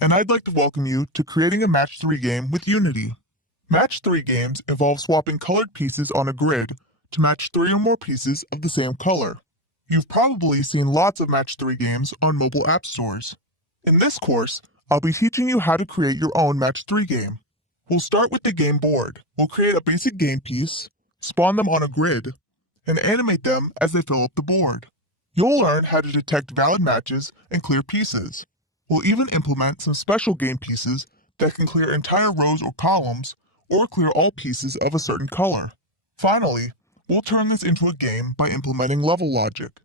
and I'd like to welcome you to creating a Match 3 game with Unity. Match 3 games involve swapping colored pieces on a grid to match 3 or more pieces of the same color. You've probably seen lots of Match 3 games on mobile app stores. In this course, I'll be teaching you how to create your own Match 3 game. We'll start with the game board. We'll create a basic game piece, spawn them on a grid, and animate them as they fill up the board. You'll learn how to detect valid matches and clear pieces. We'll even implement some special game pieces that can clear entire rows or columns, or clear all pieces of a certain color. Finally, we'll turn this into a game by implementing level logic.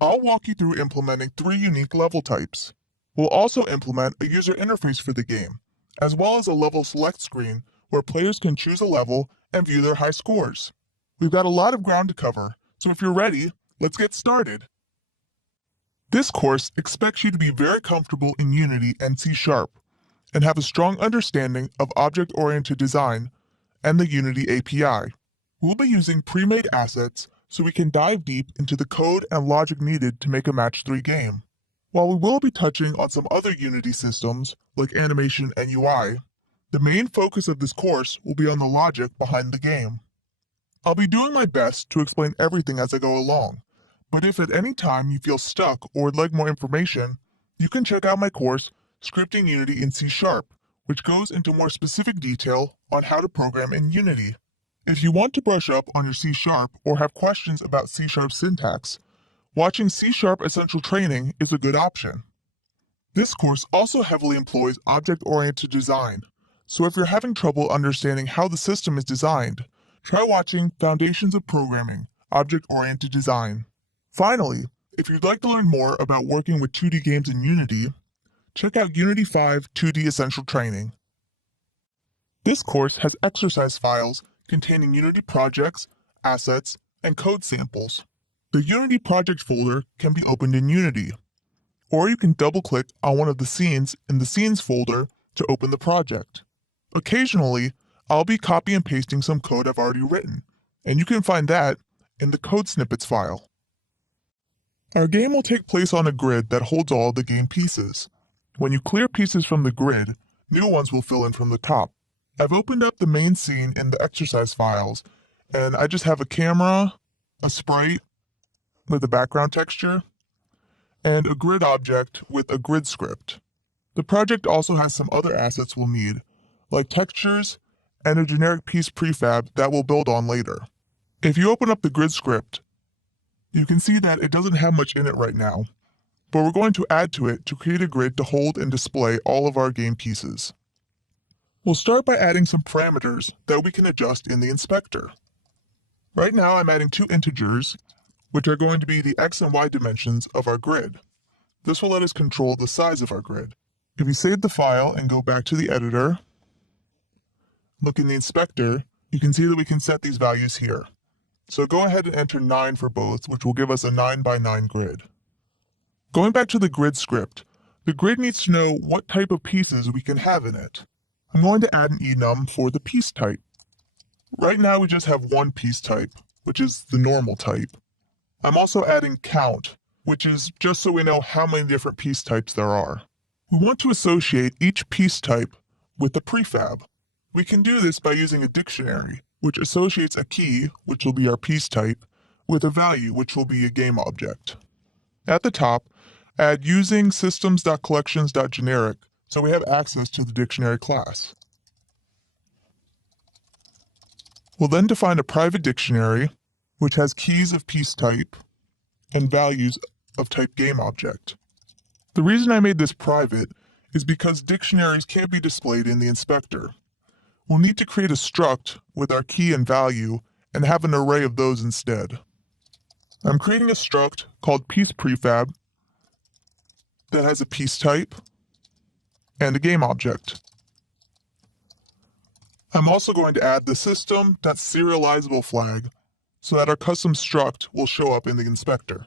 I'll walk you through implementing 3 unique level types. We'll also implement a user interface for the game, as well as a level select screen where players can choose a level and view their high scores. We've got a lot of ground to cover, so if you're ready, let's get started. This course expects you to be very comfortable in Unity and C# and have a strong understanding of object-oriented design and the Unity API. We'll be using pre-made assets so we can dive deep into the code and logic needed to make a Match 3 game. While we will be touching on some other Unity systems, like animation and UI, the main focus of this course will be on the logic behind the game. I'll be doing my best to explain everything as I go along, but if at any time you feel stuck or would like more information, you can check out my course, Scripting Unity in C#, which goes into more specific detail on how to program in Unity. If you want to brush up on your C# or have questions about C# syntax, watching C# Essential Training is a good option. This course also heavily employs object-oriented design, so if you're having trouble understanding how the system is designed, try watching Foundations of Programming, Object-Oriented Design. Finally, if you'd like to learn more about working with 2D games in Unity, check out Unity 5 2D Essential Training. This course has exercise files containing Unity projects, assets, and code samples. The Unity project folder can be opened in Unity, or you can double-click on one of the scenes in the Scenes folder to open the project. Occasionally, I'll be copy and pasting some code I've already written, and you can find that in the code snippets file. Our game will take place on a grid that holds all the game pieces. When you clear pieces from the grid, new ones will fill in from the top. I've opened up the main scene in the exercise files, and I just have a camera, a sprite with a background texture, and a grid object with a grid script. The project also has some other assets we'll need, like textures and a generic piece prefab that we'll build on later. If you open up the grid script, you can see that it doesn't have much in it right now, but we're going to add to it to create a grid to hold and display all of our game pieces. We'll start by adding some parameters that we can adjust in the inspector. Right now I'm adding 2 integers, which are going to be the x and y dimensions of our grid. This will let us control the size of our grid. If we save the file and go back to the editor, look in the inspector, you can see that we can set these values here. So go ahead and enter 9 for both, which will give us a 9 by 9 grid. Going back to the grid script, the grid needs to know what type of pieces we can have in it. I'm going to add an enum for the piece type. Right now we just have one piece type, which is the normal type. I'm also adding count, which is just so we know how many different piece types there are. We want to associate each piece type with a prefab. We can do this by using a dictionary, which associates a key, which will be our piece type, with a value, which will be a game object. At the top, add using systems.collections.generic so we have access to the dictionary class. We'll then define a private dictionary, which has keys of piece type and values of type game object. The reason I made this private is because dictionaries can't be displayed in the inspector. We'll need to create a struct with our key and value and have an array of those instead. I'm creating a struct called piecePrefab that has a piece type and a game object. I'm also going to add the system.serializable flag so that our custom struct will show up in the inspector.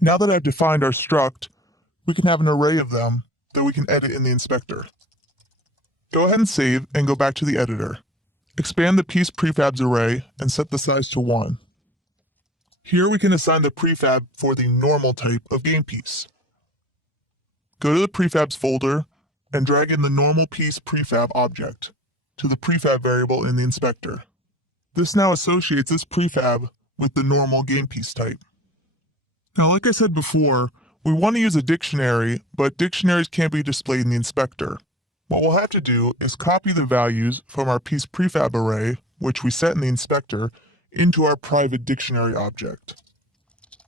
Now that I've defined our struct, we can have an array of them that we can edit in the inspector. Go ahead and save and go back to the editor. Expand the piece prefabs array and set the size to 1. Here we can assign the prefab for the normal type of game piece. Go to the prefabs folder and drag in the normal piece prefab object to the prefab variable in the inspector. This now associates this prefab with the normal game piece type. Now, like I said before, we want to use a dictionary, but dictionaries can't be displayed in the inspector. What we'll have to do is copy the values from our piece prefab array, which we set in the inspector, into our private dictionary object.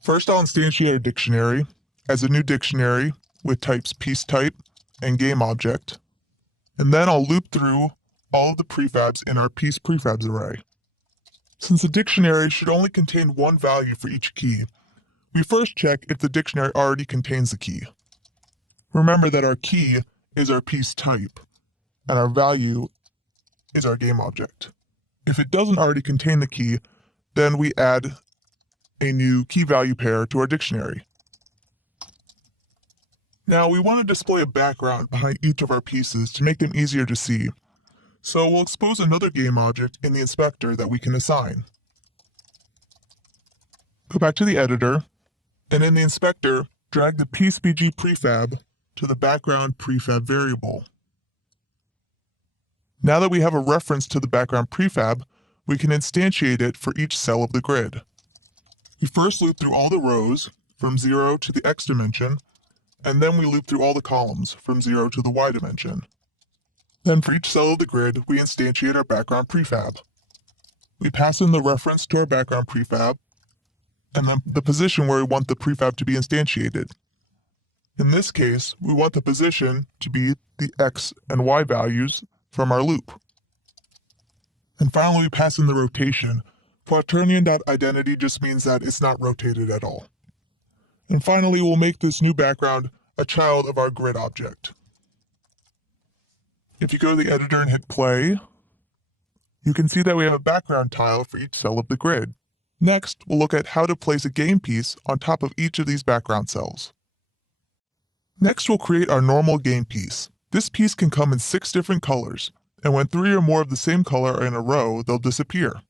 First, I'll instantiate a dictionary as a new dictionary with types piece type and game object, and then I'll loop through all of the prefabs in our piece prefabs array. Since the dictionary should only contain one value for each key, we first check if the dictionary already contains the key. Remember that our key is our piece type, and our value is our game object. If it doesn't already contain the key, then we add a new key value pair to our dictionary. Now we want to display a background behind each of our pieces to make them easier to see. So we'll expose another game object in the inspector that we can assign. Go back to the editor, and in the inspector, drag the piece.bg prefab to the background prefab variable. Now that we have a reference to the background prefab, we can instantiate it for each cell of the grid. We first loop through all the rows from 0 to the x dimension, and then we loop through all the columns from 0 to the y dimension. Then for each cell of the grid, we instantiate our background prefab. We pass in the reference to our background prefab, and then the position where we want the prefab to be instantiated. In this case, we want the position to be the x and y values from our loop. And finally, we pass in the rotation. Quaternion.identity just means that it's not rotated at all. And finally, we'll make this new background a child of our grid object. If you go to the editor and hit play, you can see that we have a background tile for each cell of the grid. Next, we'll look at how to place a game piece on top of each of these background cells. Next, we'll create our normal game piece. This piece can come in 6 different colors, and when 3 or more of the same color are in a row, they'll disappear.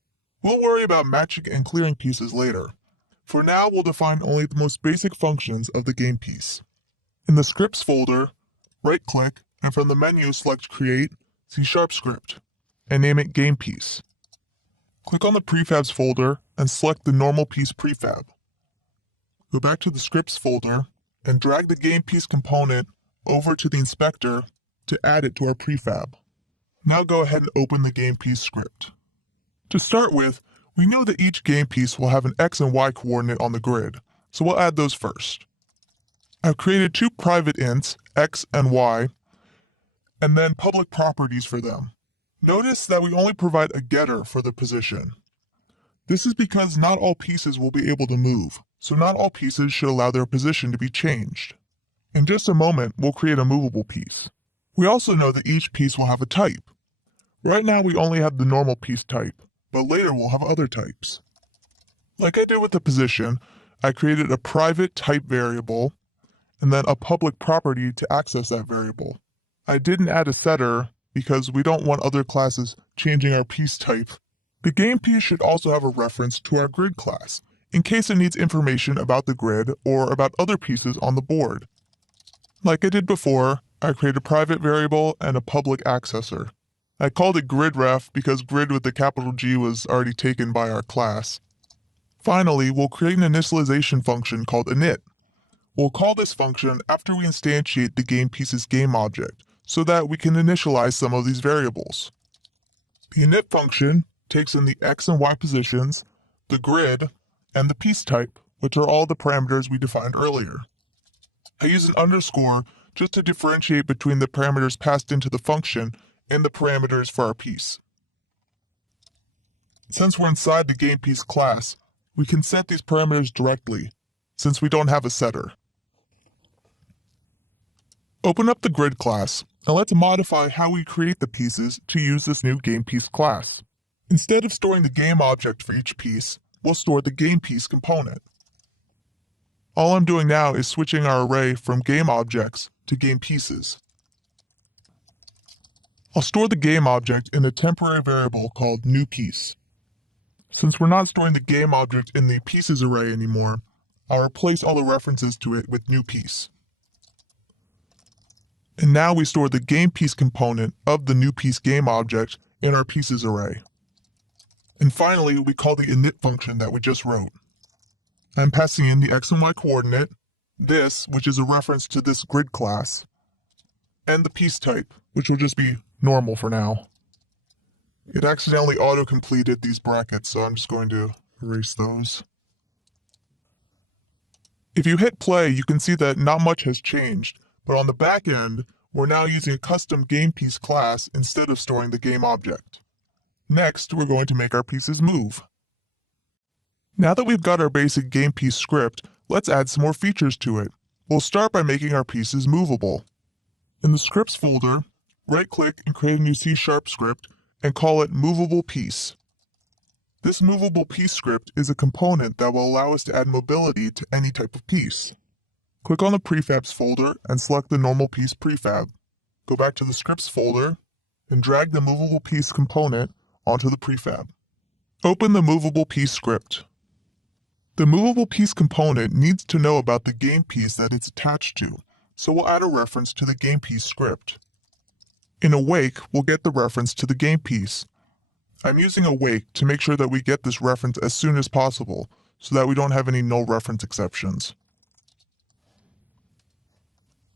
We'll worry about matching and clearing pieces later. For now, we'll define only the most basic functions of the game piece. In the scripts folder, right-click, and from the menu select Create, C# script, and name it Game Piece. Click on the Prefabs folder and select the normal piece prefab. Go back to the scripts folder and drag the game piece component over to the inspector to add it to our prefab. Now go ahead and open the game piece script. To start with, we know that each game piece will have an x and y coordinate on the grid, so we'll add those first. I've created 2 private ints, x and y, and then public properties for them. Notice that we only provide a getter for the position. This is because not all pieces will be able to move, so not all pieces should allow their position to be changed. In just a moment, we'll create a movable piece. We also know that each piece will have a type. Right now we only have the normal piece type, but later we'll have other types. Like I did with the position, I created a private type variable and then a public property to access that variable. I didn't add a setter because we don't want other classes changing our piece type. The game piece should also have a reference to our grid class, in case it needs information about the grid or about other pieces on the board. Like I did before, I created a private variable and a public accessor. I called it gridref because grid with the capital G was already taken by our class. Finally, we'll create an initialization function called init. We'll call this function after we instantiate the game piece's game object, so that we can initialize some of these variables. The init function takes in the x and y positions, the grid, and the piece type, which are all the parameters we defined earlier. I use an underscore just to differentiate between the parameters passed into the function and the parameters for our piece. Since we're inside the game piece class, we can set these parameters directly, since we don't have a setter. Open up the grid class, and let's modify how we create the pieces to use this new game piece class. Instead of storing the game object for each piece, we'll store the game piece component. All I'm doing now is switching our array from game objects to game pieces. I'll store the game object in a temporary variable called newPiece. Since we're not storing the game object in the pieces array anymore, I'll replace all the references to it with newPiece. And now we store the game piece component of the new piece game object in our pieces array. And finally, we call the init function that we just wrote. I'm passing in the x and y coordinate, this, which is a reference to this grid class, and the piece type, which will just be normal for now. It accidentally auto-completed these brackets, so I'm just going to erase those. If you hit play, you can see that not much has changed, but on the back end, we're now using a custom game piece class instead of storing the game object. Next, we're going to make our pieces move. Now that we've got our basic game piece script, let's add some more features to it. We'll start by making our pieces movable. In the scripts folder, right-click and create a new C# script and call it movable piece. This movable piece script is a component that will allow us to add mobility to any type of piece. Click on the prefabs folder and select the normal piece prefab. Go back to the scripts folder and drag the movable piece component onto the prefab. Open the movable piece script. The movable piece component needs to know about the game piece that it's attached to, so we'll add a reference to the game piece script. In awake, we'll get the reference to the game piece. I'm using awake to make sure that we get this reference as soon as possible, so that we don't have any null reference exceptions.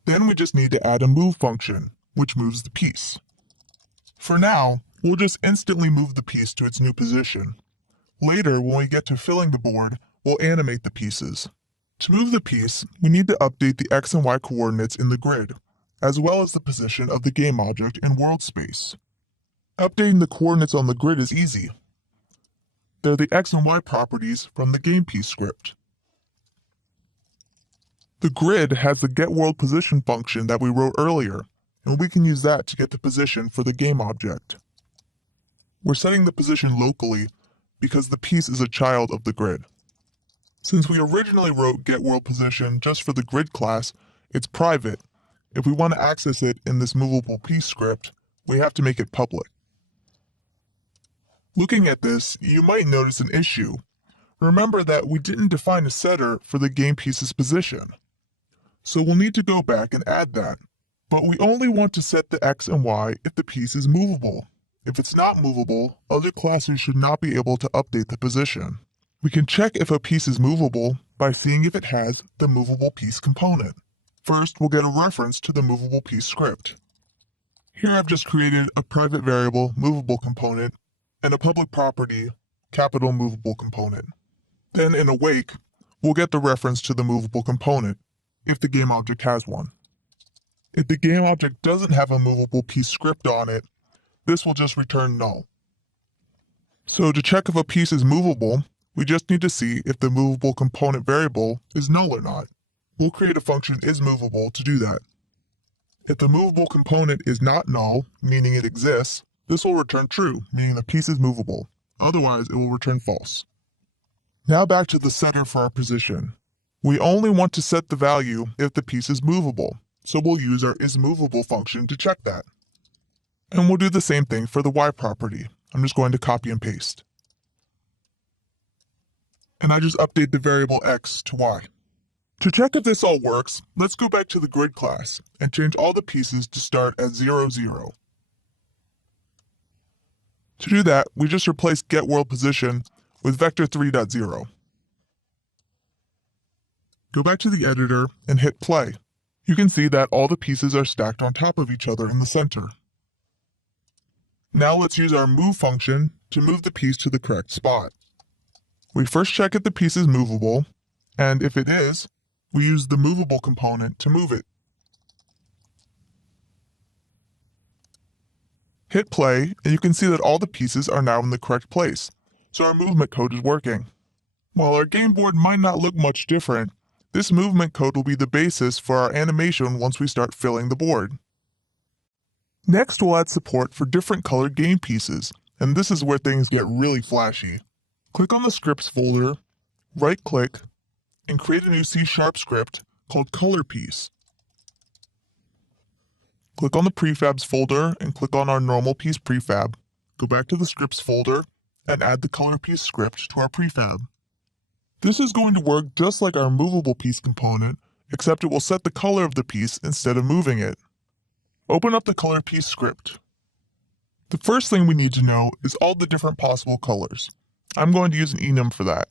Then we just need to add a move function, which moves the piece. For now, we'll just instantly move the piece to its new position. Later, when we get to filling the board, we'll animate the pieces. To move the piece, we need to update the x and y coordinates in the grid, as well as the position of the game object in world space. Updating the coordinates on the grid is easy. They're the x and y properties from the game piece script. The grid has the getWorldPosition function that we wrote earlier, and we can use that to get the position for the game object. We're setting the position locally because the piece is a child of the grid. Since we originally wrote getWorldPosition just for the grid class, it's private. If we want to access it in this movable piece script, we have to make it public. Looking at this, you might notice an issue. Remember that we didn't define a setter for the game piece's position. So we'll need to go back and add that. But we only want to set the x and y if the piece is movable. If it's not movable, other classes should not be able to update the position. We can check if a piece is movable by seeing if it has the movable piece component. First, we'll get a reference to the movable piece script. Here I've just created a private variable movable component and a public property capital movable component. Then in awake, we'll get the reference to the movable component if the game object has one. If the game object doesn't have a movable piece script on it, this will just return null. So to check if a piece is movable, we just need to see if the movable component variable is null or not. We'll create a function isMovable to do that. If the movable component is not null, meaning it exists, this will return true, meaning the piece is movable. Otherwise, it will return false. Now back to the setter for our position. We only want to set the value if the piece is movable, so we'll use our isMovable function to check that. And we'll do the same thing for the y property. I'm just going to copy and paste. And I just update the variable x to y. To check if this all works, let's go back to the grid class and change all the pieces to start at 0, 0. To do that, we just replace getWorldPosition with vector3.0. Go back to the editor and hit play. You can see that all the pieces are stacked on top of each other in the center. Now let's use our move function to move the piece to the correct spot. We first check if the piece is movable, and if it is, we use the movable component to move it. Hit play, and you can see that all the pieces are now in the correct place, so our movement code is working. While our game board might not look much different, this movement code will be the basis for our animation once we start filling the board. Next, we'll add support for different colored game pieces, and this is where things get really flashy. Click on the scripts folder, right-click, and create a new C# script called Color Piece. Click on the prefabs folder and click on our normal piece prefab. Go back to the scripts folder and add the color piece script to our prefab. This is going to work just like our movable piece component, except it will set the color of the piece instead of moving it. Open up the color piece script. The first thing we need to know is all the different possible colors. I'm going to use an enum for that.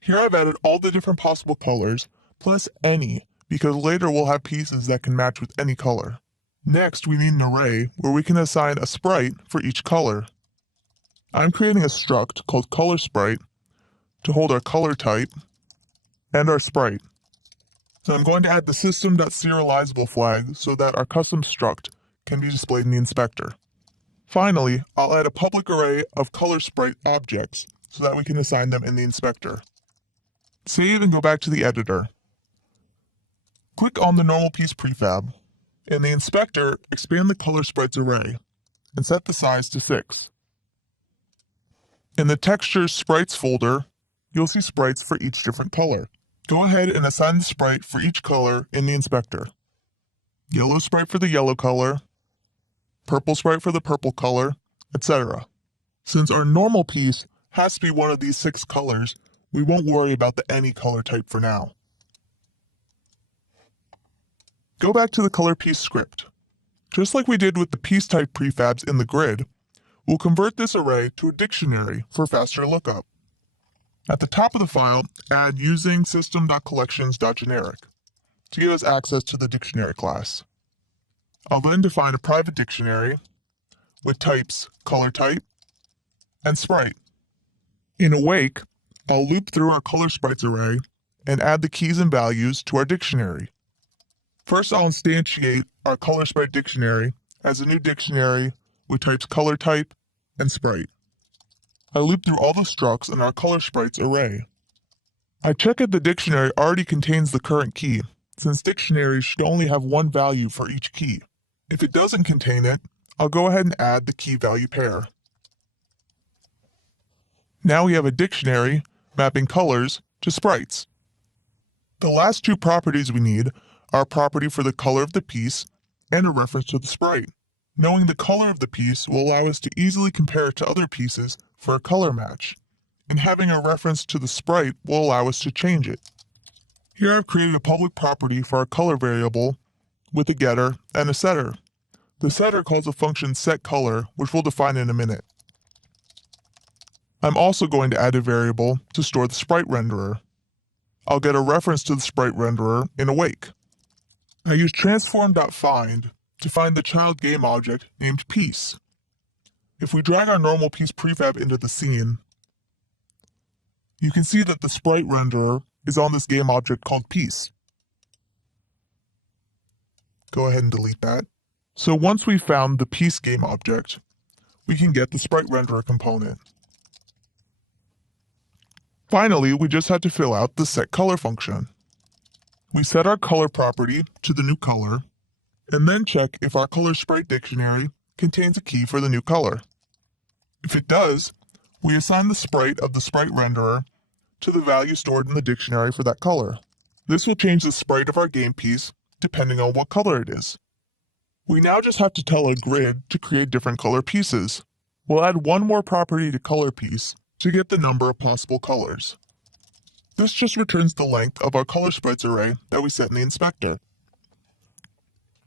Here I've added all the different possible colors, plus any, because later we'll have pieces that can match with any color. Next, we need an array where we can assign a sprite for each color. I'm creating a struct called colorSprite to hold our color type and our sprite. So I'm going to add the system.serializable flag so that our custom struct can be displayed in the inspector. Finally, I'll add a public array of colorSprite objects so that we can assign them in the inspector. Save and go back to the editor. Click on the normal piece prefab. In the inspector, expand the colorSprites array and set the size to 6. In the Textures Sprites folder, you'll see sprites for each different color. Go ahead and assign the sprite for each color in the inspector. Yellow sprite for the yellow color, purple sprite for the purple color, etc. Since our normal piece has to be one of these 6 colors, we won't worry about the any color type for now. Go back to the color piece script. Just like we did with the piece type prefabs in the grid, we'll convert this array to a dictionary for faster lookup. At the top of the file, add using system.collections.generic to give us access to the dictionary class. I'll then define a private dictionary with types color type and sprite. In Awake, I'll loop through our colorSprites array and add the keys and values to our dictionary. First, I'll instantiate our colorSprite dictionary as a new dictionary with types color type and sprite. I loop through all the structs in our colorSprites array. I check if the dictionary already contains the current key, since dictionaries should only have one value for each key. If it doesn't contain it, I'll go ahead and add the key value pair. Now we have a dictionary mapping colors to sprites. The last 2 properties we need are a property for the color of the piece and a reference to the sprite. Knowing the color of the piece will allow us to easily compare it to other pieces for a color match, and having a reference to the sprite will allow us to change it. Here I've created a public property for our color variable with a getter and a setter. The setter calls a function setColor, which we'll define in a minute. I'm also going to add a variable to store the sprite renderer. I'll get a reference to the sprite renderer in Awake. I use transform.find to find the child game object named piece. If we drag our normal piece prefab into the scene, you can see that the sprite renderer is on this game object called piece. Go ahead and delete that. So once we've found the piece game object, we can get the sprite renderer component. Finally, we just had to fill out the setColor function. We set our color property to the new color, and then check if our colorSprite dictionary contains a key for the new color. If it does, we assign the sprite of the sprite renderer to the value stored in the dictionary for that color. This will change the sprite of our game piece depending on what color it is. We now just have to tell a grid to create different color pieces. We'll add one more property to color piece to get the number of possible colors. This just returns the length of our colorSprites array that we set in the inspector.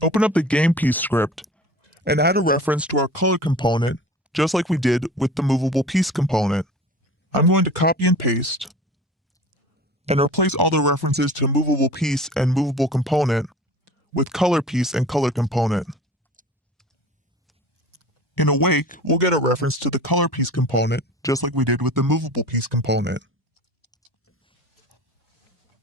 Open up the game piece script and add a reference to our color component just like we did with the movable piece component. I'm going to copy and paste and replace all the references to movable piece and movable component with color piece and color component. In Awake, we'll get a reference to the color piece component just like we did with the movable piece component.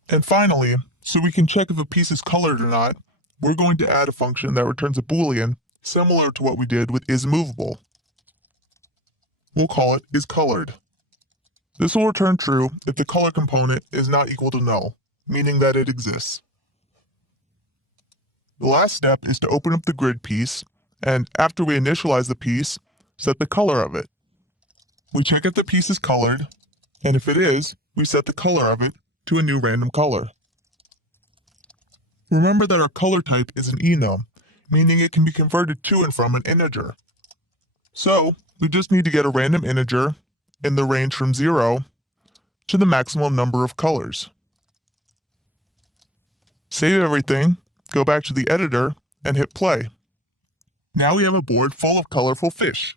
And finally, so we can check if a piece is colored or not, we're going to add a function that returns a Boolean similar to what we did with isMovable. We'll call it isColored. This will return true if the color component is not equal to null, meaning that it exists. The last step is to open up the grid piece, and after we initialize the piece, set the color of it. We check if the piece is colored, and if it is, we set the color of it to a new random color. Remember that our color type is an enum, meaning it can be converted to and from an integer. So, we just need to get a random integer in the range from 0 to the maximum number of colors. Save everything, go back to the editor, and hit play. Now we have a board full of colorful fish.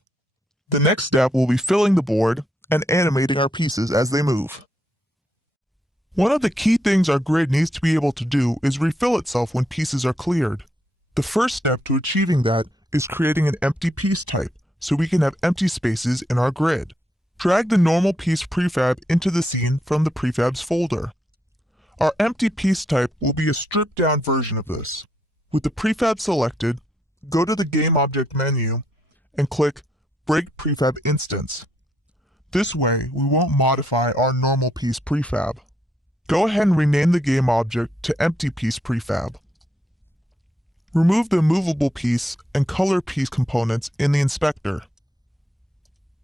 The next step will be filling the board and animating our pieces as they move. One of the key things our grid needs to be able to do is refill itself when pieces are cleared. The first step to achieving that is creating an empty piece type so we can have empty spaces in our grid. Drag the normal piece prefab into the scene from the prefabs folder. Our empty piece type will be a stripped down version of this. With the prefab selected, go to the Game Object menu and click Break Prefab Instance. This way, we won't modify our normal piece prefab. Go ahead and rename the game object to Empty Piece Prefab. Remove the movable piece and color piece components in the inspector.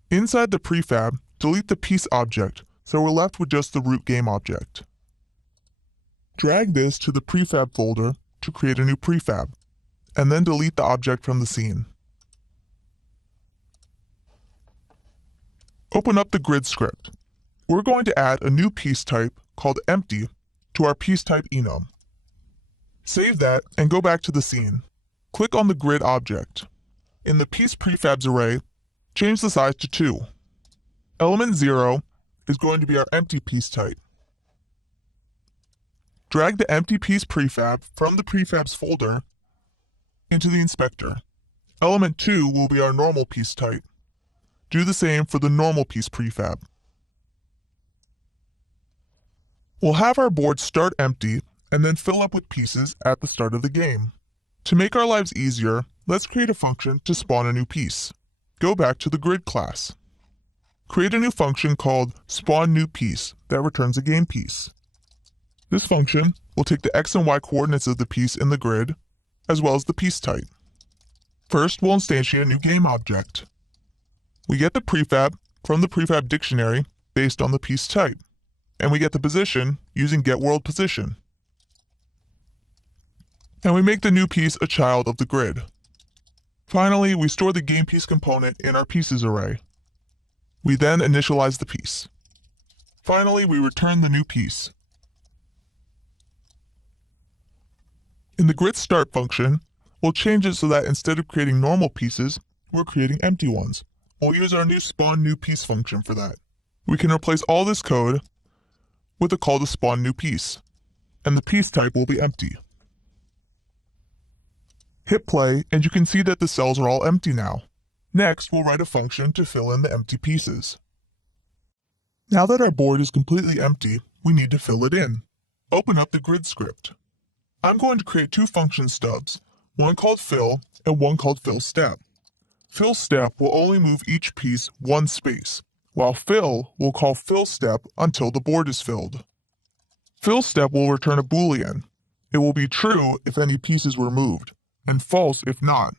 Inside the prefab, delete the piece object so we're left with just the root game object. Drag this to the prefab folder to create a new prefab, and then delete the object from the scene. Open up the grid script. We're going to add a new piece type called empty to our piece type enum. Save that and go back to the scene. Click on the grid object. In the piece prefabs array, change the size to 2. Element 0 is going to be our empty piece type. Drag the empty piece prefab from the prefabs folder into the inspector. Element 2 will be our normal piece type. Do the same for the normal piece prefab. We'll have our board start empty and then fill up with pieces at the start of the game. To make our lives easier, let's create a function to spawn a new piece. Go back to the grid class. Create a new function called spawnNewPiece that returns a game piece. This function will take the x and y coordinates of the piece in the grid, as well as the piece type. First, we'll instantiate a new game object. We get the prefab from the prefab dictionary based on the piece type, and we get the position using getWorldPosition. And we make the new piece a child of the grid. Finally, we store the game piece component in our pieces array. We then initialize the piece. Finally, we return the new piece. In the grid start function, we'll change it so that instead of creating normal pieces, we're creating empty ones. We'll use our new spawnNewPiece function for that. We can replace all this code with a call to spawnNewPiece, and the piece type will be empty. Hit play, and you can see that the cells are all empty now. Next, we'll write a function to fill in the empty pieces. Now that our board is completely empty, we need to fill it in. Open up the grid script. I'm going to create 2 function stubs, one called fill and one called fillStep. FillStep will only move each piece 1 space, while fill will call fillStep until the board is filled. FillStep will return a Boolean. It will be true if any pieces were moved, and false if not.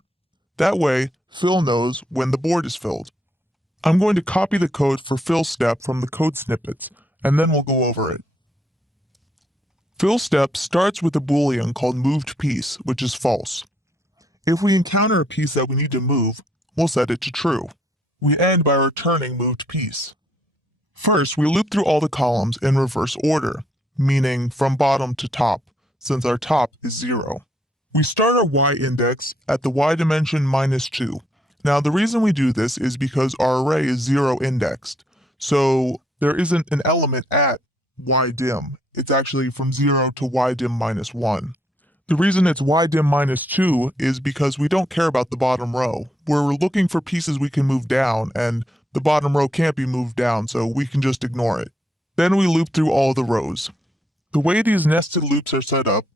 That way, fill knows when the board is filled. I'm going to copy the code for fillStep from the code snippets, and then we'll go over it. FillStep starts with a Boolean called movedPiece, which is false. If we encounter a piece that we need to move, we'll set it to true. We end by returning movedPiece. First, we loop through all the columns in reverse order, meaning from bottom to top, since our top is 0. We start our y index at the y dimension -2. Now, the reason we do this is because our array is 0 indexed, so there isn't an element at y dim. It's actually from 0 to y dim -1. The reason it's y dim -2 is because we don't care about the bottom row. We're looking for pieces we can move down, and the bottom row can't be moved down, so we can just ignore it. Then we loop through all the rows. The way these nested loops are set up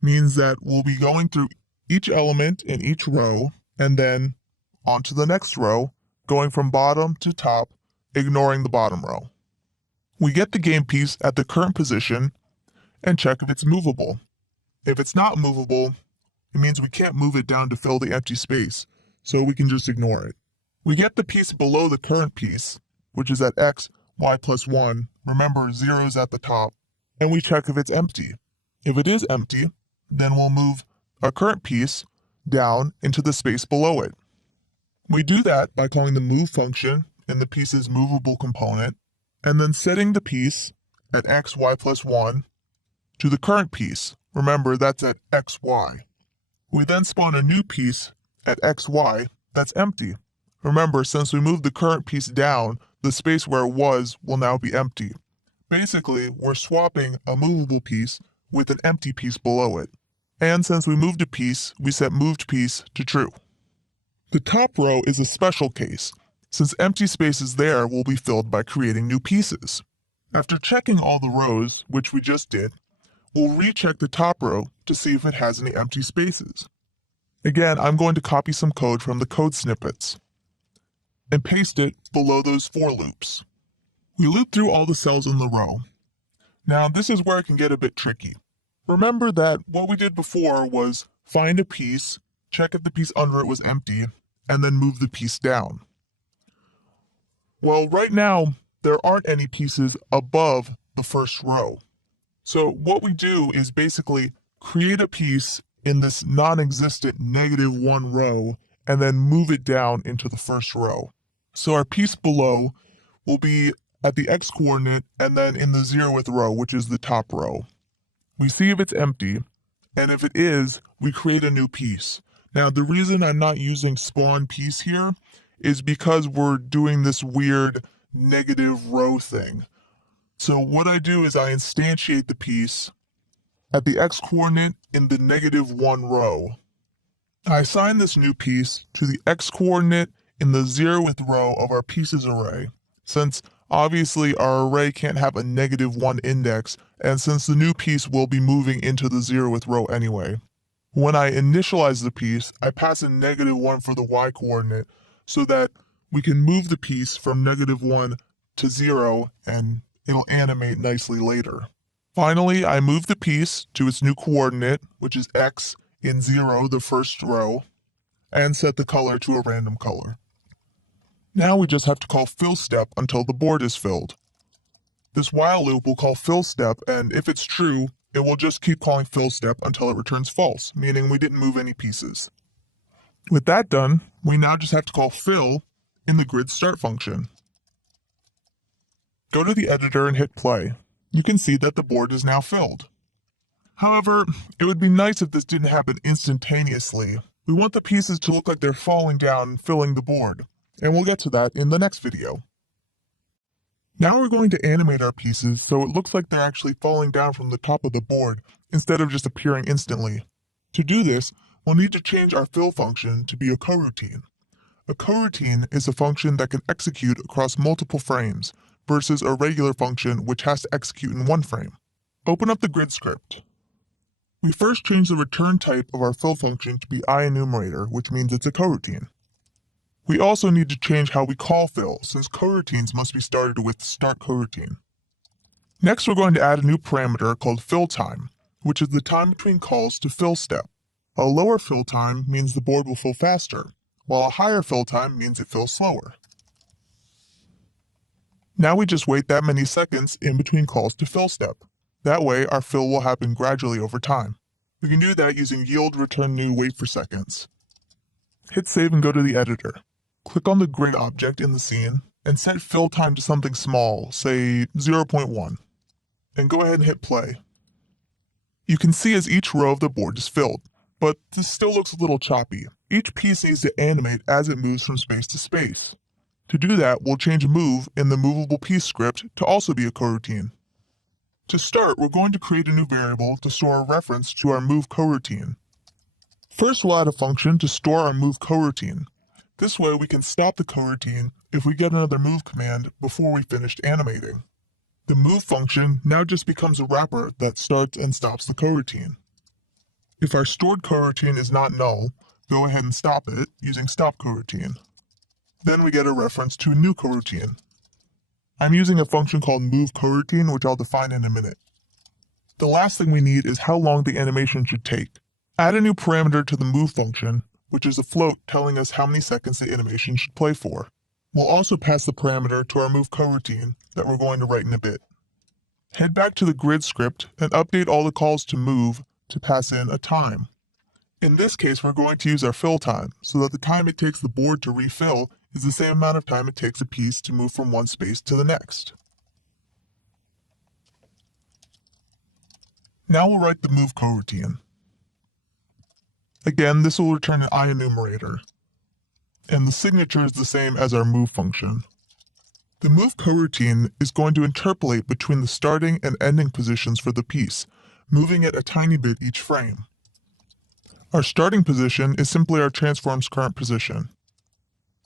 means that we'll be going through each element in each row, and then onto the next row, going from bottom to top, ignoring the bottom row. We get the game piece at the current position and check if it's movable. If it's not movable, it means we can't move it down to fill the empty space, so we can just ignore it. We get the piece below the current piece, which is at x, y plus 1, remember 0 is at the top, and we check if it's empty. If it is empty, then we'll move our current piece down into the space below it. We do that by calling the move function in the piece's movable component, and then setting the piece at x, y plus 1 to the current piece. Remember, that's at xy. We then spawn a new piece at XY that's empty. Remember, since we moved the current piece down, the space where it was will now be empty. Basically, we're swapping a movable piece with an empty piece below it. And since we moved a piece, we set moved piece to true. The top row is a special case, since empty spaces there will be filled by creating new pieces. After checking all the rows, which we just did, we'll recheck the top row to see if it has any empty spaces. Again, I'm going to copy some code from the code snippets and paste it below those for loops. We loop through all the cells in the row. Now this is where it can get a bit tricky. Remember that what we did before was find a piece, check if the piece under it was empty, and then move the piece down. Well, right now, there aren't any pieces above the first row. So what we do is basically create a piece in this non-existent -1 row and then move it down into the first row. So our piece below will be at the x coordinate and then in the 0th row, which is the top row. We see if it's empty, and if it is, we create a new piece. Now, the reason I'm not using spawn piece here is because we're doing this weird negative row thing. So what I do is I instantiate the piece at the x coordinate in the -1 row. I assign this new piece to the x coordinate in the 0th row of our pieces array, since obviously our array can't have a -1 index, and since the new piece will be moving into the 0th row anyway. When I initialize the piece, I pass in -1 for the y coordinate so that we can move the piece from -1 to 0 and it'll animate nicely later. Finally, I move the piece to its new coordinate, which is x in 0, the first row, and set the color to a random color. Now we just have to call fill step until the board is filled. This while loop will call fill step, and if it's true, it will just keep calling fill step until it returns false, meaning we didn't move any pieces. With that done, we now just have to call fill in the grid start function. Go to the editor and hit play. You can see that the board is now filled. However, it would be nice if this didn't happen instantaneously. We want the pieces to look like they're falling down and filling the board, and we'll get to that in the next video. Now we're going to animate our pieces so it looks like they're actually falling down from the top of the board instead of just appearing instantly. To do this, we'll need to change our fill function to be a coroutine. A coroutine is a function that can execute across multiple frames versus a regular function which has to execute in one frame. Open up the grid script. We first change the return type of our fill function to be IEnumerator, which means it's a coroutine. We also need to change how we call fill, since coroutines must be started with start coroutine. Next, we're going to add a new parameter called fill time, which is the time between calls to fill step. A lower fill time means the board will fill faster, while a higher fill time means it fills slower. Now we just wait that many seconds in between calls to fill step. That way, our fill will happen gradually over time. We can do that using yield return new wait for seconds. Hit save and go to the editor. Click on the grid object in the scene and set fill time to something small, say 0.1, and go ahead and hit play. You can see as each row of the board is filled, but this still looks a little choppy. Each piece needs to animate as it moves from space to space. To do that, we'll change move in the movable piece script to also be a coroutine. To start, we're going to create a new variable to store a reference to our move coroutine. First, we'll add a function to store our move coroutine. This way we can stop the coroutine if we get another move command before we finished animating. The move function now just becomes a wrapper that starts and stops the coroutine. If our stored coroutine is not null, go ahead and stop it using stop coroutine. Then we get a reference to a new coroutine. I'm using a function called move coroutine, which I'll define in a minute. The last thing we need is how long the animation should take. Add a new parameter to the move function, which is a float telling us how many seconds the animation should play for. We'll also pass the parameter to our move coroutine that we're going to write in a bit. Head back to the grid script and update all the calls to move to pass in a time. In this case, we're going to use our fill time, so that the time it takes the board to refill is the same amount of time it takes a piece to move from one space to the next. Now we'll write the move coroutine. Again, this will return an IEnumerator. And the signature is the same as our move function. The move coroutine is going to interpolate between the starting and ending positions for the piece, moving it a tiny bit each frame. Our starting position is simply our transform's current position.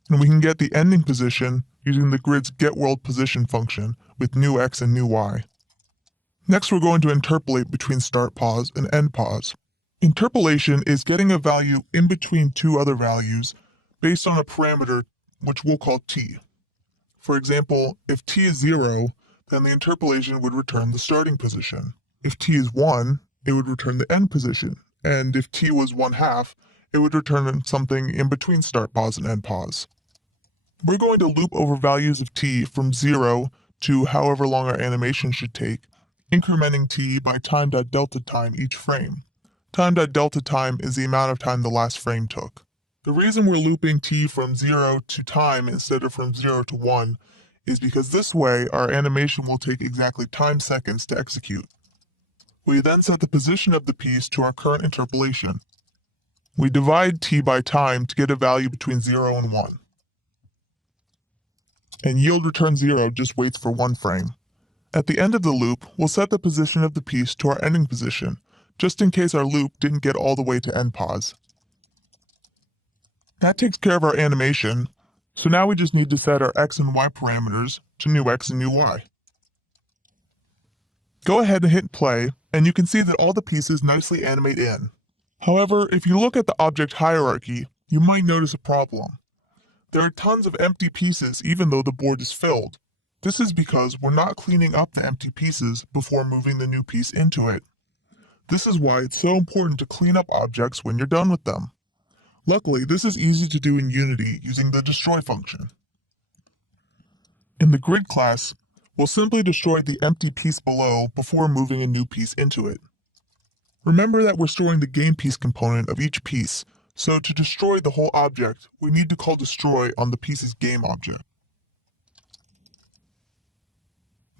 And we can get the ending position using the grid's getWorldPosition function with new x and new y. Next, we're going to interpolate between start pos and end pos. Interpolation is getting a value in between two other values based on a parameter which we'll call t. For example, if t is 0, then the interpolation would return the starting position. If t is 1, it would return the end position. And if t was 1/2, it would return something in between start pos and end pos. We're going to loop over values of t from 0 to however long our animation should take, incrementing t by time.delta time each frame. Time.delta time is the amount of time the last frame took. The reason we're looping t from 0 to time instead of from 0 to 1 is because this way our animation will take exactly time seconds to execute. We then set the position of the piece to our current interpolation. We divide t by time to get a value between 0 and 1. And yield return 0 just waits for one frame. At the end of the loop, we'll set the position of the piece to our ending position, just in case our loop didn't get all the way to end pos. That takes care of our animation, so now we just need to set our x and y parameters to new x and new y. Go ahead and hit play, and you can see that all the pieces nicely animate in. However, if you look at the object hierarchy, you might notice a problem. There are tons of empty pieces even though the board is filled. This is because we're not cleaning up the empty pieces before moving the new piece into it. This is why it's so important to clean up objects when you're done with them. Luckily, this is easy to do in Unity using the destroy function. In the grid class, we'll simply destroy the empty piece below before moving a new piece into it. Remember that we're storing the GamePiece component of each piece, so to destroy the whole object, we need to call destroy on the piece's game object.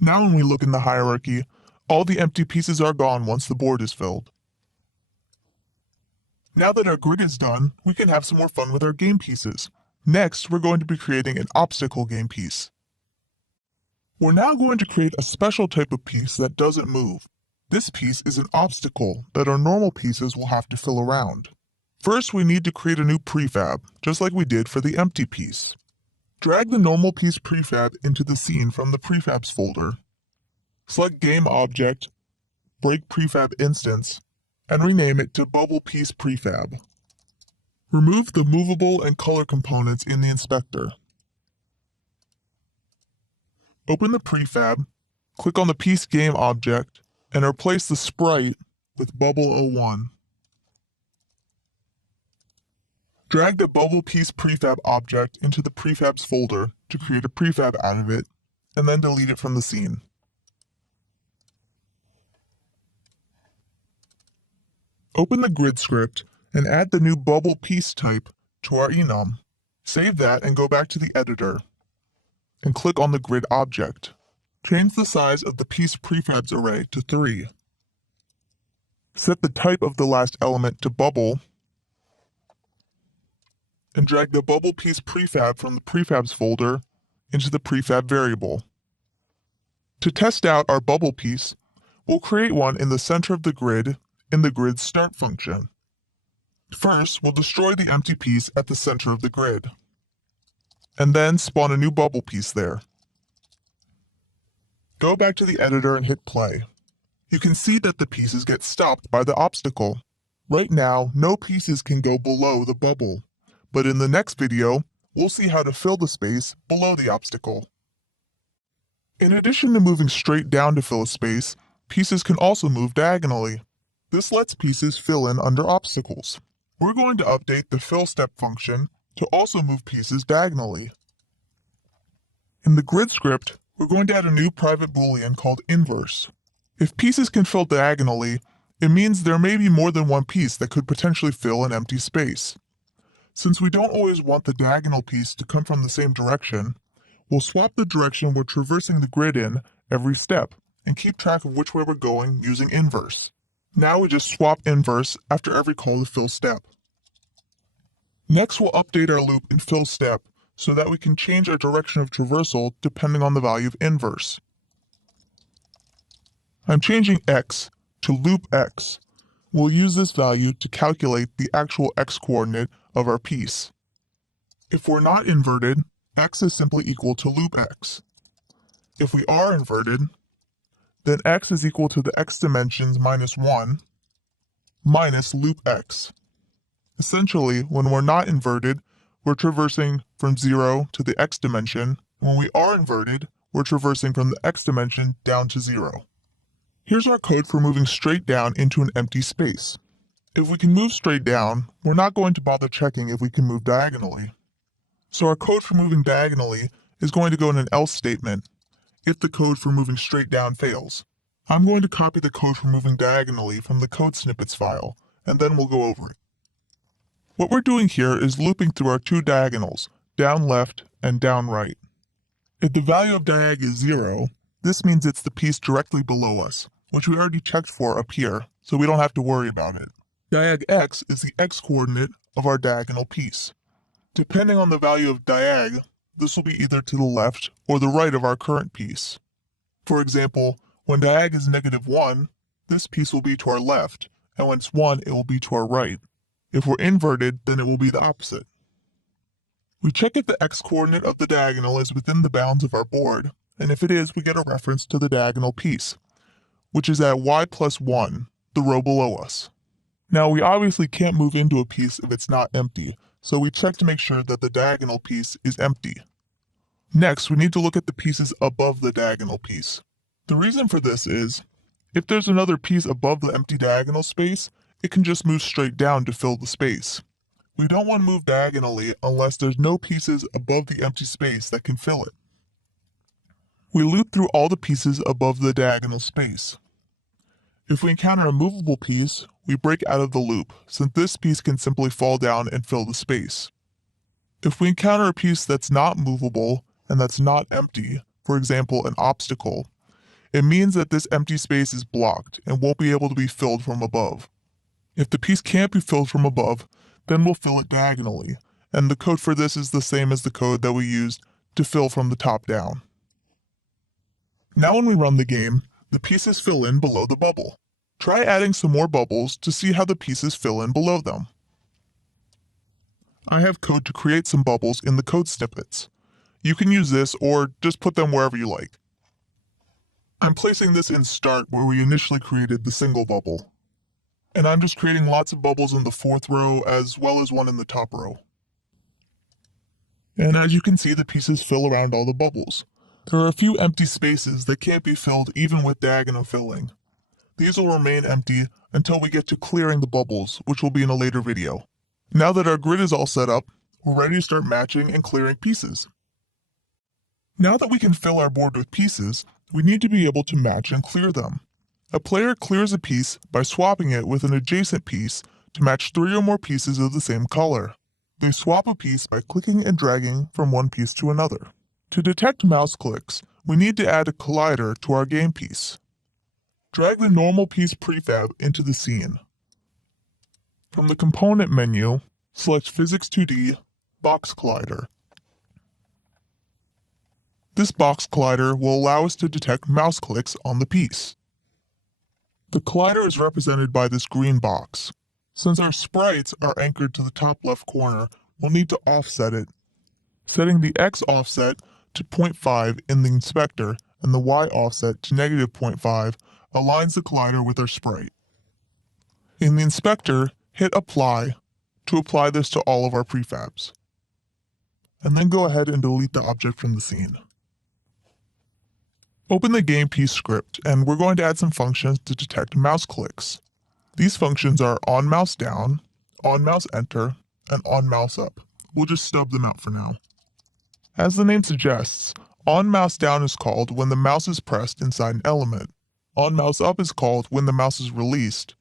Now when we look in the hierarchy, all the empty pieces are gone once the board is filled. Now that our grid is done, we can have some more fun with our game pieces. Next, we're going to be creating an obstacle game piece. We're now going to create a special type of piece that doesn't move. This piece is an obstacle that our normal pieces will have to fill around. First, we need to create a new prefab, just like we did for the empty piece. Drag the normal piece prefab into the scene from the prefabs folder. Select Game Object, Break Prefab Instance, and rename it to Bubble Piece Prefab. Remove the movable and color components in the inspector. Open the prefab, click on the piece game object, and replace the sprite with Bubble01. Drag the Bubble Piece Prefab object into the Prefabs folder to create a prefab out of it, and then delete it from the scene. Open the grid script and add the new bubble piece type to our enum. Save that and go back to the editor and click on the grid object. Change the size of the piece prefabs array to 3. Set the type of the last element to bubble and drag the bubble piece prefab from the prefabs folder into the prefab variable. To test out our bubble piece, we'll create one in the center of the grid in the grid start function. First, we'll destroy the empty piece at the center of the grid, and then spawn a new bubble piece there. Go back to the editor and hit play. You can see that the pieces get stopped by the obstacle. Right now, no pieces can go below the bubble, but in the next video, we'll see how to fill the space below the obstacle. In addition to moving straight down to fill a space, pieces can also move diagonally. This lets pieces fill in under obstacles. We're going to update the fill step function to also move pieces diagonally. In the grid script, we're going to add a new private boolean called inverse. If pieces can fill diagonally, it means there may be more than one piece that could potentially fill an empty space. Since we don't always want the diagonal piece to come from the same direction, we'll swap the direction we're traversing the grid in every step and keep track of which way we're going using inverse. Now we just swap inverse after every call to fill step. Next, we'll update our loop in fill step so that we can change our direction of traversal depending on the value of inverse. I'm changing x to loop x. We'll use this value to calculate the actual x-coordinate of our piece. If we're not inverted, x is simply equal to loop x. If we are inverted, then x is equal to the x dimensions minus 1 minus loop x. Essentially, when we're not inverted, we're traversing from 0 to the x dimension. When we are inverted, we're traversing from the x dimension down to 0. Here's our code for moving straight down into an empty space. If we can move straight down, we're not going to bother checking if we can move diagonally. So our code for moving diagonally is going to go in an else statement if the code for moving straight down fails. I'm going to copy the code for moving diagonally from the code snippets file, and then we'll go over it. What we're doing here is looping through our two diagonals, down left and down right. If the value of diag is 0, this means it's the piece directly below us, which we already checked for up here, so we don't have to worry about it. Diag x is the x-coordinate of our diagonal piece. Depending on the value of diag, this will be either to the left or the right of our current piece. For example, when diag is -1, this piece will be to our left, and when it's 1, it will be to our right. If we're inverted, then it will be the opposite. We check if the x-coordinate of the diagonal is within the bounds of our board, and if it is, we get a reference to the diagonal piece, which is at y plus 1, the row below us. Now, we obviously can't move into a piece if it's not empty, so we check to make sure that the diagonal piece is empty. Next, we need to look at the pieces above the diagonal piece. The reason for this is, if there's another piece above the empty diagonal space, it can just move straight down to fill the space. We don't want to move diagonally unless there's no pieces above the empty space that can fill it. We loop through all the pieces above the diagonal space. If we encounter a movable piece, we break out of the loop, since this piece can simply fall down and fill the space. If we encounter a piece that's not movable and that's not empty, for example, an obstacle, it means that this empty space is blocked and won't be able to be filled from above. If the piece can't be filled from above, then we'll fill it diagonally, and the code for this is the same as the code that we used to fill from the top down. Now when we run the game, the pieces fill in below the bubble. Try adding some more bubbles to see how the pieces fill in below them. I have code to create some bubbles in the code snippets. You can use this or just put them wherever you like. I'm placing this in start where we initially created the single bubble. And I'm just creating lots of bubbles in the 4th row as well as one in the top row. And as you can see, the pieces fill around all the bubbles. There are a few empty spaces that can't be filled even with diagonal filling. These will remain empty until we get to clearing the bubbles, which will be in a later video. Now that our grid is all set up, we're ready to start matching and clearing pieces. Now that we can fill our board with pieces, we need to be able to match and clear them. A player clears a piece by swapping it with an adjacent piece to match 3 or more pieces of the same color. They swap a piece by clicking and dragging from one piece to another. To detect mouse clicks, we need to add a collider to our game piece. Drag the normal piece prefab into the scene. From the component menu, select Physics 2D, Box Collider. This box collider will allow us to detect mouse clicks on the piece. The collider is represented by this green box. Since our sprites are anchored to the top left corner, we'll need to offset it. Setting the X offset to 0.5 in the inspector and the Y offset to -0.5 aligns the collider with our sprite. In the inspector, hit Apply to apply this to all of our prefabs. And then go ahead and delete the object from the scene. Open the game piece script, and we're going to add some functions to detect mouse clicks. These functions are onMouseDown, onMouseEnter, and onMouseUp. We'll just stub them out for now. As the name suggests, onMouseDown is called when the mouse is pressed inside an element. OnMouseUp is called when the mouse is released,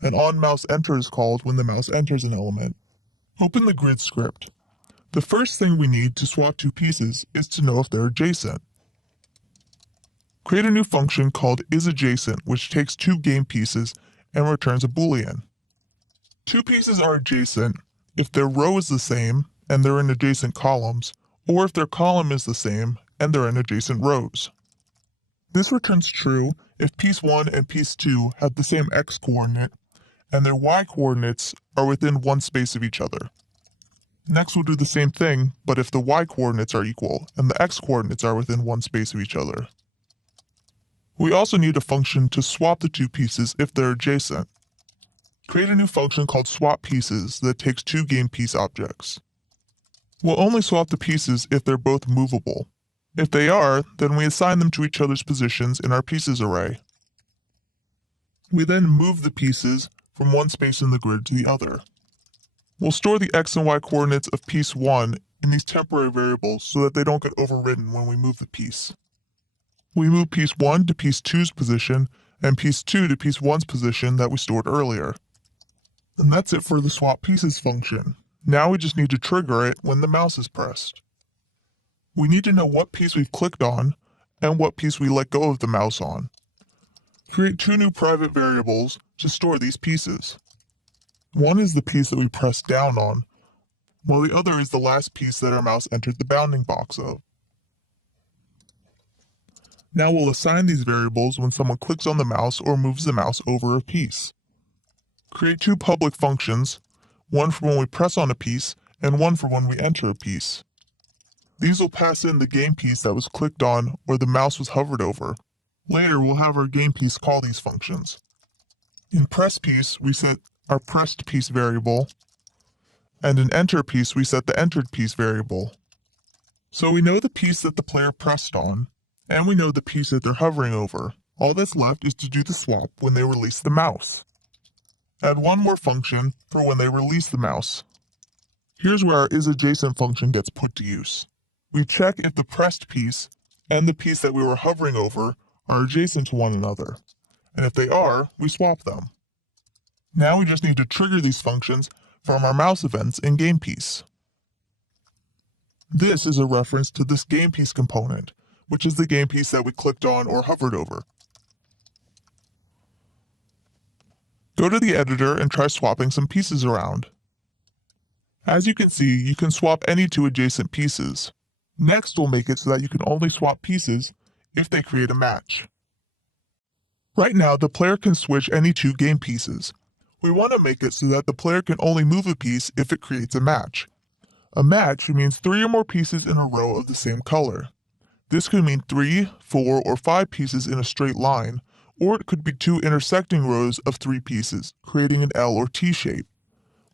and onMouseEnter is called when the mouse enters an element. Open the grid script. The first thing we need to swap two pieces is to know if they're adjacent. Create a new function called isAdjacent, which takes two game pieces and returns a boolean. Two pieces are adjacent if their row is the same and they're in adjacent columns, or if their column is the same and they're in adjacent rows. This returns true if piece 1 and piece 2 have the same x-coordinate and their y-coordinates are within one space of each other. Next we'll do the same thing, but if the y-coordinates are equal and the x-coordinates are within one space of each other. We also need a function to swap the two pieces if they're adjacent. Create a new function called swapPieces that takes two GamePiece objects. We'll only swap the pieces if they're both movable. If they are, then we assign them to each other's positions in our pieces array. We then move the pieces from one space in the grid to the other. We'll store the x and y coordinates of piece 1 in these temporary variables so that they don't get overridden when we move the piece. We move piece 1 to piece 2's position and piece 2 to piece 1's position that we stored earlier. And that's it for the swapPieces function. Now we just need to trigger it when the mouse is pressed. We need to know what piece we've clicked on and what piece we let go of the mouse on. Create two new private variables to store these pieces. One is the piece that we pressed down on, while the other is the last piece that our mouse entered the bounding box of. Now we'll assign these variables when someone clicks on the mouse or moves the mouse over a piece. Create two public functions, one for when we press on a piece and one for when we enter a piece. These will pass in the game piece that was clicked on or the mouse was hovered over. Later we'll have our game piece call these functions. In press piece we set our pressed piece variable, and in enter piece we set the entered piece variable. So we know the piece that the player pressed on, and we know the piece that they're hovering over. All that's left is to do the swap when they release the mouse. Add one more function for when they release the mouse. Here's where our isAdjacent function gets put to use. We check if the pressed piece and the piece that we were hovering over are adjacent to one another, and if they are, we swap them. Now we just need to trigger these functions from our mouse events in GamePiece. This is a reference to this GamePiece component, which is the game piece that we clicked on or hovered over. Go to the editor and try swapping some pieces around. As you can see, you can swap any two adjacent pieces. Next, we'll make it so that you can only swap pieces if they create a match. Right now, the player can switch any two game pieces. We want to make it so that the player can only move a piece if it creates a match. A match means 3 or more pieces in a row of the same color. This could mean 3, 4, or 5 pieces in a straight line, or it could be 2 intersecting rows of 3 pieces, creating an L or T shape.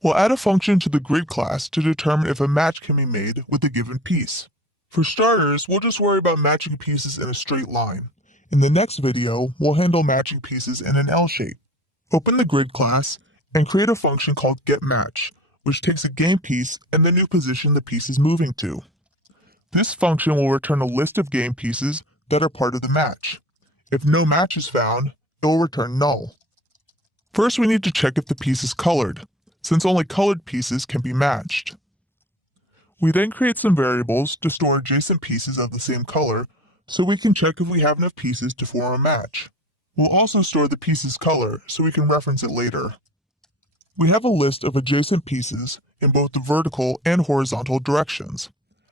We'll add a function to the grid class to determine if a match can be made with a given piece. For starters, we'll just worry about matching pieces in a straight line. In the next video, we'll handle matching pieces in an L shape. Open the grid class and create a function called getMatch, which takes a game piece and the new position the piece is moving to. This function will return a list of game pieces that are part of the match. If no match is found, it will return null. First, we need to check if the piece is colored, since only colored pieces can be matched. We then create some variables to store adjacent pieces of the same color, so we can check if we have enough pieces to form a match. We'll also store the piece's color, so we can reference it later. We have a list of adjacent pieces in both the vertical and horizontal directions,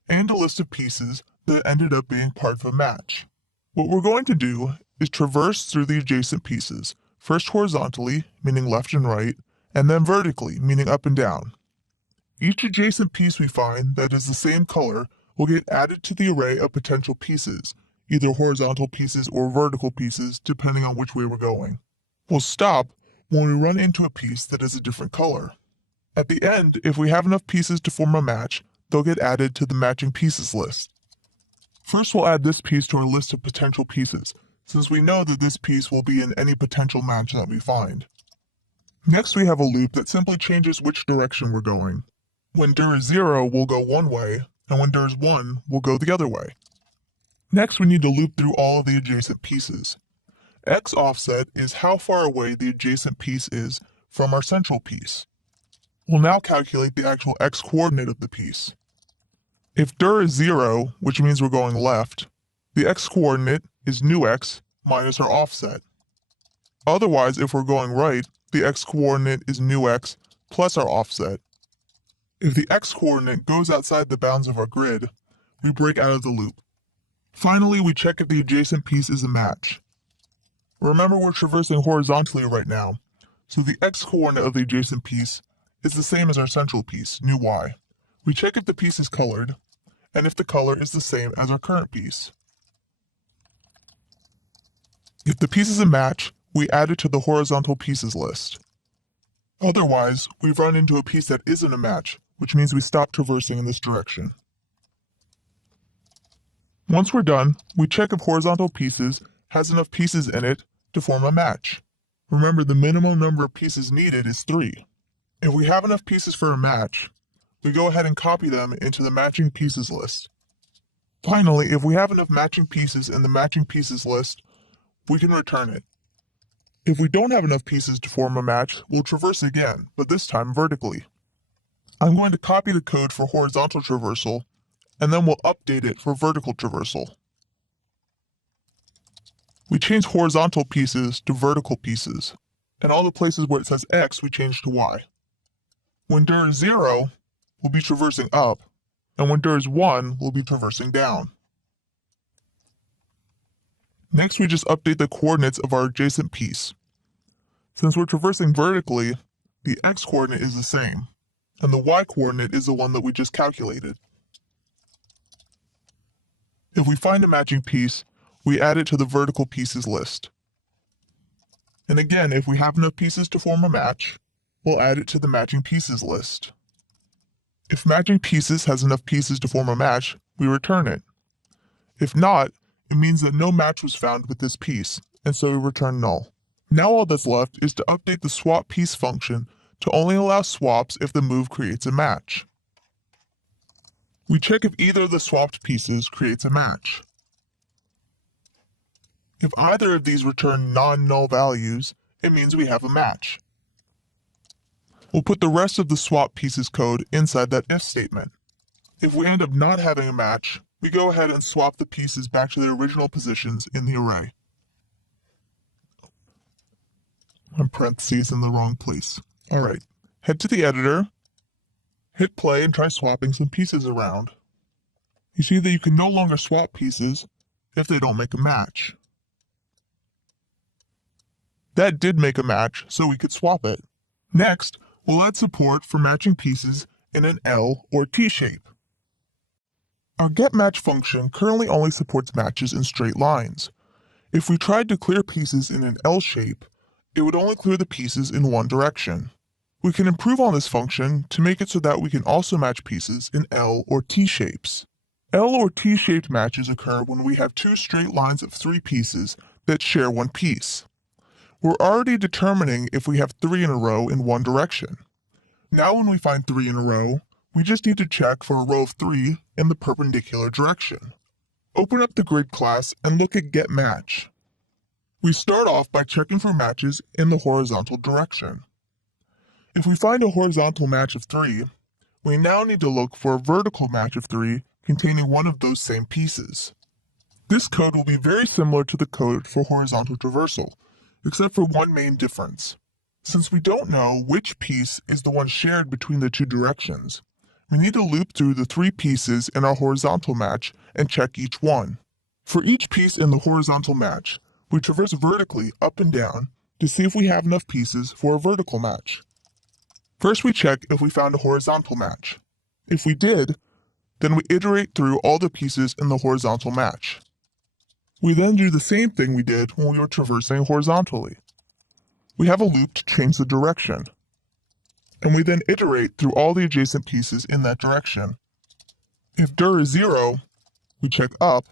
and a list of pieces that ended up being part of a match. What we're going to do is traverse through the adjacent pieces, first horizontally, meaning left and right, and then vertically, meaning up and down. Each adjacent piece we find that is the same color will get added to the array of potential pieces, either horizontal pieces or vertical pieces, depending on which way we're going. We'll stop when we run into a piece that is a different color. At the end, if we have enough pieces to form a match, they'll get added to the matching pieces list. First, we'll add this piece to our list of potential pieces, since we know that this piece will be in any potential match that we find. Next, we have a loop that simply changes which direction we're going. When dir is 0, we'll go one way, and when dir is 1, we'll go the other way. Next, we need to loop through all of the adjacent pieces. X offset is how far away the adjacent piece is from our central piece. We'll now calculate the actual x coordinate of the piece. If dir is 0, which means we're going left, the x coordinate is new x minus our offset. Otherwise, if we're going right, the x coordinate is new x plus our offset. If the x-coordinate goes outside the bounds of our grid, we break out of the loop. Finally, we check if the adjacent piece is a match. Remember, we're traversing horizontally right now, so the x-coordinate of the adjacent piece is the same as our central piece, new y. We check if the piece is colored, and if the color is the same as our current piece. If the piece is a match, we add it to the horizontal pieces list. Otherwise, we run into a piece that isn't a match, which means we stop traversing in this direction. Once we're done, we check if horizontal pieces has enough pieces in it to form a match. Remember, the minimum number of pieces needed is 3. If we have enough pieces for a match, we go ahead and copy them into the matching pieces list. Finally, if we have enough matching pieces in the matching pieces list, we can return it. If we don't have enough pieces to form a match, we'll traverse again, but this time vertically. I'm going to copy the code for horizontal traversal, and then we'll update it for vertical traversal. We change horizontal pieces to vertical pieces, and all the places where it says X we change to Y. When dir is 0, we'll be traversing up, and when dir is 1, we'll be traversing down. Next, we just update the coordinates of our adjacent piece. Since we're traversing vertically, the x-coordinate is the same, and the y-coordinate is the one that we just calculated. If we find a matching piece, we add it to the vertical pieces list. And again, if we have enough pieces to form a match, we'll add it to the matching pieces list. If matching pieces has enough pieces to form a match, we return it. If not, it means that no match was found with this piece, and so we return null. Now all that's left is to update the swap piece function to only allow swaps if the move creates a match. We check if either of the swapped pieces creates a match. If either of these return non-null values, it means we have a match. We'll put the rest of the swap pieces code inside that if statement. If we end up not having a match, we go ahead and swap the pieces back to their original positions in the array. My parentheses in the wrong place. Alright, head to the editor, hit play and try swapping some pieces around. You see that you can no longer swap pieces if they don't make a match. That did make a match, so we could swap it. Next, we'll add support for matching pieces in an L or T shape. Our getMatch function currently only supports matches in straight lines. If we tried to clear pieces in an L shape, it would only clear the pieces in one direction. We can improve on this function to make it so that we can also match pieces in L or T shapes. L or T-shaped matches occur when we have two straight lines of 3 pieces that share one piece. We're already determining if we have 3 in a row in one direction. Now when we find 3 in a row, we just need to check for a row of 3 in the perpendicular direction. Open up the grid class and look at getMatch. We start off by checking for matches in the horizontal direction. If we find a horizontal match of 3, we now need to look for a vertical match of 3 containing one of those same pieces. This code will be very similar to the code for horizontal traversal, except for one main difference. Since we don't know which piece is the one shared between the two directions, we need to loop through the 3 pieces in our horizontal match and check each one. For each piece in the horizontal match, we traverse vertically up and down to see if we have enough pieces for a vertical match. First, we check if we found a horizontal match. If we did, then we iterate through all the pieces in the horizontal match. We then do the same thing we did when we were traversing horizontally. We have a loop to change the direction. And we then iterate through all the adjacent pieces in that direction. If dir is 0, we check up,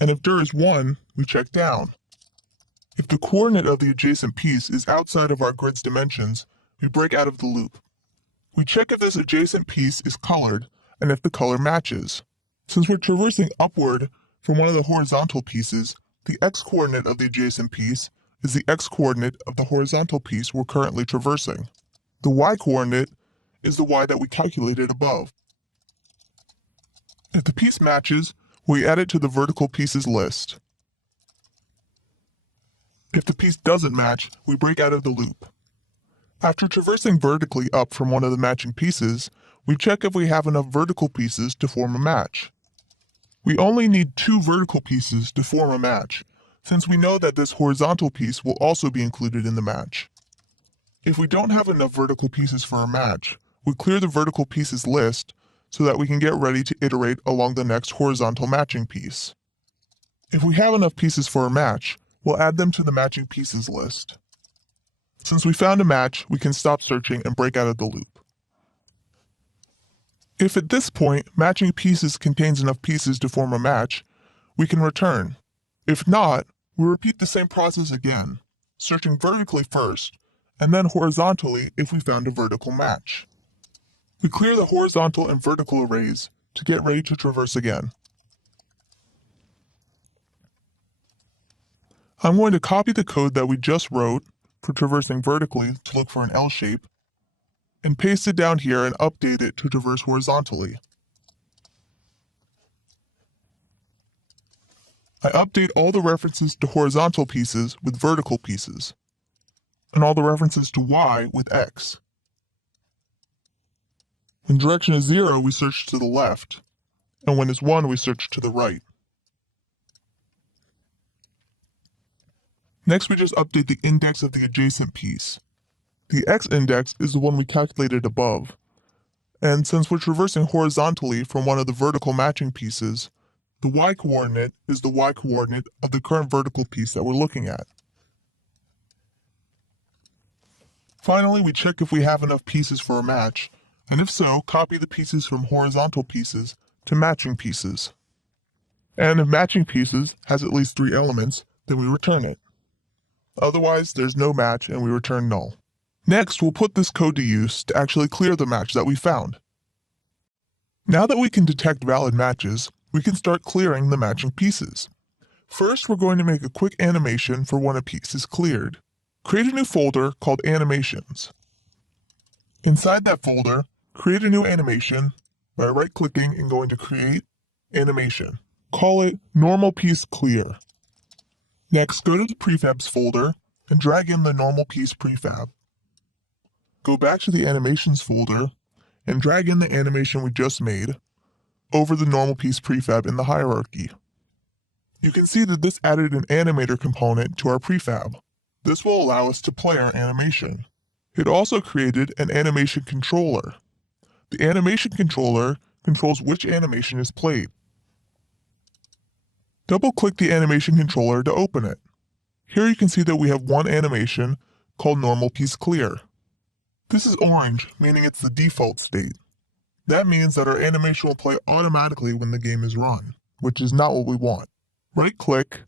and if dir is 1, we check down. If the coordinate of the adjacent piece is outside of our grid's dimensions, we break out of the loop. We check if this adjacent piece is colored and if the color matches. Since we're traversing upward from one of the horizontal pieces, the x-coordinate of the adjacent piece is the x-coordinate of the horizontal piece we're currently traversing. The y-coordinate is the y that we calculated above. If the piece matches, we add it to the vertical pieces list. If the piece doesn't match, we break out of the loop. After traversing vertically up from one of the matching pieces, we check if we have enough vertical pieces to form a match. We only need 2 vertical pieces to form a match, since we know that this horizontal piece will also be included in the match. If we don't have enough vertical pieces for a match, we clear the vertical pieces list so that we can get ready to iterate along the next horizontal matching piece. If we have enough pieces for a match, we'll add them to the matching pieces list. Since we found a match, we can stop searching and break out of the loop. If at this point matching pieces contains enough pieces to form a match, we can return. If not, we repeat the same process again, searching vertically first, and then horizontally if we found a vertical match. We clear the horizontal and vertical arrays to get ready to traverse again. I'm going to copy the code that we just wrote for traversing vertically to look for an L shape, and paste it down here and update it to traverse horizontally. I update all the references to horizontal pieces with vertical pieces, and all the references to Y with X. When direction is 0, we search to the left, and when it's 1, we search to the right. Next, we just update the index of the adjacent piece. The x-index is the one we calculated above, and since we're traversing horizontally from one of the vertical matching pieces, the y-coordinate is the y-coordinate of the current vertical piece that we're looking at. Finally, we check if we have enough pieces for a match, and if so, copy the pieces from horizontal pieces to matching pieces. And if matching pieces has at least 3 elements, then we return it. Otherwise, there's no match and we return null. Next, we'll put this code to use to actually clear the match that we found. Now that we can detect valid matches, we can start clearing the matching pieces. First, we're going to make a quick animation for when a piece is cleared. Create a new folder called Animations. Inside that folder, create a new animation by right-clicking and going to Create, Animation. Call it Normal Piece Clear. Next, go to the Prefabs folder and drag in the Normal Piece Prefab. Go back to the Animations folder and drag in the animation we just made over the Normal Piece Prefab in the hierarchy. You can see that this added an animator component to our prefab. This will allow us to play our animation. It also created an animation controller. The animation controller controls which animation is played. Double-click the animation controller to open it. Here you can see that we have one animation called Normal Piece Clear. This is orange, meaning it's the default state. That means that our animation will play automatically when the game is run, which is not what we want. Right-click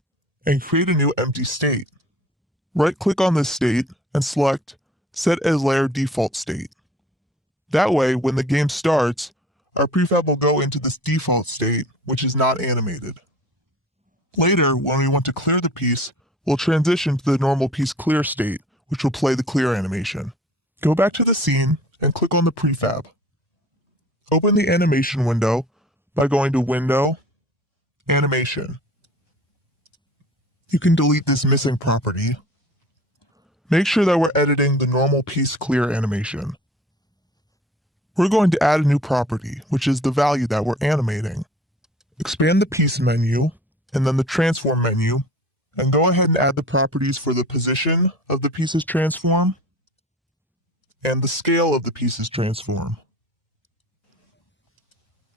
and create a new empty state. Right-click on this state and select Set as Layer Default State. That way, when the game starts, our prefab will go into this default state, which is not animated. Later, when we want to clear the piece, we'll transition to the Normal Piece Clear state, which will play the clear animation. Go back to the scene and click on the prefab. Open the animation window by going to Window, Animation. You can delete this missing property. Make sure that we're editing the Normal Piece Clear animation. We're going to add a new property, which is the value that we're animating. Expand the Piece menu, and then the Transform menu, and go ahead and add the properties for the position of the piece's transform and the scale of the piece's transform.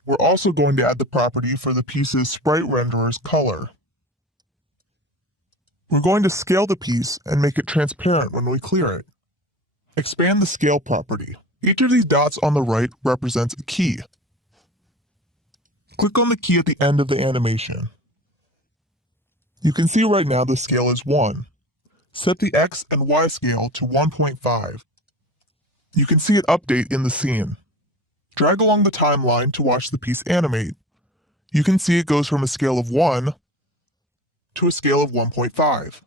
We're also going to add the property for the piece's sprite renderer's color. We're going to scale the piece and make it transparent when we clear it. Expand the scale property. Each of these dots on the right represents a key. Click on the key at the end of the animation. You can see right now the scale is 1. Set the X and Y scale to 1.5. You can see it update in the scene. Drag along the timeline to watch the piece animate. You can see it goes from a scale of 1 to a scale of 1.5.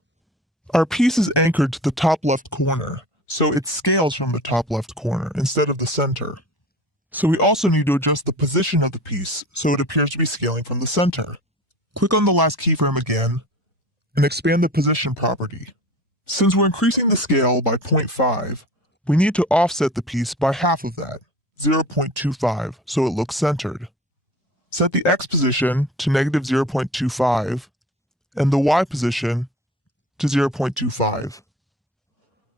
Our piece is anchored to the top left corner, so it scales from the top left corner instead of the center. So we also need to adjust the position of the piece so it appears to be scaling from the center. Click on the last keyframe again and expand the position property. Since we're increasing the scale by 0.5, we need to offset the piece by half of that. 0.25 so it looks centered. Set the X position to negative 0.25 and the Y position to 0.25.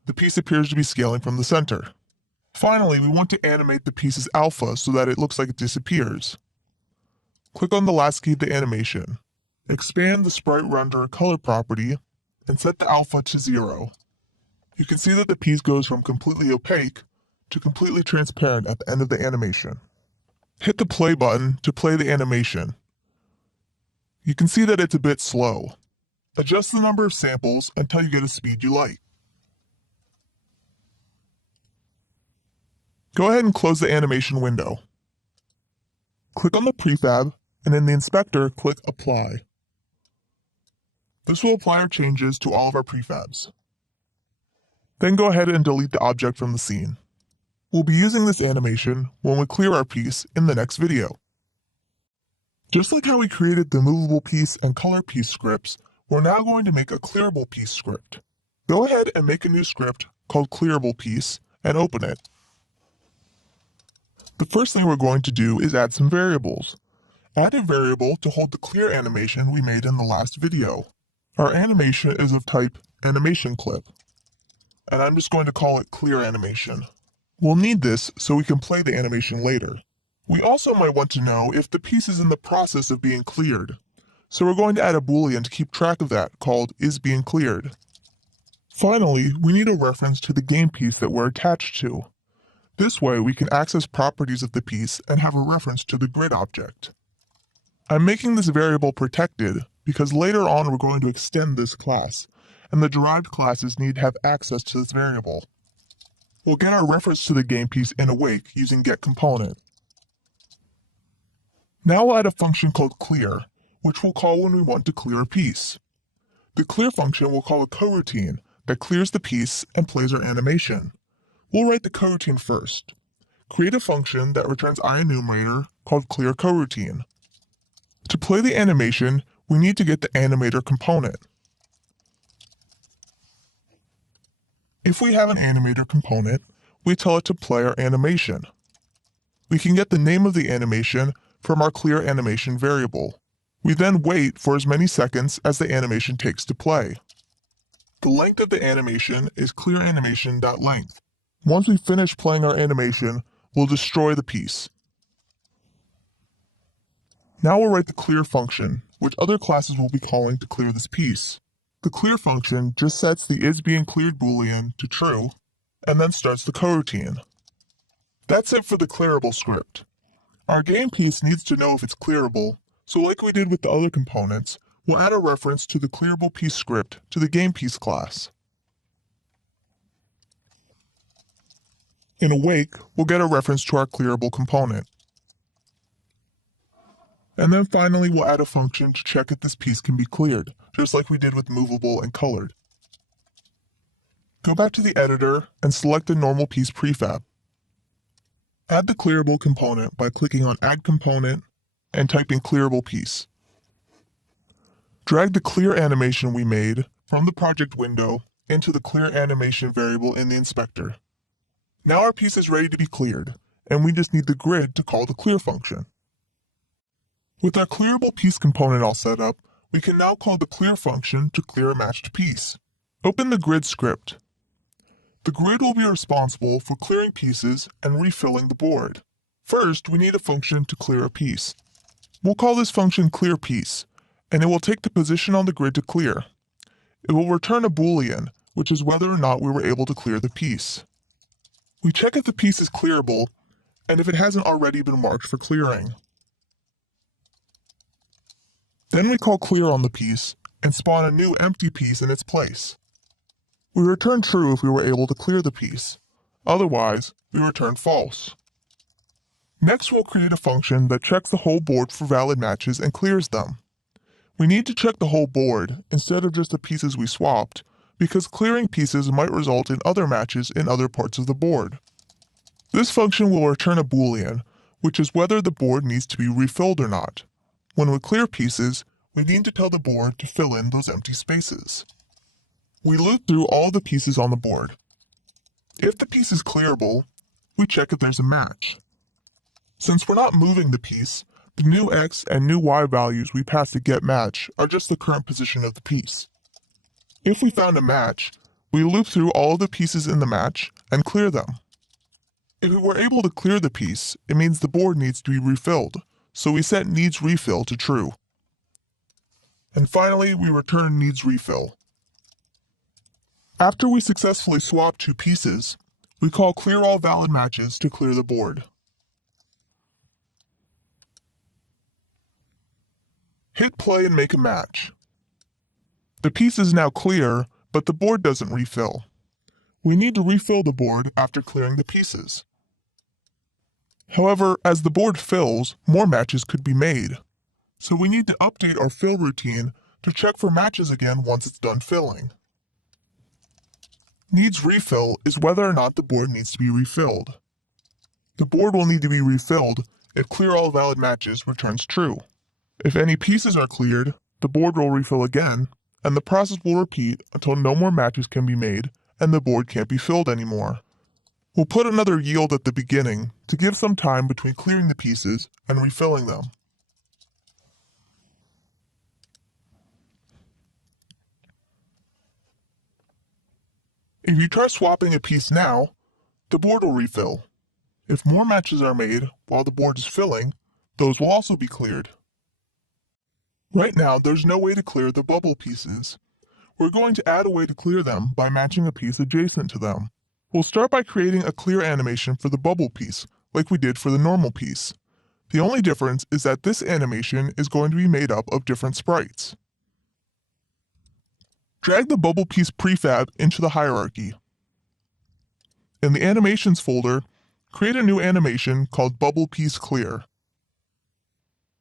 The piece appears to be scaling from the center. Finally, we want to animate the piece's alpha so that it looks like it disappears. Click on the last key of the animation. Expand the Sprite Render color property and set the alpha to 0. You can see that the piece goes from completely opaque to completely transparent at the end of the animation. Hit the play button to play the animation. You can see that it's a bit slow. Adjust the number of samples until you get a speed you like. Go ahead and close the animation window. Click on the prefab, and in the inspector, click Apply. This will apply our changes to all of our prefabs. Then go ahead and delete the object from the scene. We'll be using this animation when we clear our piece in the next video. Just like how we created the movable piece and color piece scripts, we're now going to make a clearable piece script. Go ahead and make a new script called clearable piece and open it. The first thing we're going to do is add some variables. Add a variable to hold the clear animation we made in the last video. Our animation is of type animation clip, and I'm just going to call it clear animation. We'll need this so we can play the animation later. We also might want to know if the piece is in the process of being cleared, so we're going to add a boolean to keep track of that called isBeingCleared. Finally, we need a reference to the game piece that we're attached to. This way we can access properties of the piece and have a reference to the grid object. I'm making this variable protected because later on we're going to extend this class, and the derived classes need to have access to this variable. We'll get our reference to the game piece in awake using getComponent. Now we'll add a function called clear, which we'll call when we want to clear a piece. The clear function will call a coroutine that clears the piece and plays our animation. We'll write the coroutine first. Create a function that returns IEnumerator called clearCoroutine. To play the animation, we need to get the animator component. If we have an animator component, we tell it to play our animation. We can get the name of the animation from our clear animation variable. We then wait for as many seconds as the animation takes to play. The length of the animation is clearAnimation.length. Once we finish playing our animation, we'll destroy the piece. Now we'll write the clear function, which other classes will be calling to clear this piece. The clear function just sets the isBeingCleared boolean to true, and then starts the coroutine. That's it for the clearable script. Our game piece needs to know if it's clearable, so like we did with the other components, we'll add a reference to the clearable piece script to the game piece class. In awake, we'll get a reference to our clearable component. And then finally, we'll add a function to check if this piece can be cleared, just like we did with movable and colored. Go back to the editor and select the normal piece prefab. Add the clearable component by clicking on Add Component and typing clearable piece. Drag the clear animation we made from the project window into the clear animation variable in the inspector. Now our piece is ready to be cleared, and we just need the grid to call the clear function. With our clearable piece component all set up, we can now call the clear function to clear a matched piece. Open the grid script. The grid will be responsible for clearing pieces and refilling the board. First, we need a function to clear a piece. We'll call this function clearPiece, and it will take the position on the grid to clear. It will return a boolean, which is whether or not we were able to clear the piece. We check if the piece is clearable, and if it hasn't already been marked for clearing. Then we call clear on the piece and spawn a new empty piece in its place. We return true if we were able to clear the piece. Otherwise, we return false. Next, we'll create a function that checks the whole board for valid matches and clears them. We need to check the whole board instead of just the pieces we swapped, because clearing pieces might result in other matches in other parts of the board. This function will return a boolean, which is whether the board needs to be refilled or not. When we clear pieces, we need to tell the board to fill in those empty spaces. We loop through all the pieces on the board. If the piece is clearable, we check if there's a match. Since we're not moving the piece, the new x and new y values we pass to getMatch are just the current position of the piece. If we found a match, we loop through all of the pieces in the match and clear them. If we were able to clear the piece, it means the board needs to be refilled, so we set needs refill to true. And finally, we return needs refill. After we successfully swap two pieces, we call clear all valid matches to clear the board. Hit play and make a match. The piece is now clear, but the board doesn't refill. We need to refill the board after clearing the pieces. However, as the board fills, more matches could be made. So we need to update our fill routine to check for matches again once it's done filling. Needs refill is whether or not the board needs to be refilled. The board will need to be refilled if clear all valid matches returns true. If any pieces are cleared, the board will refill again, and the process will repeat until no more matches can be made and the board can't be filled anymore. We'll put another yield at the beginning to give some time between clearing the pieces and refilling them. If you try swapping a piece now, the board will refill. If more matches are made while the board is filling, those will also be cleared. Right now, there's no way to clear the bubble pieces. We're going to add a way to clear them by matching a piece adjacent to them. We'll start by creating a clear animation for the bubble piece, like we did for the normal piece. The only difference is that this animation is going to be made up of different sprites. Drag the bubble piece prefab into the hierarchy. In the Animations folder, create a new animation called Bubble Piece Clear.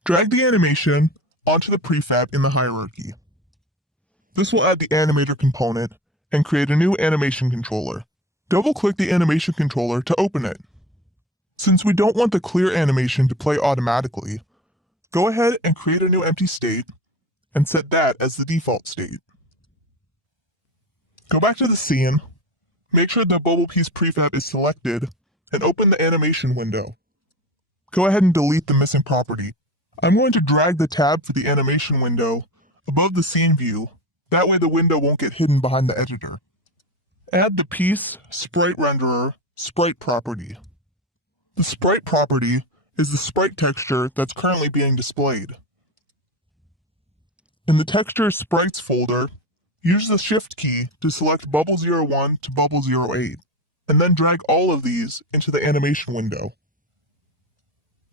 Drag the animation onto the prefab in the hierarchy. This will add the animator component and create a new animation controller. Double-click the animation controller to open it. Since we don't want the clear animation to play automatically, go ahead and create a new empty state and set that as the default state. Go back to the scene, make sure the bubble piece prefab is selected, and open the animation window. Go ahead and delete the missing property. I'm going to drag the tab for the animation window above the scene view, that way the window won't get hidden behind the editor. Add the Piece Sprite Renderer Sprite property. The Sprite property is the sprite texture that's currently being displayed. In the Texture Sprites folder, use the Shift key to select Bubble 01 to Bubble 08, and then drag all of these into the animation window.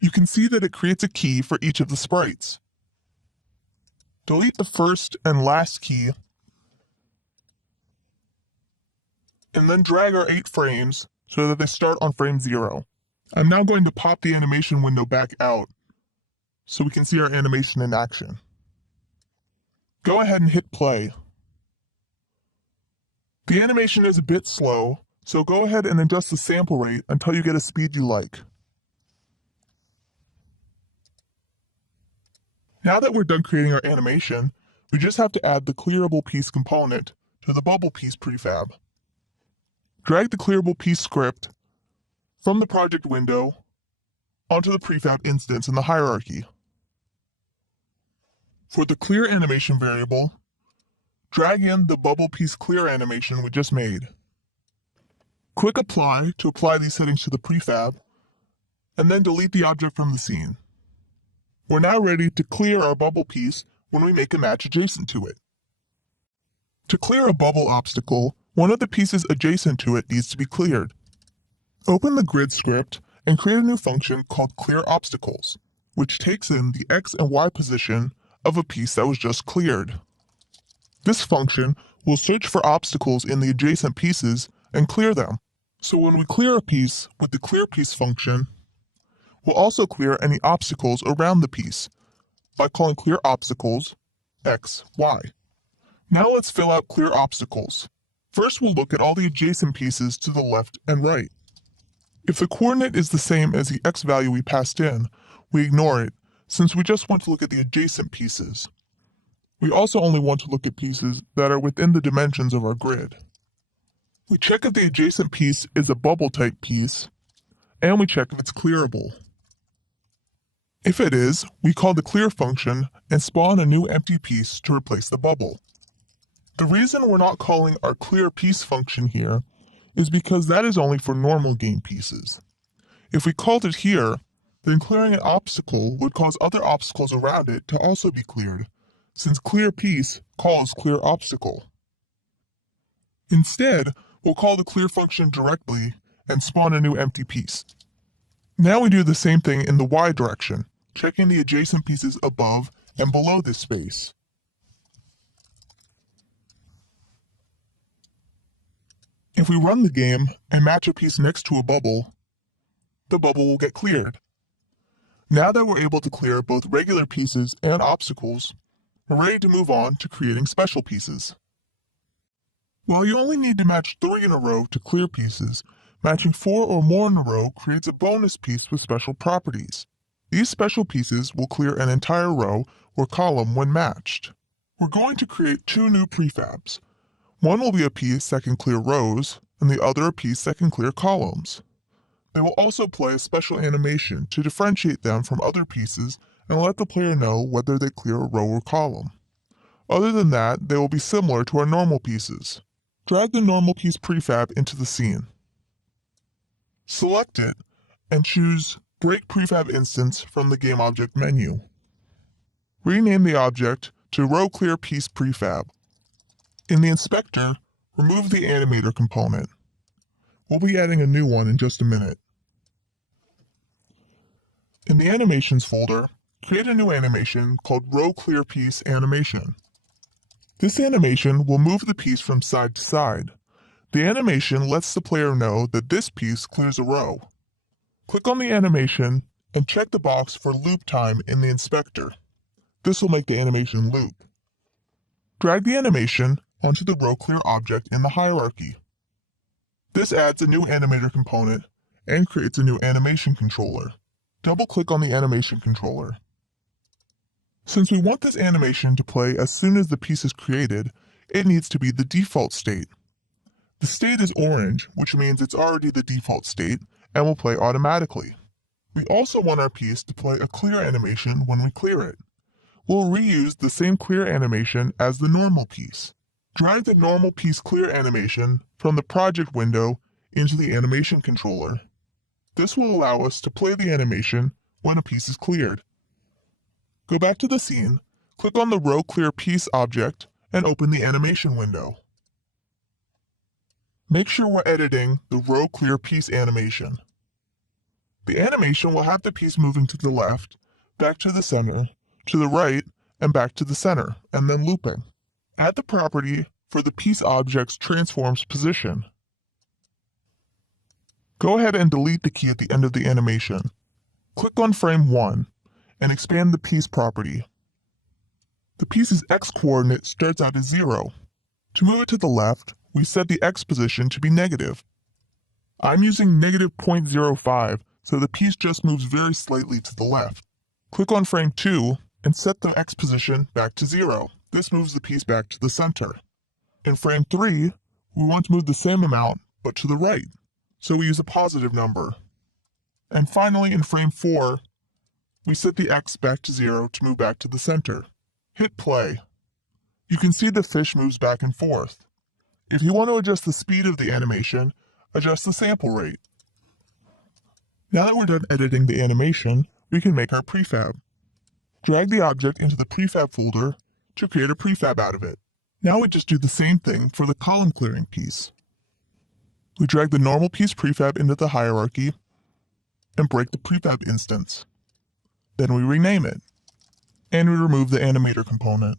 You can see that it creates a key for each of the sprites. Delete the first and last key, and then drag our 8 frames so that they start on frame 0. I'm now going to pop the animation window back out so we can see our animation in action. Go ahead and hit play. The animation is a bit slow, so go ahead and adjust the sample rate until you get a speed you like. Now that we're done creating our animation, we just have to add the clearable piece component to the bubble piece prefab. Drag the clearable piece script from the project window onto the prefab instance in the hierarchy. For the clear animation variable, drag in the bubble piece clear animation we just made. Click Apply to apply these settings to the prefab, and then delete the object from the scene. We're now ready to clear our bubble piece when we make a match adjacent to it. To clear a bubble obstacle, one of the pieces adjacent to it needs to be cleared. Open the grid script and create a new function called Clear Obstacles, which takes in the X and Y position of a piece that was just cleared. This function will search for obstacles in the adjacent pieces and clear them. So when we clear a piece with the Clear Piece function, we'll also clear any obstacles around the piece by calling Clear Obstacles X, Y. Now let's fill out Clear Obstacles. First, we'll look at all the adjacent pieces to the left and right. If the coordinate is the same as the X value we passed in, we ignore it, since we just want to look at the adjacent pieces. We also only want to look at pieces that are within the dimensions of our grid. We check if the adjacent piece is a bubble type piece, and we check if it's clearable. If it is, we call the clear function and spawn a new empty piece to replace the bubble. The reason we're not calling our clear piece function here is because that is only for normal game pieces. If we called it here, then clearing an obstacle would cause other obstacles around it to also be cleared, since clear piece calls clear obstacle. Instead, we'll call the clear function directly and spawn a new empty piece. Now we do the same thing in the y direction, checking the adjacent pieces above and below this space. If we run the game and match a piece next to a bubble, the bubble will get cleared. Now that we're able to clear both regular pieces and obstacles, we're ready to move on to creating special pieces. While you only need to match 3 in a row to clear pieces, matching 4 or more in a row creates a bonus piece with special properties. These special pieces will clear an entire row or column when matched. We're going to create 2 new prefabs. One will be a piece that can clear rows, and the other a piece that can clear columns. They will also play a special animation to differentiate them from other pieces and let the player know whether they clear a row or column. Other than that, they will be similar to our normal pieces. Drag the normal piece prefab into the scene. Select it and choose Break Prefab Instance from the Game Object menu. Rename the object to Row Clear Piece Prefab. In the inspector, remove the animator component. We'll be adding a new one in just a minute. In the Animations folder, create a new animation called Row Clear Piece Animation. This animation will move the piece from side to side. The animation lets the player know that this piece clears a row. Click on the animation and check the box for loop time in the inspector. This will make the animation loop. Drag the animation onto the row clear object in the hierarchy. This adds a new animator component and creates a new animation controller. Double-click on the animation controller. Since we want this animation to play as soon as the piece is created, it needs to be the default state. The state is orange, which means it's already the default state and will play automatically. We also want our piece to play a clear animation when we clear it. We'll reuse the same clear animation as the normal piece. Drag the normal piece clear animation from the project window into the animation controller. This will allow us to play the animation when a piece is cleared. Go back to the scene, click on the Row Clear Piece object, and open the animation window. Make sure we're editing the Row Clear Piece animation. The animation will have the piece moving to the left, back to the center, to the right, and back to the center, and then looping. Add the property for the piece object's transforms position. Go ahead and delete the key at the end of the animation. Click on frame 1 and expand the piece property. The piece's x-coordinate starts out as 0. To move it to the left, we set the x position to be negative. I'm using negative 0.05, so the piece just moves very slightly to the left. Click on frame 2 and set the x position back to 0. This moves the piece back to the center. In frame 3, we want to move the same amount, but to the right, so we use a positive number. And finally, in frame 4, we set the x back to 0 to move back to the center. Hit play. You can see the fish moves back and forth. If you want to adjust the speed of the animation, adjust the sample rate. Now that we're done editing the animation, we can make our prefab. Drag the object into the prefab folder to create a prefab out of it. Now we just do the same thing for the column clearing piece. We drag the normal piece prefab into the hierarchy and break the prefab instance. Then we rename it, and we remove the animator component.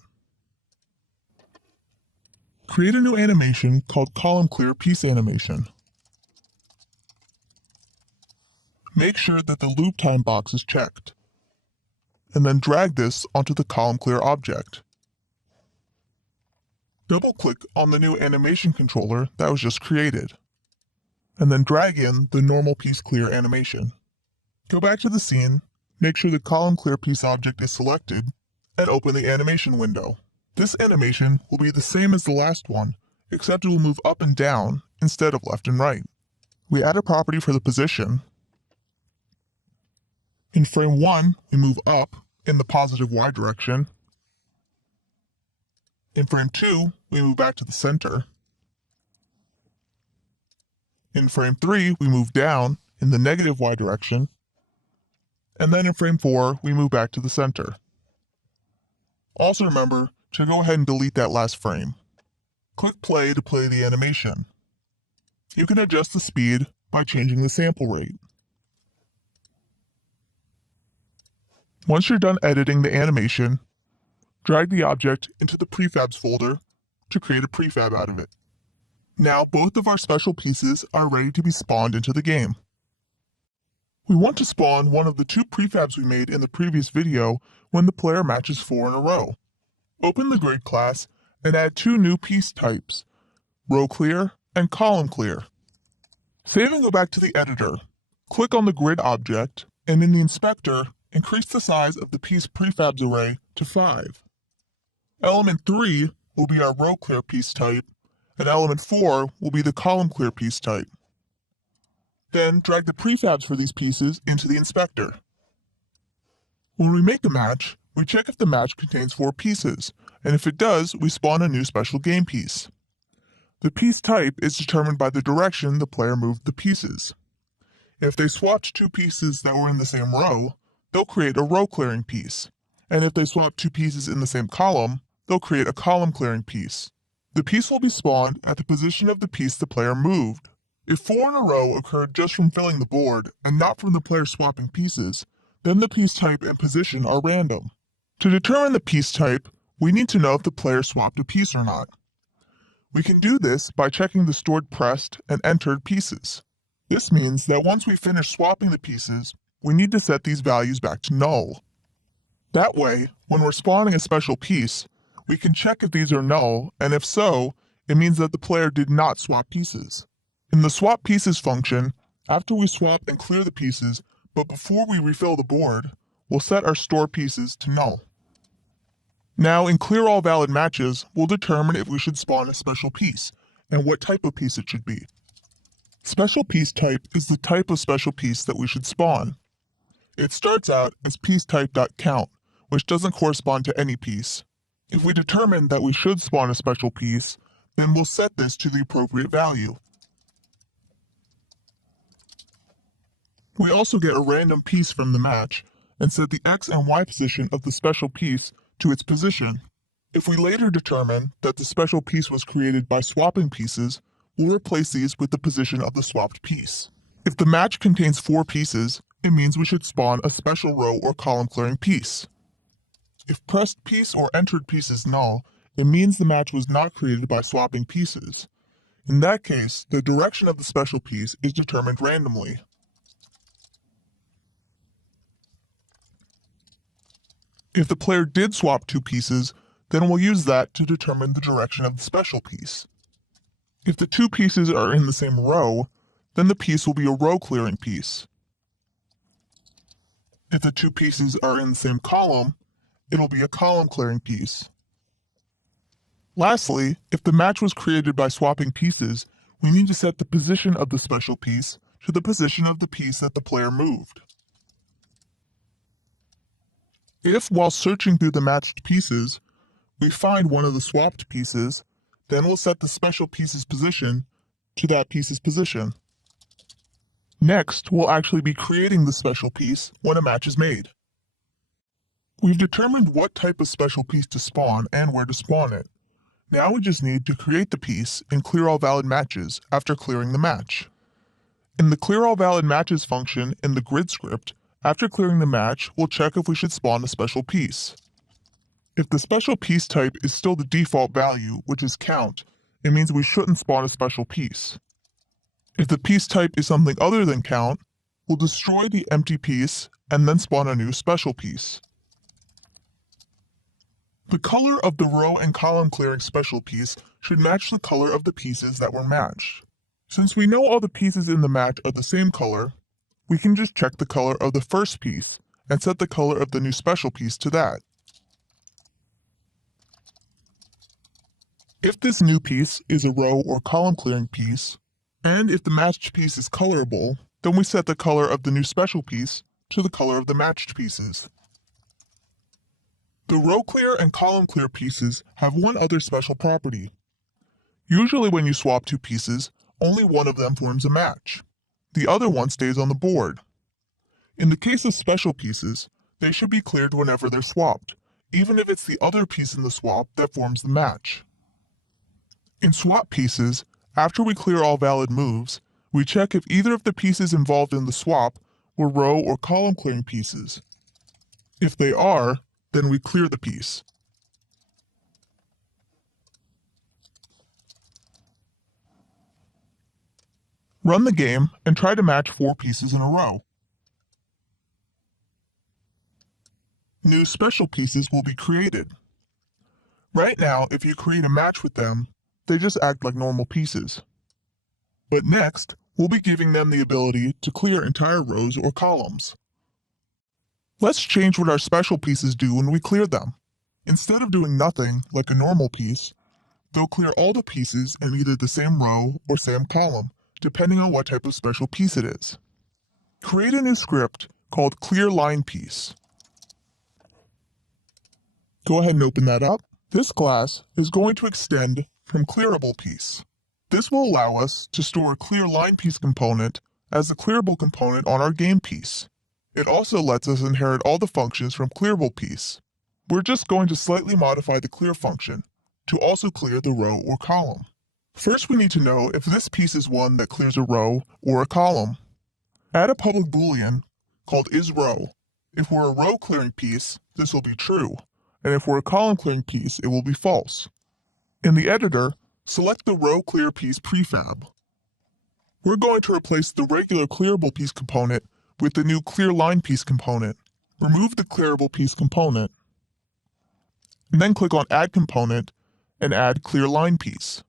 Create a new animation called Column Clear Piece Animation. Make sure that the loop time box is checked, and then drag this onto the Column Clear object. Double-click on the new animation controller that was just created, and then drag in the normal piece clear animation. Go back to the scene, make sure the Column Clear Piece object is selected, and open the animation window. This animation will be the same as the last one, except it will move up and down instead of left and right. We add a property for the position, In frame 1, we move up in the positive Y direction. In frame 2, we move back to the center. In frame 3, we move down in the negative Y direction. And then in frame 4, we move back to the center. Also remember to go ahead and delete that last frame. Click play to play the animation. You can adjust the speed by changing the sample rate. Once you're done editing the animation, drag the object into the prefabs folder to create a prefab out of it. Now both of our special pieces are ready to be spawned into the game. We want to spawn one of the two prefabs we made in the previous video when the player matches 4 in a row. Open the grid class and add two new piece types, row clear and column clear. Save and go back to the editor. Click on the grid object and in the inspector, increase the size of the piece prefabs array to 5. Element 3 will be our row clear piece type, and element 4 will be the column clear piece type. Then drag the prefabs for these pieces into the inspector. When we make a match, we check if the match contains 4 pieces, and if it does, we spawn a new special game piece. The piece type is determined by the direction the player moved the pieces. If they swapped 2 pieces that were in the same row, they'll create a row clearing piece, and if they swap 2 pieces in the same column, they'll create a column clearing piece. The piece will be spawned at the position of the piece the player moved. If 4 in a row occurred just from filling the board and not from the player swapping pieces, then the piece type and position are random. To determine the piece type, we need to know if the player swapped a piece or not. We can do this by checking the stored pressed and entered pieces. This means that once we finish swapping the pieces, we need to set these values back to null. That way, when we're spawning a special piece, we can check if these are null, and if so, it means that the player did not swap pieces. In the swap pieces function, after we swap and clear the pieces, but before we refill the board, we'll set our store pieces to null. Now in clear all valid matches, we'll determine if we should spawn a special piece, and what type of piece it should be. Special piece type is the type of special piece that we should spawn. It starts out as piecetype.count, which doesn't correspond to any piece. If we determine that we should spawn a special piece, then we'll set this to the appropriate value. We also get a random piece from the match and set the X and Y position of the special piece to its position. If we later determine that the special piece was created by swapping pieces, we'll replace these with the position of the swapped piece. If the match contains 4 pieces, it means we should spawn a special row or column clearing piece. If pressed piece or entered piece is null, it means the match was not created by swapping pieces. In that case, the direction of the special piece is determined randomly. If the player did swap 2 pieces, then we'll use that to determine the direction of the special piece. If the 2 pieces are in the same row, then the piece will be a row clearing piece. If the 2 pieces are in the same column, it'll be a column clearing piece. Lastly, if the match was created by swapping pieces, we need to set the position of the special piece to the position of the piece that the player moved. If, while searching through the matched pieces, we find one of the swapped pieces, then we'll set the special piece's position to that piece's position. Next, we'll actually be creating the special piece when a match is made. We've determined what type of special piece to spawn and where to spawn it. Now we just need to create the piece and clear all valid matches after clearing the match. In the clear all valid matches function in the grid script, after clearing the match, we'll check if we should spawn a special piece. If the special piece type is still the default value, which is count, it means we shouldn't spawn a special piece. If the piece type is something other than count, we'll destroy the empty piece and then spawn a new special piece. The color of the row and column clearing special piece should match the color of the pieces that were matched. Since we know all the pieces in the match are the same color, we can just check the color of the first piece and set the color of the new special piece to that. If this new piece is a row or column clearing piece, and if the matched piece is colorable, then we set the color of the new special piece to the color of the matched pieces. The row clear and column clear pieces have one other special property. Usually when you swap two pieces, only one of them forms a match. The other one stays on the board. In the case of special pieces, they should be cleared whenever they're swapped, even if it's the other piece in the swap that forms the match. In swap pieces, after we clear all valid moves, we check if either of the pieces involved in the swap were row or column clearing pieces. If they are, then we clear the piece. Run the game and try to match 4 pieces in a row. New special pieces will be created. Right now, if you create a match with them, they just act like normal pieces. But next, we'll be giving them the ability to clear entire rows or columns. Let's change what our special pieces do when we clear them. Instead of doing nothing, like a normal piece, they'll clear all the pieces in either the same row or same column, depending on what type of special piece it is. Create a new script called clearLinePiece. Go ahead and open that up. This class is going to extend from clearablePiece. This will allow us to store a clearLinePiece component as the clearable component on our game piece. It also lets us inherit all the functions from clearablePiece. We're just going to slightly modify the clear function to also clear the row or column. First, we need to know if this piece is one that clears a row or a column. Add a public boolean called isRow. If we're a row clearing piece, this will be true, and if we're a column clearing piece, it will be false. In the editor, select the row clear piece prefab. We're going to replace the regular clearable piece component with the new clearLinePiece component. Remove the clearable piece component, and then click on Add Component and add clearLinePiece.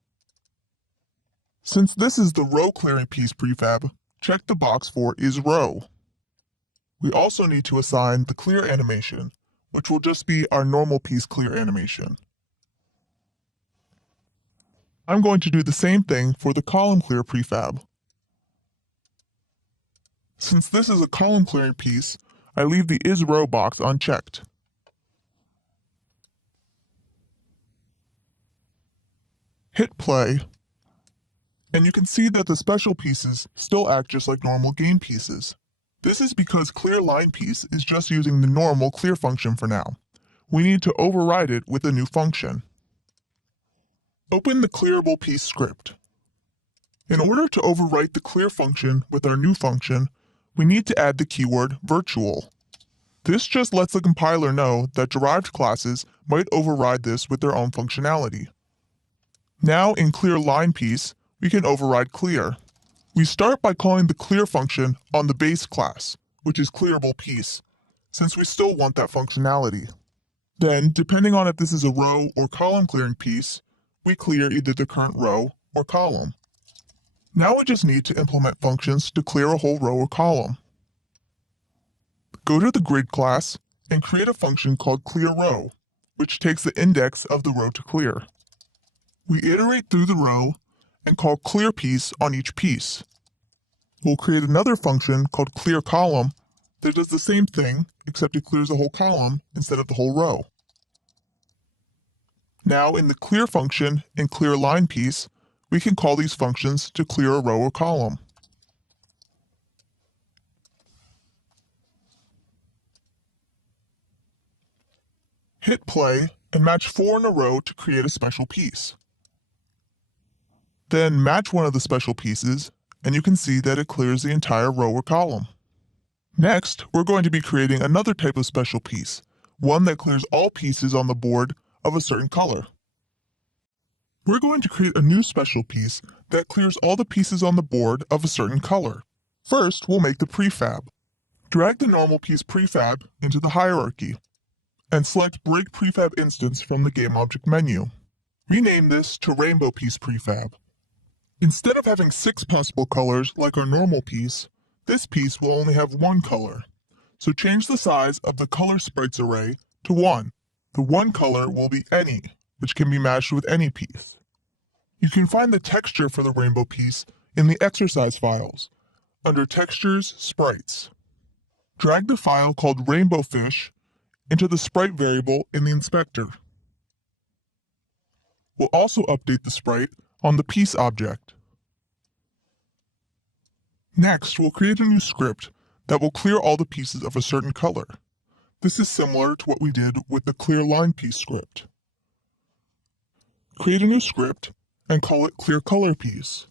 Since this is the row clearing piece prefab, check the box for isRow. We also need to assign the clear animation, which will just be our normal piece clear animation. I'm going to do the same thing for the column clear prefab. Since this is a column clearing piece, I leave the isRow box unchecked. Hit play, and you can see that the special pieces still act just like normal game pieces. This is because clearLinePiece is just using the normal clear function for now. We need to override it with a new function. Open the clearablePiece script. In order to overwrite the clear function with our new function, we need to add the keyword virtual. This just lets the compiler know that derived classes might override this with their own functionality. Now in clearLinePiece, we can override clear. We start by calling the clear function on the base class, which is clearablePiece, since we still want that functionality. Then, depending on if this is a row or column clearing piece, we clear either the current row or column. Now we just need to implement functions to clear a whole row or column. Go to the grid class and create a function called clearRow, which takes the index of the row to clear. We iterate through the row and call clearPiece on each piece. We'll create another function called clearColumn that does the same thing, except it clears a whole column instead of the whole row. Now in the clear function in clearLinePiece, we can call these functions to clear a row or column. Hit play and match 4 in a row to create a special piece. Then match one of the special pieces, and you can see that it clears the entire row or column. Next, we're going to be creating another type of special piece, one that clears all pieces on the board of a certain color. We're going to create a new special piece that clears all the pieces on the board of a certain color. First, we'll make the prefab. Drag the normal piece prefab into the hierarchy, and select Break Prefab Instance from the GameObject menu. Rename this to Rainbow Piece Prefab. Instead of having 6 possible colors like our normal piece, this piece will only have 1 color. So change the size of the color sprites array to 1. The 1 color will be any, which can be matched with any piece. You can find the texture for the rainbow piece in the exercise files, under Textures, Sprites. Drag the file called Rainbow Fish into the sprite variable in the inspector. We'll also update the sprite on the piece object. Next, we'll create a new script that will clear all the pieces of a certain color. This is similar to what we did with the clear line piece script. Create a new script and call it clear color piece.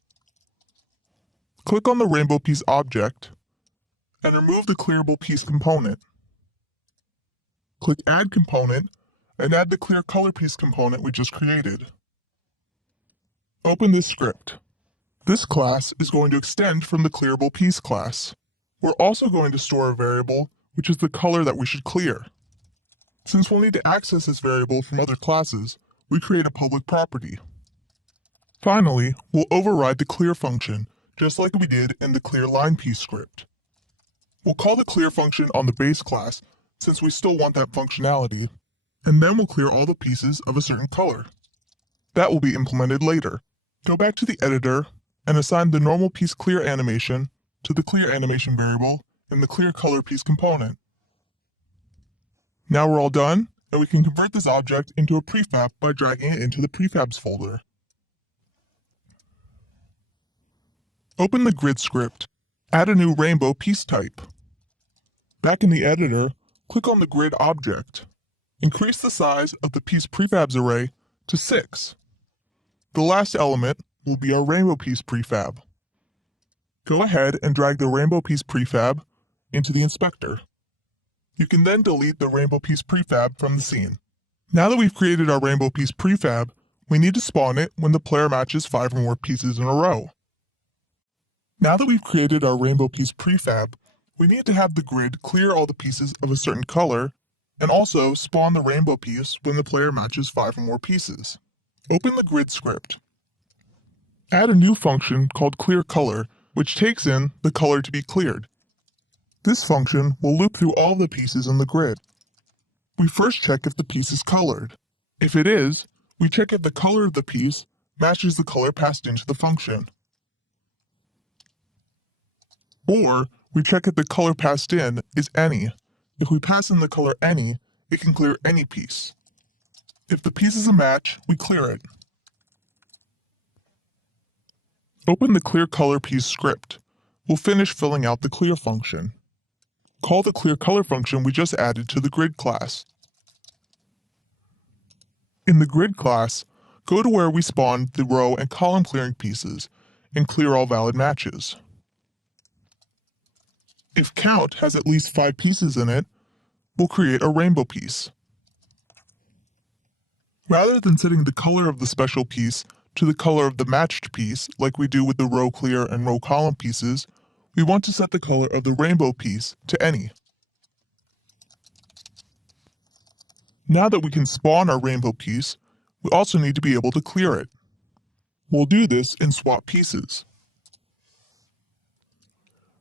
Click on the rainbow piece object and remove the clearable piece component. Click Add Component and add the clear color piece component we just created. Open this script. This class is going to extend from the clearable piece class. We're also going to store a variable, which is the color that we should clear. Since we'll need to access this variable from other classes, we create a public property. Finally, we'll override the clear function, just like we did in the clear line piece script. We'll call the clear function on the base class, since we still want that functionality, and then we'll clear all the pieces of a certain color. That will be implemented later. Go back to the editor and assign the normal piece clear animation to the clear animation variable in the clear color piece component. Now we're all done, and we can convert this object into a prefab by dragging it into the prefabs folder. Open the grid script. Add a new rainbow piece type. Back in the editor, click on the grid object. Increase the size of the piece prefabs array to 6. The last element will be our rainbow piece prefab. Go ahead and drag the rainbow piece prefab into the inspector. You can then delete the rainbow piece prefab from the scene. Now that we've created our rainbow piece prefab, we need to spawn it when the player matches 5 or more pieces in a row. Now that we've created our rainbow piece prefab, we need to have the grid clear all the pieces of a certain color and also spawn the rainbow piece when the player matches 5 or more pieces. Open the grid script. Add a new function called clearColor, which takes in the color to be cleared. This function will loop through all the pieces in the grid. We first check if the piece is colored. If it is, we check if the color of the piece matches the color passed into the function. Or, we check if the color passed in is any. If we pass in the color any, it can clear any piece. If the piece is a match, we clear it. Open the clear color piece script. We'll finish filling out the clear function. Call the clear color function we just added to the grid class. In the grid class, go to where we spawned the row and column clearing pieces and clear all valid matches. If count has at least 5 pieces in it, we'll create a rainbow piece. Rather than setting the color of the special piece to the color of the matched piece, like we do with the row clear and row column pieces, we want to set the color of the rainbow piece to any. Now that we can spawn our rainbow piece, we also need to be able to clear it. We'll do this in swap pieces.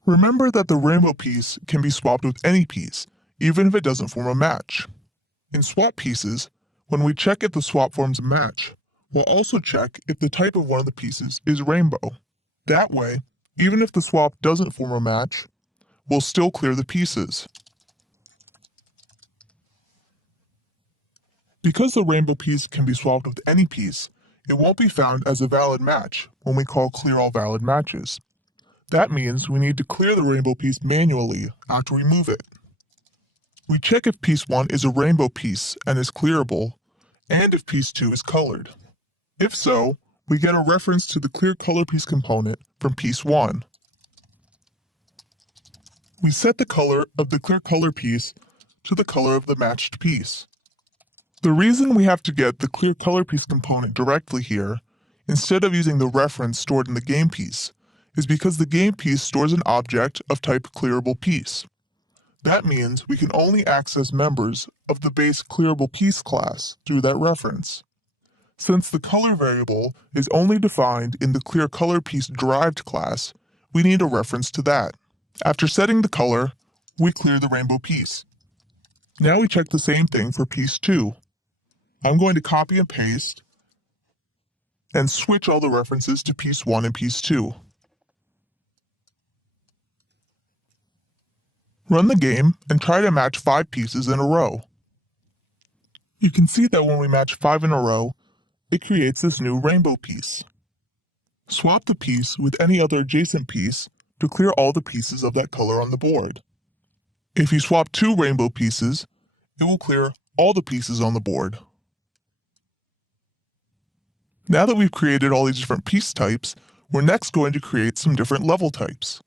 Remember that the rainbow piece can be swapped with any piece, even if it doesn't form a match. In swap pieces, when we check if the swap forms a match, we'll also check if the type of one of the pieces is rainbow. That way, even if the swap doesn't form a match, we'll still clear the pieces. Because the rainbow piece can be swapped with any piece, it won't be found as a valid match when we call clear all valid matches. That means we need to clear the rainbow piece manually after we move it. We check if piece 1 is a rainbow piece and is clearable, and if piece 2 is colored. If so, we get a reference to the clear color piece component from piece 1. We set the color of the clear color piece to the color of the matched piece. The reason we have to get the clear color piece component directly here, instead of using the reference stored in the game piece, is because the game piece stores an object of type clearable piece. That means we can only access members of the base clearable piece class through that reference. Since the color variable is only defined in the clear color piece derived class, we need a reference to that. After setting the color, we clear the rainbow piece. Now we check the same thing for piece 2. I'm going to copy and paste and switch all the references to piece 1 and piece 2. Run the game and try to match 5 pieces in a row. You can see that when we match 5 in a row, it creates this new rainbow piece. Swap the piece with any other adjacent piece to clear all the pieces of that color on the board. If you swap 2 rainbow pieces, it will clear all the pieces on the board. Now that we've created all these different piece types, we're next going to create some different level types.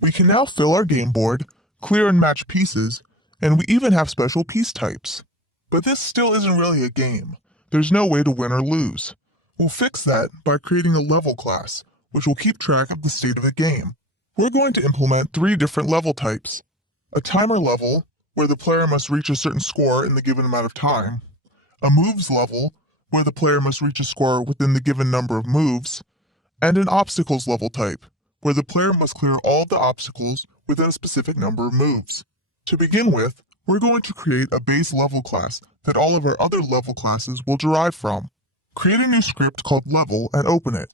We can now fill our game board, clear and match pieces, and we even have special piece types. But this still isn't really a game. There's no way to win or lose. We'll fix that by creating a level class, which will keep track of the state of the game. We're going to implement 3 different level types. A timer level, where the player must reach a certain score in the given amount of time. A moves level, where the player must reach a score within the given number of moves. And an obstacles level type, where the player must clear all the obstacles within a specific number of moves. To begin with, we're going to create a base level class that all of our other level classes will derive from. Create a new script called level and open it.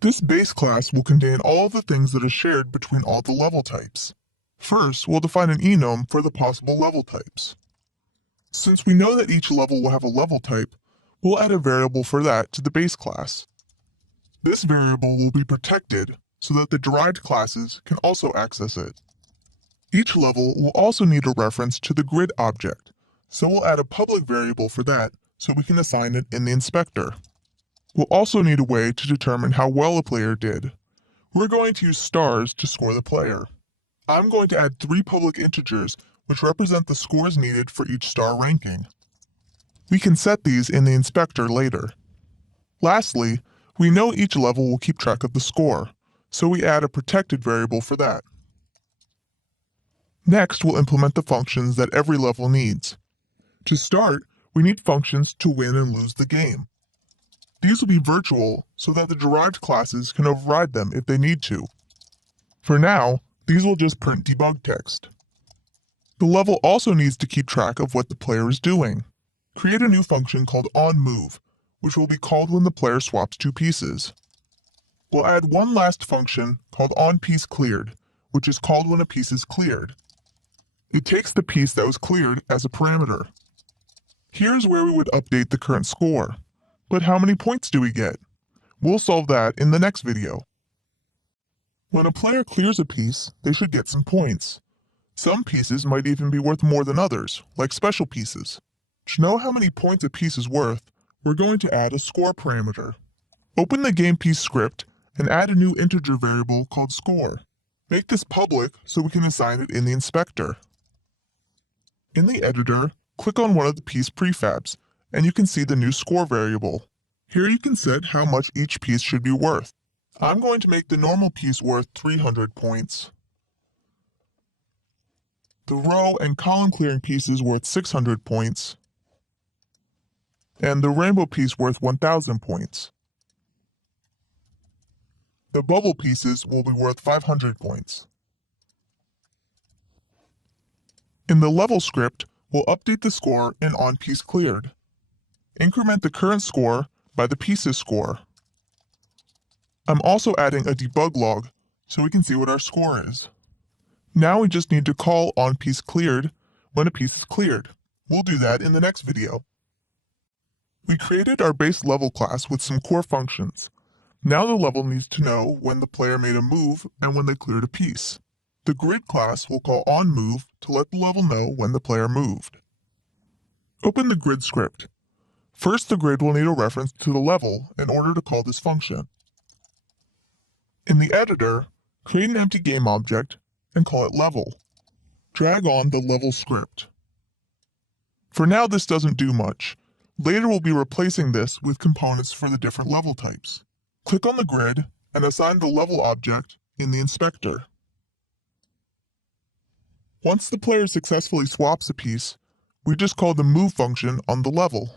This base class will contain all the things that are shared between all the level types. First, we'll define an enum for the possible level types. Since we know that each level will have a level type, we'll add a variable for that to the base class. This variable will be protected so that the derived classes can also access it. Each level will also need a reference to the grid object, so we'll add a public variable for that so we can assign it in the inspector. We'll also need a way to determine how well a player did. We're going to use stars to score the player. I'm going to add 3 public integers which represent the scores needed for each star ranking. We can set these in the inspector later. Lastly, we know each level will keep track of the score, so we add a protected variable for that. Next, we'll implement the functions that every level needs. To start, we need functions to win and lose the game. These will be virtual so that the derived classes can override them if they need to. For now, these will just print debug text. The level also needs to keep track of what the player is doing. Create a new function called onMove, which will be called when the player swaps 2 pieces. We'll add one last function called onPieceCleared, which is called when a piece is cleared. It takes the piece that was cleared as a parameter. Here's where we would update the current score. But how many points do we get? We'll solve that in the next video. When a player clears a piece, they should get some points. Some pieces might even be worth more than others, like special pieces. To know how many points a piece is worth, we're going to add a score parameter. Open the GamePiece script and add a new integer variable called score. Make this public so we can assign it in the inspector. In the editor, click on one of the piece prefabs, and you can see the new score variable. Here you can set how much each piece should be worth. I'm going to make the normal piece worth 300 points. The row and column clearing pieces worth 600 points. And the rainbow piece worth 1000 points. The bubble pieces will be worth 500 points. In the level script, we'll update the score in onPieceCleared. Increment the current score by the piece's score. I'm also adding a debug log so we can see what our score is. Now we just need to call onPieceCleared when a piece is cleared. We'll do that in the next video. We created our base level class with some core functions. Now the level needs to know when the player made a move and when they cleared a piece. The grid class will call onMove to let the level know when the player moved. Open the grid script. First, the grid will need a reference to the level in order to call this function. In the editor, create an empty game object and call it level. Drag on the level script. For now, this doesn't do much. Later, we'll be replacing this with components for the different level types. Click on the grid and assign the level object in the inspector. Once the player successfully swaps a piece, we just call the move function on the level.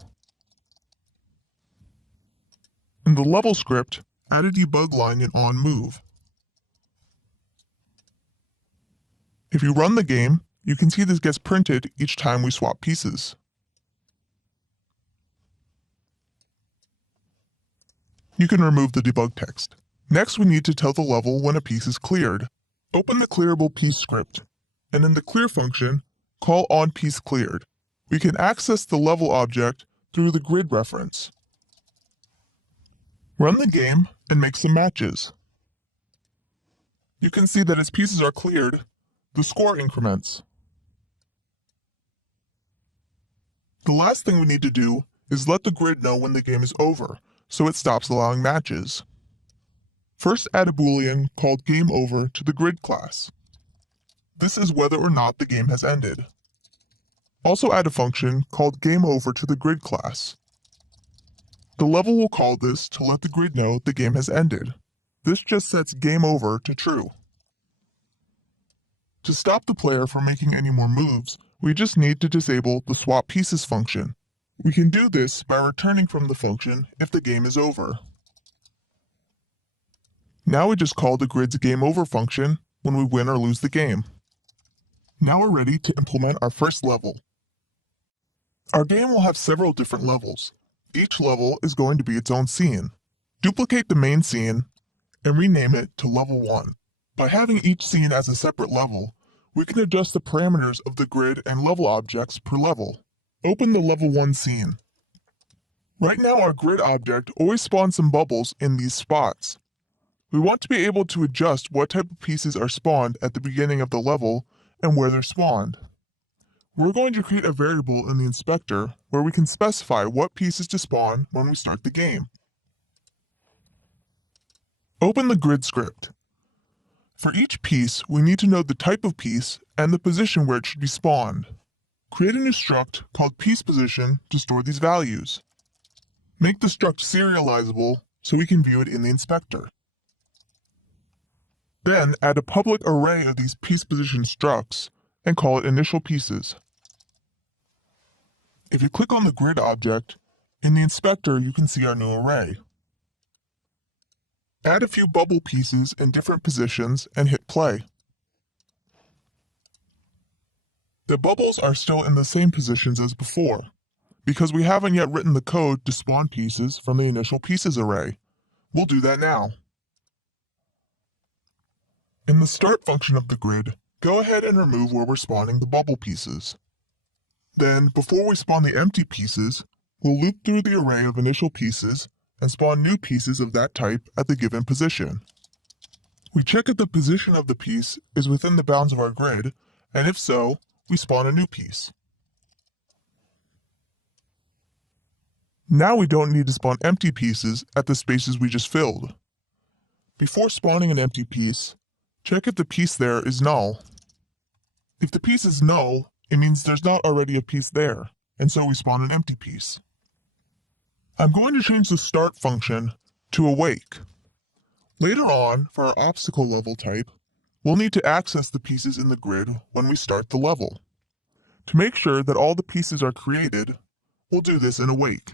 In the level script, add a debug line in onMove. If you run the game, you can see this gets printed each time we swap pieces. You can remove the debug text. Next, we need to tell the level when a piece is cleared. Open the clearable piece script, and in the clear function, call onPieceCleared. We can access the level object through the grid reference. Run the game and make some matches. You can see that as pieces are cleared, the score increments. The last thing we need to do is let the grid know when the game is over, so it stops allowing matches. First, add a boolean called GameOver to the grid class. This is whether or not the game has ended. Also add a function called GameOver to the grid class. The level will call this to let the grid know the game has ended. This just sets GameOver to true. To stop the player from making any more moves, we just need to disable the swap pieces function. We can do this by returning from the function if the game is over. Now we just call the grid's GameOver function when we win or lose the game. Now we're ready to implement our first level. Our game will have several different levels. Each level is going to be its own scene. Duplicate the main scene and rename it to Level 1. By having each scene as a separate level, we can adjust the parameters of the grid and level objects per level. Open the Level 1 scene. Right now our grid object always spawns some bubbles in these spots. We want to be able to adjust what type of pieces are spawned at the beginning of the level and where they're spawned. We're going to create a variable in the inspector where we can specify what pieces to spawn when we start the game. Open the grid script. For each piece, we need to know the type of piece and the position where it should be spawned. Create a new struct called piecePosition to store these values. Make the struct serializable so we can view it in the inspector. Then add a public array of these piecePosition structs and call it initialPieces. If you click on the grid object, in the inspector you can see our new array. Add a few bubble pieces in different positions and hit play. The bubbles are still in the same positions as before, because we haven't yet written the code to spawn pieces from the initialPieces array. We'll do that now. In the start function of the grid, go ahead and remove where we're spawning the bubble pieces. Then, before we spawn the empty pieces, we'll loop through the array of initial pieces and spawn new pieces of that type at the given position. We check if the position of the piece is within the bounds of our grid, and if so, we spawn a new piece. Now we don't need to spawn empty pieces at the spaces we just filled. Before spawning an empty piece, check if the piece there is null. If the piece is null, it means there's not already a piece there, and so we spawn an empty piece. I'm going to change the start function to awake. Later on, for our obstacle level type, we'll need to access the pieces in the grid when we start the level. To make sure that all the pieces are created, we'll do this in awake.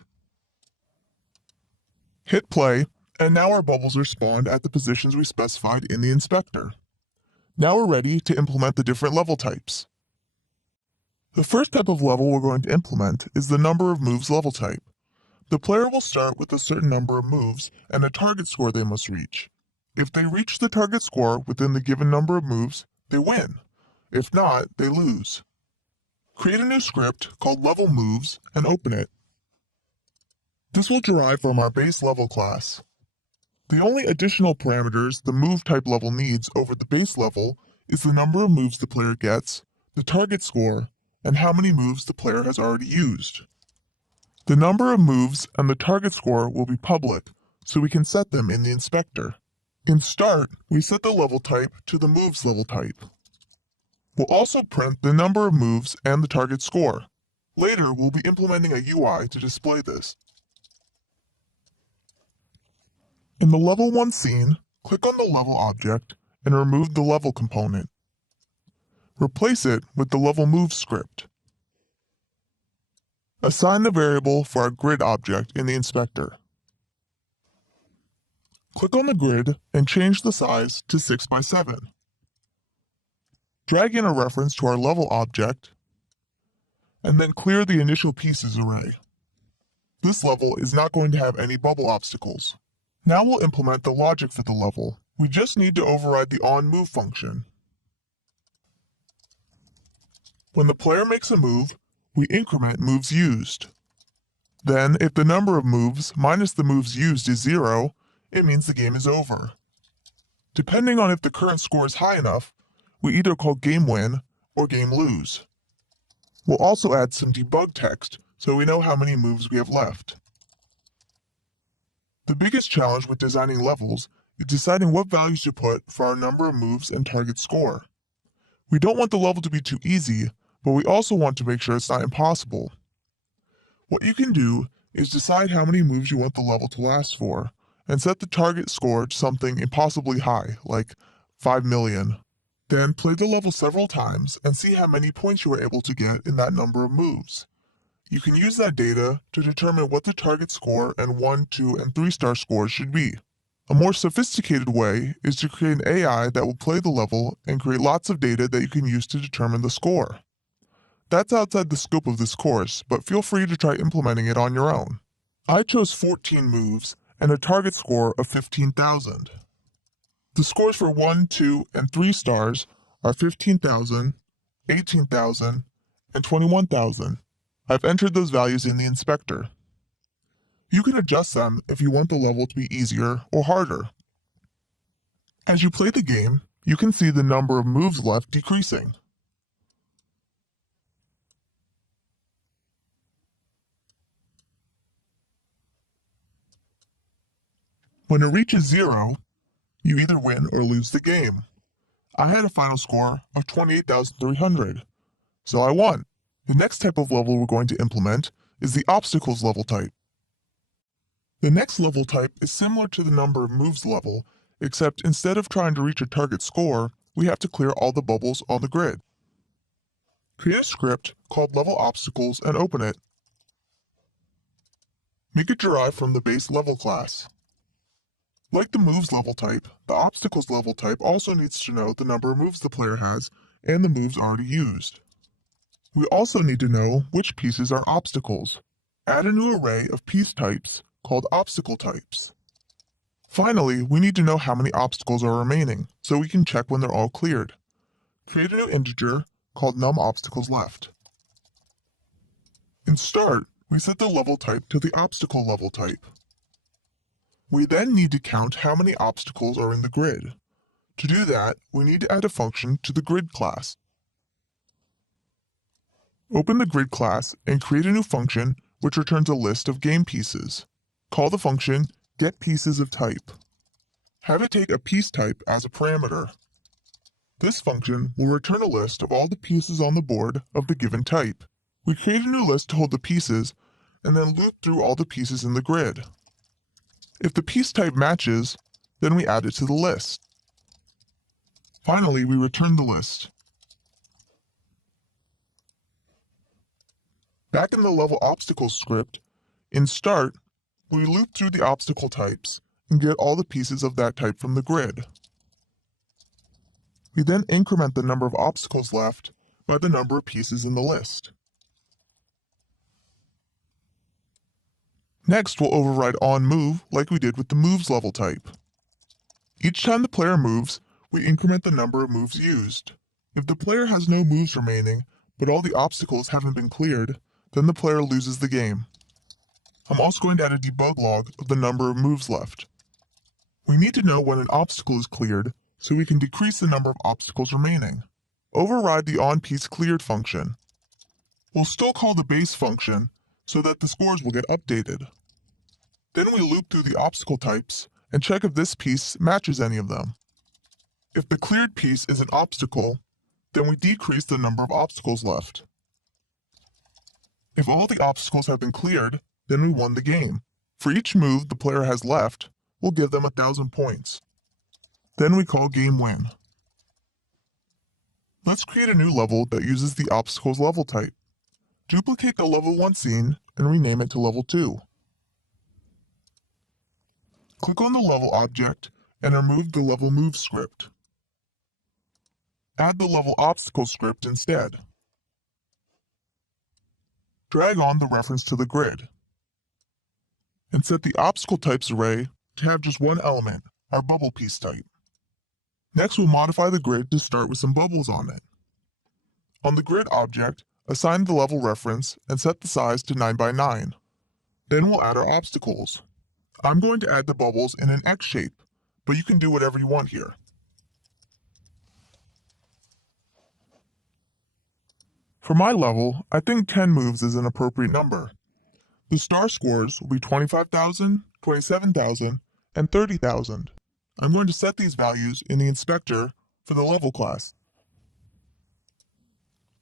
Hit play, and now our bubbles are spawned at the positions we specified in the inspector. Now we're ready to implement the different level types. The first type of level we're going to implement is the number of moves level type. The player will start with a certain number of moves and a target score they must reach. If they reach the target score within the given number of moves, they win. If not, they lose. Create a new script called Level Moves and open it. This will derive from our base level class. The only additional parameters the move type level needs over the base level is the number of moves the player gets, the target score, and how many moves the player has already used. The number of moves and the target score will be public, so we can set them in the inspector. In Start, we set the level type to the Moves level type. We'll also print the number of moves and the target score. Later, we'll be implementing a UI to display this. In the Level 1 scene, click on the level object and remove the level component. Replace it with the Level Moves script. Assign the variable for our grid object in the inspector. Click on the grid and change the size to 6 by 7. Drag in a reference to our level object, and then clear the initial pieces array. This level is not going to have any bubble obstacles. Now we'll implement the logic for the level. We just need to override the onMove function. When the player makes a move, we increment moves used. Then, if the number of moves minus the moves used is 0, it means the game is over. Depending on if the current score is high enough, we either call game win or game lose. We'll also add some debug text so we know how many moves we have left. The biggest challenge with designing levels is deciding what values to put for our number of moves and target score. We don't want the level to be too easy, but we also want to make sure it's not impossible. What you can do is decide how many moves you want the level to last for, and set the target score to something impossibly high, like 5 million. Then play the level several times and see how many points you were able to get in that number of moves. You can use that data to determine what the target score and 1, 2, and 3-star scores should be. A more sophisticated way is to create an AI that will play the level and create lots of data that you can use to determine the score. That's outside the scope of this course, but feel free to try implementing it on your own. I chose 14 moves and a target score of 15,000. The scores for 1, 2, and 3 stars are 15,000, 18,000, and 21,000. I've entered those values in the inspector. You can adjust them if you want the level to be easier or harder. As you play the game, you can see the number of moves left decreasing. When it reaches 0, you either win or lose the game. I had a final score of 28,300, so I won. The next type of level we're going to implement is the obstacles level type. The next level type is similar to the number of moves level, except instead of trying to reach a target score, we have to clear all the bubbles on the grid. Create a script called level obstacles and open it. Make it derived from the base level class. Like the moves level type, the obstacles level type also needs to know the number of moves the player has and the moves already used. We also need to know which pieces are obstacles. Add a new array of piece types called obstacle types. Finally, we need to know how many obstacles are remaining, so we can check when they're all cleared. Create a new integer called numObstaclesLeft. In start, we set the level type to the obstacle level type. We then need to count how many obstacles are in the grid. To do that, we need to add a function to the grid class. Open the grid class and create a new function which returns a list of game pieces. Call the function getPiecesOfType. Have it take a piece type as a parameter. This function will return a list of all the pieces on the board of the given type. We create a new list to hold the pieces and then loop through all the pieces in the grid. If the piece type matches, then we add it to the list. Finally, we return the list. Back in the level obstacles script, in start, we loop through the obstacle types and get all the pieces of that type from the grid. We then increment the number of obstacles left by the number of pieces in the list. Next, we'll override onMove like we did with the moves level type. Each time the player moves, we increment the number of moves used. If the player has no moves remaining, but all the obstacles haven't been cleared, then the player loses the game. I'm also going to add a debug log of the number of moves left. We need to know when an obstacle is cleared, so we can decrease the number of obstacles remaining. Override the onPieceCleared function. We'll still call the base function so that the scores will get updated. Then we loop through the obstacle types and check if this piece matches any of them. If the cleared piece is an obstacle, then we decrease the number of obstacles left. If all the obstacles have been cleared, then we won the game. For each move the player has left, we'll give them 1,000 points. Then we call game win. Let's create a new level that uses the obstacles level type. Duplicate the level 1 scene and rename it to level 2. Click on the level object and remove the level move script. Add the level obstacle script instead. Drag on the reference to the grid. And set the obstacle types array to have just one element, our bubble piece type. Next, we'll modify the grid to start with some bubbles on it. On the grid object, assign the level reference and set the size to 9 by 9. Then we'll add our obstacles. I'm going to add the bubbles in an X shape, but you can do whatever you want here. For my level, I think 10 moves is an appropriate number. The star scores will be 25,000, 27,000, and 30,000. I'm going to set these values in the inspector for the level class.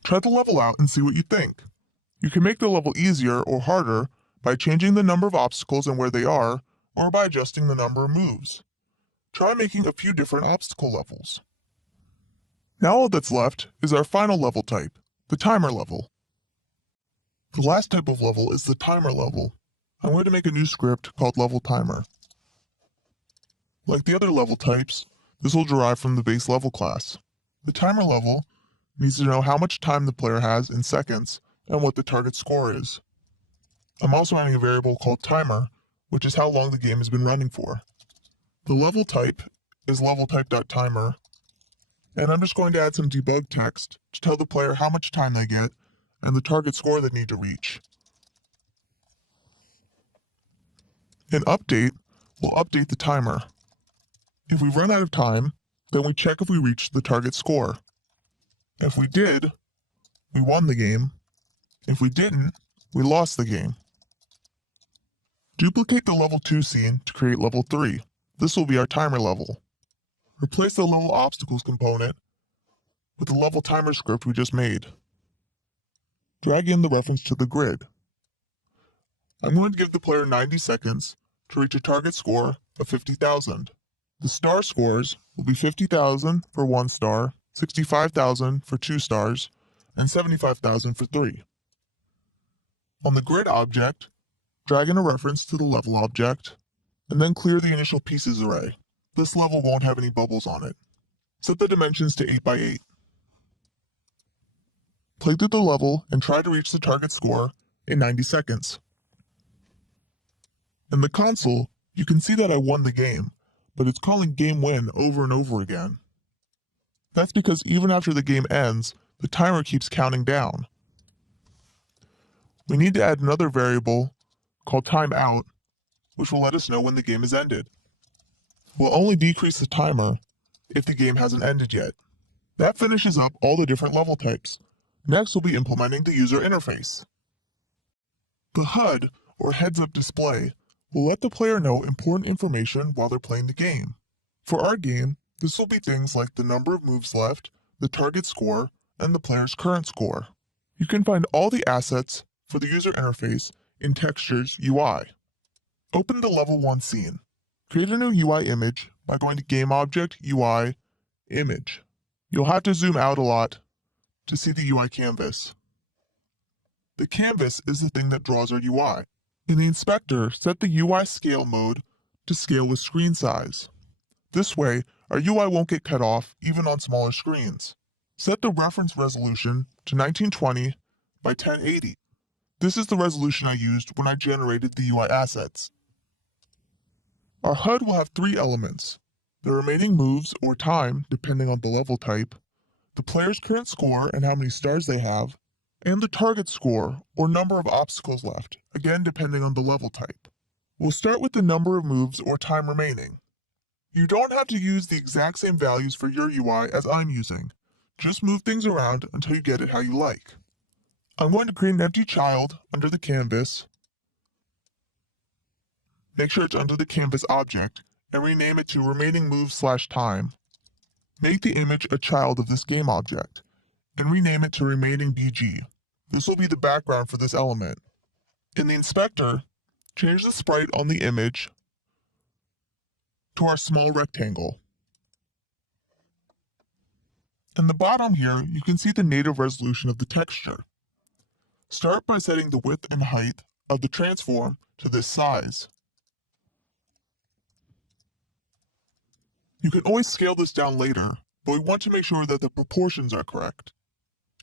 Try the level out and see what you think. You can make the level easier or harder by changing the number of obstacles and where they are, or by adjusting the number of moves. Try making a few different obstacle levels. Now all that's left is our final level type, the timer level. The last type of level is the timer level. I'm going to make a new script called level timer. Like the other level types, this will derive from the base level class. The timer level needs to know how much time the player has in seconds and what the target score is. I'm also adding a variable called timer, which is how long the game has been running for. The level type is levelType.timer, and I'm just going to add some debug text to tell the player how much time they get and the target score they need to reach. In update, we'll update the timer. If we run out of time, then we check if we reached the target score. If we did, we won the game. If we didn't, we lost the game. Duplicate the level 2 scene to create level 3. This will be our timer level. Replace the level obstacles component with the level timer script we just made. Drag in the reference to the grid. I'm going to give the player 90 seconds to reach a target score of 50,000. The star scores will be 50,000 for 1 star, 65,000 for 2 stars, and 75,000 for 3. On the grid object, drag in a reference to the level object, and then clear the initial pieces array. This level won't have any bubbles on it. Set the dimensions to 8 by 8. Play through the level and try to reach the target score in 90 seconds. In the console, you can see that I won the game, but it's calling game win over and over again. That's because even after the game ends, the timer keeps counting down. We need to add another variable called timeout, which will let us know when the game has ended. We'll only decrease the timer if the game hasn't ended yet. That finishes up all the different level types. Next, we'll be implementing the user interface. The HUD, or heads-up display, will let the player know important information while they're playing the game. For our game, this will be things like the number of moves left, the target score, and the player's current score. You can find all the assets for the user interface in Textures UI. Open the Level 1 scene. Create a new UI image by going to Game Object, UI, Image. You'll have to zoom out a lot to see the UI canvas. The canvas is the thing that draws our UI. In the inspector, set the UI scale mode to scale with screen size. This way, our UI won't get cut off even on smaller screens. Set the reference resolution to 1920 by 1080. This is the resolution I used when I generated the UI assets. Our HUD will have 3 elements: the remaining moves or time, depending on the level type, the player's current score and how many stars they have, and the target score or number of obstacles left, again depending on the level type. We'll start with the number of moves or time remaining. You don't have to use the exact same values for your UI as I'm using. Just move things around until you get it how you like. I'm going to create an empty child under the canvas. Make sure it's under the canvas object and rename it to remaining moves/time. Make the image a child of this game object and rename it to remaining BG. This will be the background for this element. In the inspector, change the sprite on the image to our small rectangle. In the bottom here, you can see the native resolution of the texture. Start by setting the width and height of the transform to this size. You can always scale this down later, but we want to make sure that the proportions are correct.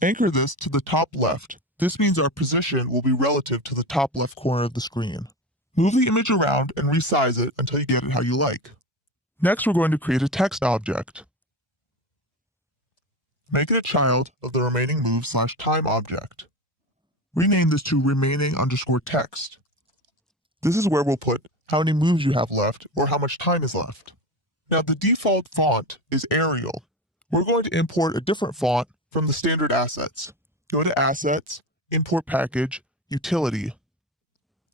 Anchor this to the top left. This means our position will be relative to the top left corner of the screen. Move the image around and resize it until you get it how you like. Next, we're going to create a text object. Make it a child of the remaining move/time object. Rename this to remaining_text. This is where we'll put how many moves you have left or how much time is left. Now the default font is Arial. We're going to import a different font from the standard assets. Go to Assets, Import Package, Utility.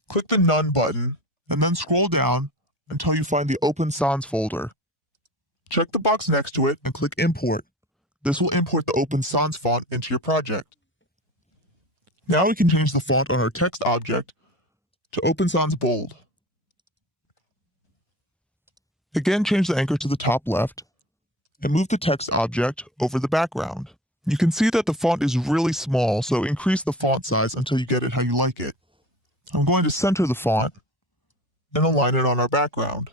Click the None button and then scroll down until you find the Open Sans folder. Check the box next to it and click Import. This will import the Open Sans font into your project. Now we can change the font on our text object to Open Sans Bold. Again, change the anchor to the top left and move the text object over the background. You can see that the font is really small, so increase the font size until you get it how you like it. I'm going to center the font and align it on our background.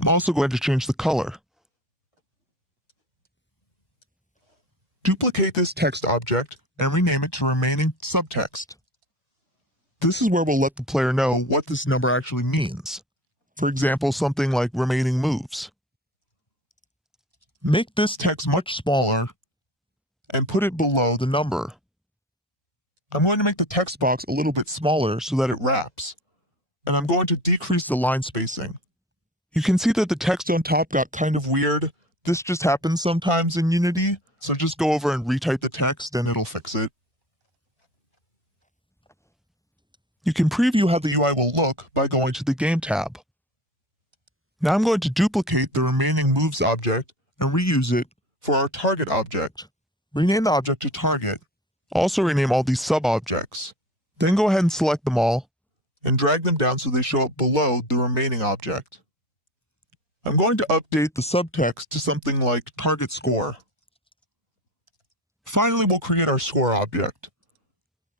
I'm also going to change the color. Duplicate this text object and rename it to remaining subtext. This is where we'll let the player know what this number actually means. For example, something like remaining moves. Make this text much smaller and put it below the number. I'm going to make the text box a little bit smaller so that it wraps, and I'm going to decrease the line spacing. You can see that the text on top got kind of weird. This just happens sometimes in Unity, so just go over and retype the text and it'll fix it. You can preview how the UI will look by going to the Game tab. Now I'm going to duplicate the remaining moves object and reuse it for our target object. Rename the object to target. Also rename all these sub-objects. Then go ahead and select them all and drag them down so they show up below the remaining object. I'm going to update the subtext to something like target score. Finally, we'll create our score object.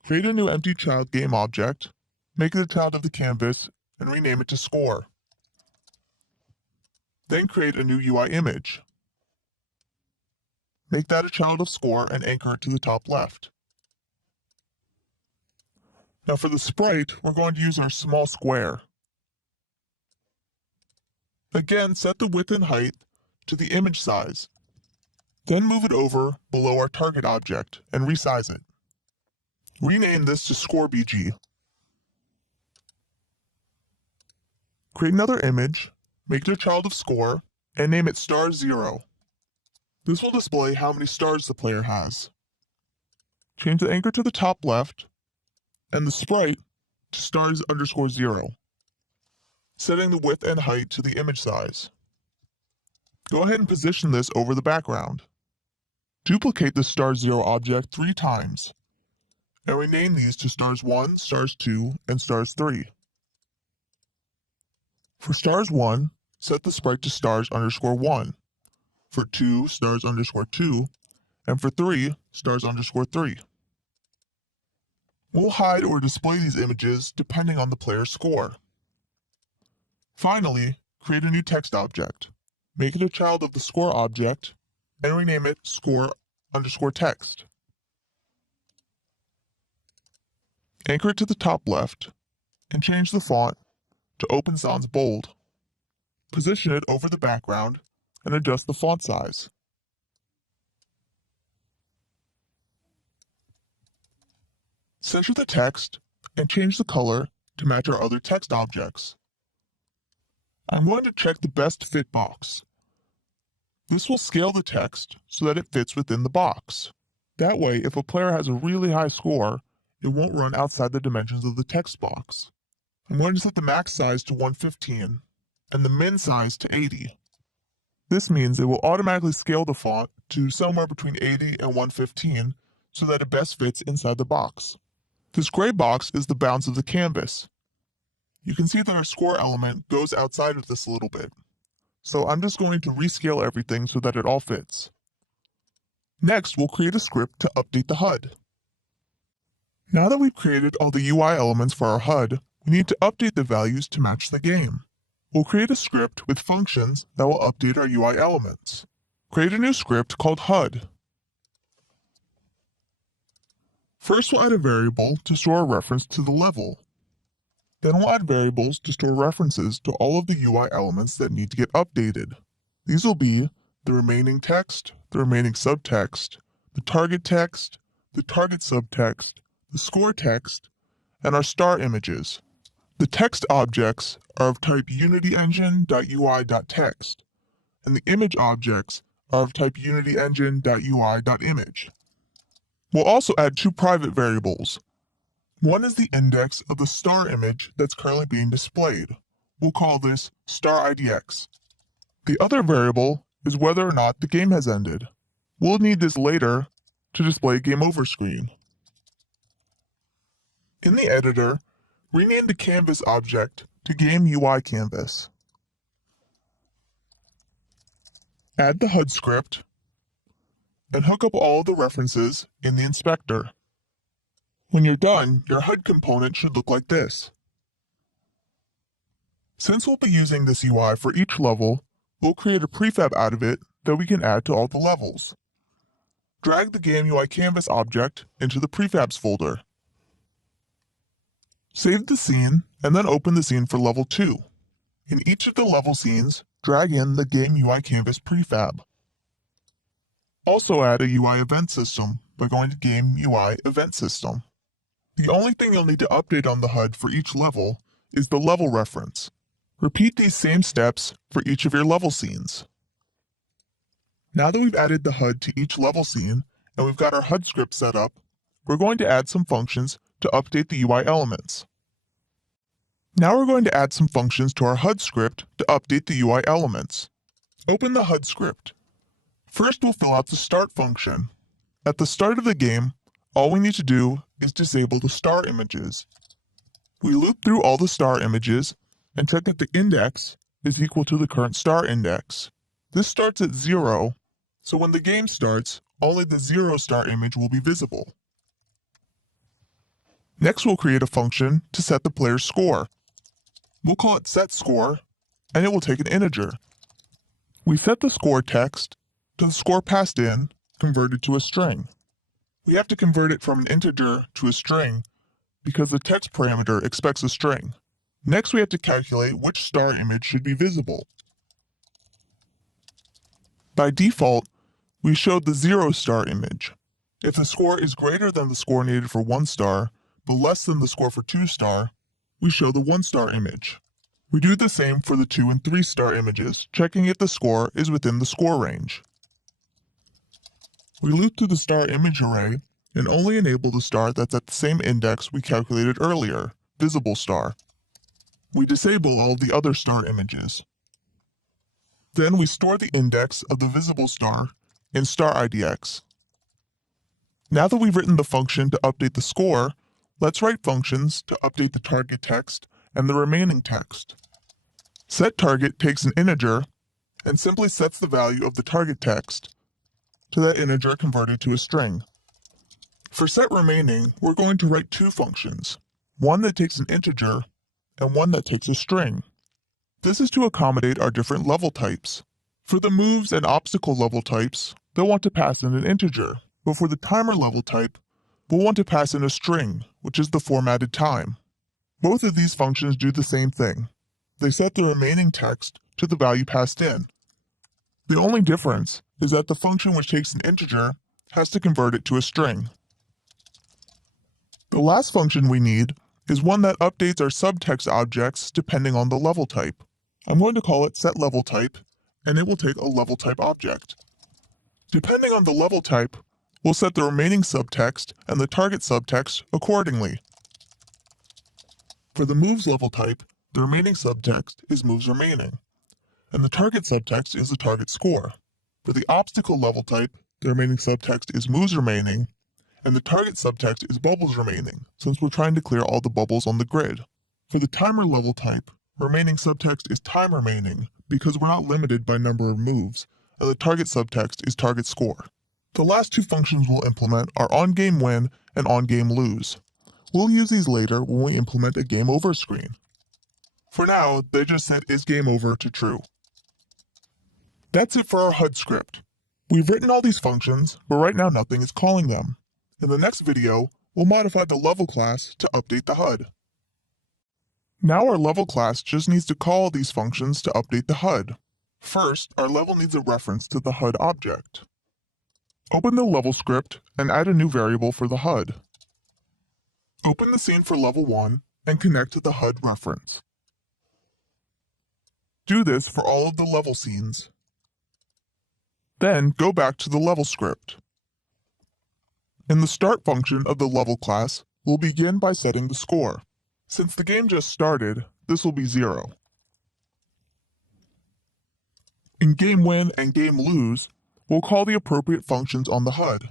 Create a new empty child game object, make it a child of the canvas, and rename it to score. Then create a new UI image. Make that a child of score and anchor it to the top left. Now for the sprite, we're going to use our small square. Again, set the width and height to the image size. Then move it over below our target object and resize it. Rename this to ScoreBG. Create another image, make it a child of score, and name it star0. This will display how many stars the player has. Change the anchor to the top left and the sprite to stars_0, setting the width and height to the image size. Go ahead and position this over the background. Duplicate the star0 object 3 times and rename these to stars1, stars2, and stars3. For stars1, set the sprite to stars_1. For 2, stars_2, and for 3, stars_3. We'll hide or display these images depending on the player's score. Finally, create a new text object. Make it a child of the score object and rename it score_text. Anchor it to the top left and change the font to Open Sans Bold. Position it over the background and adjust the font size. Center the text and change the color to match our other text objects. I'm going to check the best fit box. This will scale the text so that it fits within the box. That way, if a player has a really high score, it won't run outside the dimensions of the text box. I'm going to set the max size to 115 and the min size to 80. This means it will automatically scale the font to somewhere between 80 and 115 so that it best fits inside the box. This gray box is the bounds of the canvas. You can see that our score element goes outside of this a little bit. So I'm just going to rescale everything so that it all fits. Next, we'll create a script to update the HUD. Now that we've created all the UI elements for our HUD, we need to update the values to match the game. We'll create a script with functions that will update our UI elements. Create a new script called HUD. First, we'll add a variable to store a reference to the level. Then we'll add variables to store references to all of the UI elements that need to get updated. These will be the remaining text, the remaining subtext, the target text, the target subtext, the score text, and our star images. The text objects are of type unityengine.ui.text, and the image objects are of type unityengine.ui.image. We'll also add two private variables. One is the index of the star image that's currently being displayed. We'll call this starIDX. The other variable is whether or not the game has ended. We'll need this later to display a game over screen. In the editor, rename the canvas object to GameUICanvas. Add the HUD script and hook up all the references in the inspector. When you're done, your HUD component should look like this. Since we'll be using this UI for each level, we'll create a prefab out of it that we can add to all the levels. Drag the GameUICanvas object into the prefabs folder. Save the scene and then open the scene for level 2. In each of the level scenes, drag in the GameUICanvas prefab. Also add a UI event system by going to GameUI Event System. The only thing you'll need to update on the HUD for each level is the level reference. Repeat these same steps for each of your level scenes. Now that we've added the HUD to each level scene and we've got our HUD script set up, we're going to add some functions to update the UI elements. Now we're going to add some functions to our HUD script to update the UI elements. Open the HUD script. First, we'll fill out the start function. At the start of the game, all we need to do is disable the star images. We loop through all the star images and check that the index is equal to the current star index. This starts at 0, so when the game starts, only the 0 star image will be visible. Next, we'll create a function to set the player's score. We'll call it setScore, and it will take an integer. We set the score text to the score passed in, converted to a string. We have to convert it from an integer to a string because the text parameter expects a string. Next, we have to calculate which star image should be visible. By default, we showed the 0 star image. If the score is greater than the score needed for 1 star, but less than the score for 2 star, we show the 1 star image. We do the same for the 2 and 3 star images, checking if the score is within the score range. We loop through the star image array and only enable the star that's at the same index we calculated earlier, visible star. We disable all of the other star images. Then we store the index of the visible star in starIDX. Now that we've written the function to update the score, let's write functions to update the target text and the remaining text. setTarget takes an integer and simply sets the value of the target text to that integer converted to a string. For setRemaining, we're going to write two functions, one that takes an integer and one that takes a string. This is to accommodate our different level types. For the moves and obstacle level types, they'll want to pass in an integer, but for the timer level type, we'll want to pass in a string, which is the formatted time. Both of these functions do the same thing. They set the remaining text to the value passed in. The only difference is that the function which takes an integer has to convert it to a string. The last function we need is one that updates our subtext objects depending on the level type. I'm going to call it setLevelType, and it will take a level type object. Depending on the level type, we'll set the remaining subtext and the target subtext accordingly. For the moves level type, the remaining subtext is moves remaining, and the target subtext is the target score. For the obstacle level type, the remaining subtext is moves remaining, and the target subtext is bubbles remaining, since we're trying to clear all the bubbles on the grid. For the timer level type, remaining subtext is time remaining, because we're not limited by number of moves, and the target subtext is target score. The last two functions we'll implement are onGameWin and onGameLose. We'll use these later when we implement a game over screen. For now, they just set isGameOver to true. That's it for our HUD script. We've written all these functions, but right now nothing is calling them. In the next video, we'll modify the level class to update the HUD. Now our level class just needs to call these functions to update the HUD. First, our level needs a reference to the HUD object. Open the level script and add a new variable for the HUD. Open the scene for level 1 and connect to the HUD reference. Do this for all of the level scenes. Then go back to the level script. In the start function of the level class, we'll begin by setting the score. Since the game just started, this will be 0. In game win and game lose, we'll call the appropriate functions on the HUD.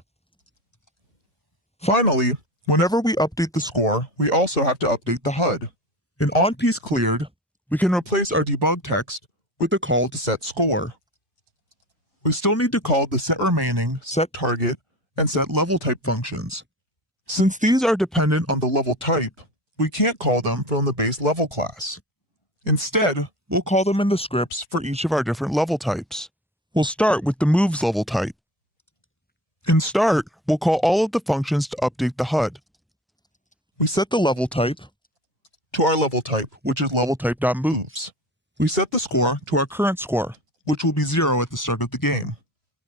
Finally, whenever we update the score, we also have to update the HUD. In onPieceCleared, we can replace our debug text with a call to set score. We still need to call the setRemaining, setTarget, and setLevelType functions. Since these are dependent on the level type, we can't call them from the base level class. Instead, we'll call them in the scripts for each of our different level types. We'll start with the moves level type. In start, we'll call all of the functions to update the HUD. We set the level type to our level type, which is levelType.moves. We set the score to our current score, which will be 0 at the start of the game.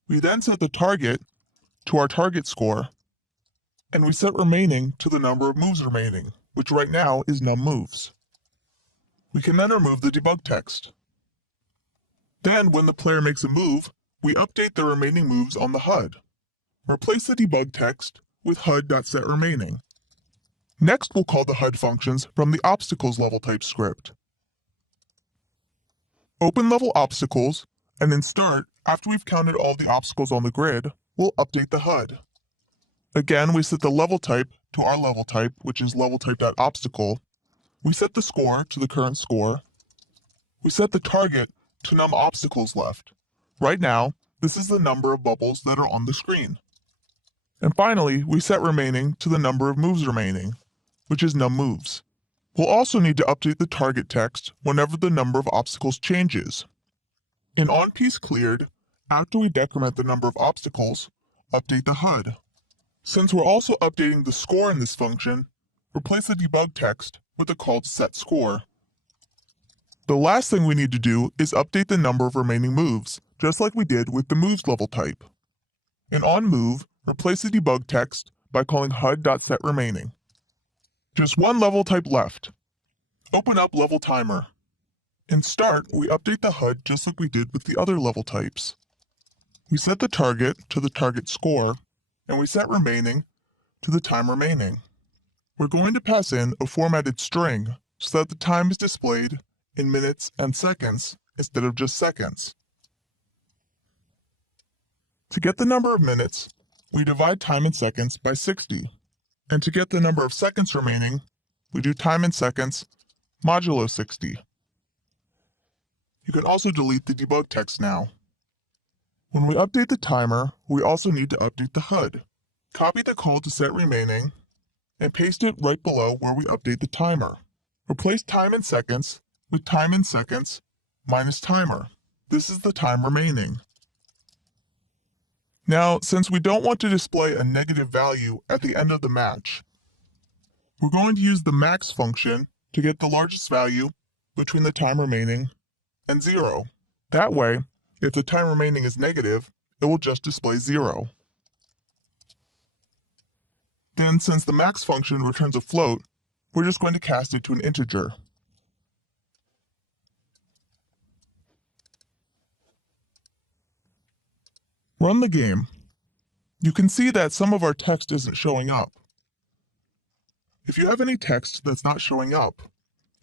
We then set the target to our target score, and we set remaining to the number of moves remaining, which right now is numMoves. We can then remove the debug text. Then, when the player makes a move, we update the remaining moves on the HUD. Replace the debug text with HUD.setRemaining. Next, we'll call the HUD functions from the obstacles level type script. Open level obstacles, and in start, after we've counted all the obstacles on the grid, we'll update the HUD. Again, we set the level type to our level type, which is levelType.obstacle. We set the score to the current score. We set the target to numObstacles left. Right now, this is the number of bubbles that are on the screen. And finally, we set remaining to the number of moves remaining, which is numMoves. We'll also need to update the target text whenever the number of obstacles changes. In onPieceCleared, after we decrement the number of obstacles, update the HUD. Since we're also updating the score in this function, replace the debug text with a call to set score. The last thing we need to do is update the number of remaining moves, just like we did with the moves level type. In onMove, replace the debug text by calling HUD.setRemaining. Just one level type left. Open up Level Timer. In Start, we update the HUD just like we did with the other level types. We set the target to the target score, and we set remaining to the time remaining. We're going to pass in a formatted string so that the time is displayed in minutes and seconds instead of just seconds. To get the number of minutes, we divide time in seconds by 60. And to get the number of seconds remaining, we do time in seconds modulo 60. You can also delete the debug text now. When we update the timer, we also need to update the HUD. Copy the call to set remaining and paste it right below where we update the timer. Replace time in seconds with time in seconds minus timer. This is the time remaining. Now, since we don't want to display a negative value at the end of the match, we're going to use the max function to get the largest value between the time remaining and 0. That way, if the time remaining is negative, it will just display 0. Then, since the max function returns a float, we're just going to cast it to an integer. Run the game. You can see that some of our text isn't showing up. If you have any text that's not showing up,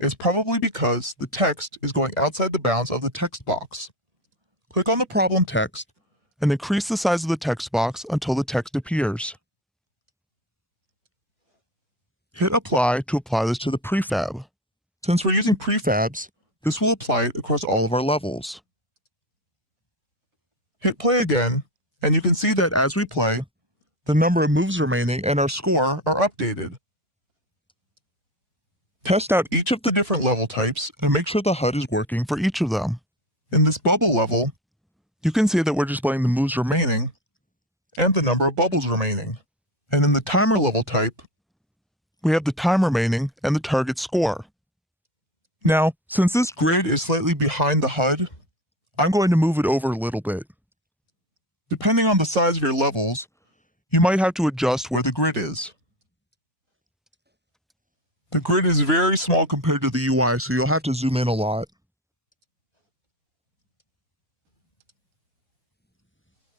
it's probably because the text is going outside the bounds of the text box. Click on the problem text and increase the size of the text box until the text appears. Hit Apply to apply this to the prefab. Since we're using prefabs, this will apply it across all of our levels. Hit play again, and you can see that as we play, the number of moves remaining and our score are updated. Test out each of the different level types and make sure the HUD is working for each of them. In this bubble level, you can see that we're displaying the moves remaining and the number of bubbles remaining. And in the timer level type, we have the time remaining and the target score. Now, since this grid is slightly behind the HUD, I'm going to move it over a little bit. Depending on the size of your levels, you might have to adjust where the grid is. The grid is very small compared to the UI, so you'll have to zoom in a lot.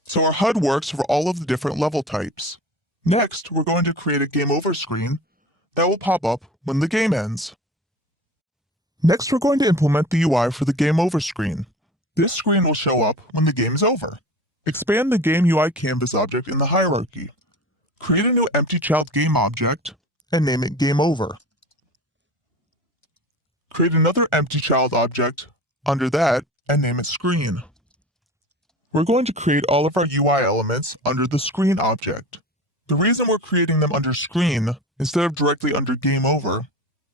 So our HUD works for all of the different level types. Next, we're going to create a game over screen that will pop up when the game ends. Next, we're going to implement the UI for the game over screen. This screen will show up when the game is over. Expand the game UI canvas object in the hierarchy. Create a new empty child game object and name it game over. Create another empty child object under that and name it screen. We're going to create all of our UI elements under the screen object. The reason we're creating them under screen instead of directly under game over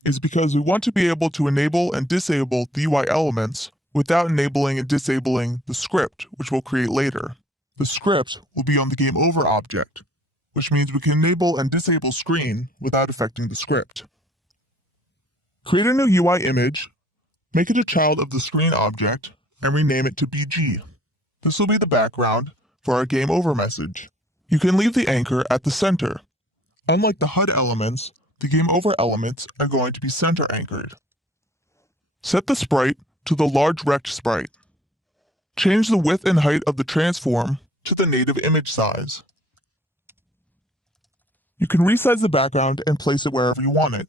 is because we want to be able to enable and disable the UI elements without enabling and disabling the script, which we'll create later. The script will be on the game over object, which means we can enable and disable screen without affecting the script. Create a new UI image, make it a child of the screen object, and rename it to BG. This will be the background for our game over message. You can leave the anchor at the center. Unlike the HUD elements, the game over elements are going to be center anchored. Set the sprite to the large rect sprite. Change the width and height of the transform to the native image size. You can resize the background and place it wherever you want it.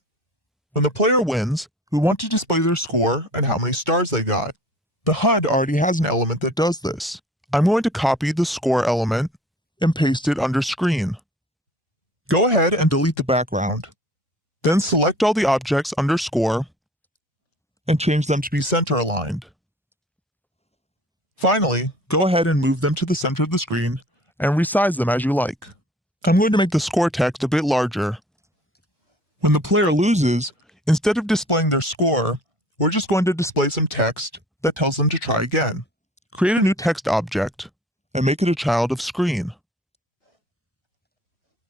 When the player wins, we want to display their score and how many stars they got. The HUD already has an element that does this. I'm going to copy the score element and paste it under screen. Go ahead and delete the background. Then select all the objects under score and change them to be center aligned. Finally, go ahead and move them to the center of the screen and resize them as you like. I'm going to make the score text a bit larger. When the player loses, instead of displaying their score, we're just going to display some text that tells them to try again. Create a new text object and make it a child of screen.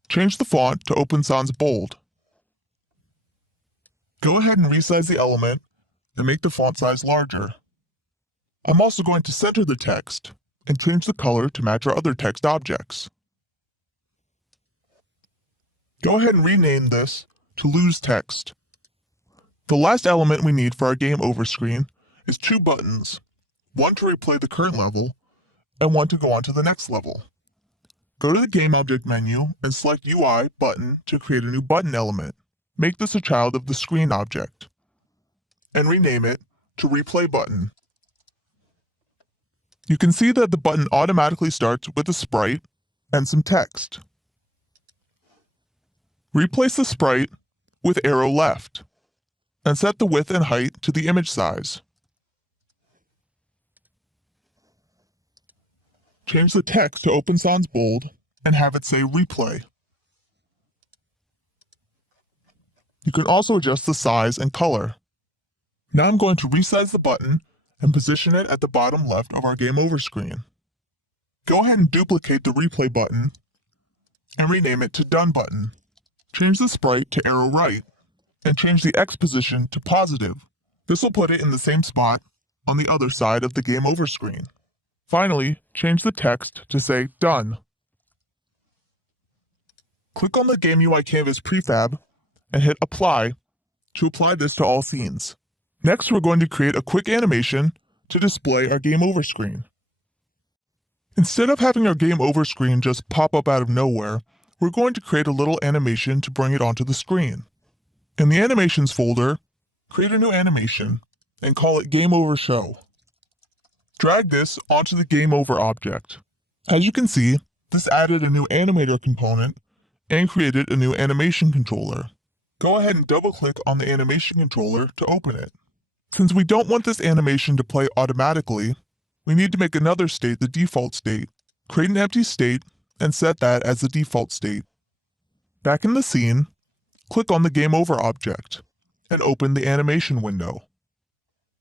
Change the font to Open Sans Bold. Go ahead and resize the element and make the font size larger. I'm also going to center the text and change the color to match our other text objects. Go ahead and rename this to Lose Text. The last element we need for our game over screen is two buttons, one to replay the current level and one to go on to the next level. Go to the Game Object menu and select UI button to create a new button element. Make this a child of the screen object and rename it to Replay Button. You can see that the button automatically starts with a sprite and some text. Replace the sprite with arrow left and set the width and height to the image size. Change the text to Open Sans Bold and have it say Replay. You can also adjust the size and color. Now I'm going to resize the button and position it at the bottom left of our game over screen. Go ahead and duplicate the Replay button and rename it to Done Button. Change the sprite to arrow right and change the X position to positive. This will put it in the same spot on the other side of the game over screen. Finally, change the text to say Done. Click on the Game UI Canvas prefab and hit Apply to apply this to all scenes. Next, we're going to create a quick animation to display our game over screen. Instead of having our game over screen just pop up out of nowhere, we're going to create a little animation to bring it onto the screen. In the Animations folder, create a new animation and call it Game Over Show. Drag this onto the Game Over object. As you can see, this added a new animator component and created a new animation controller. Go ahead and double-click on the animation controller to open it. Since we don't want this animation to play automatically, we need to make another state the default state. Create an empty state and set that as the default state. Back in the scene, click on the Game Over object and open the animation window.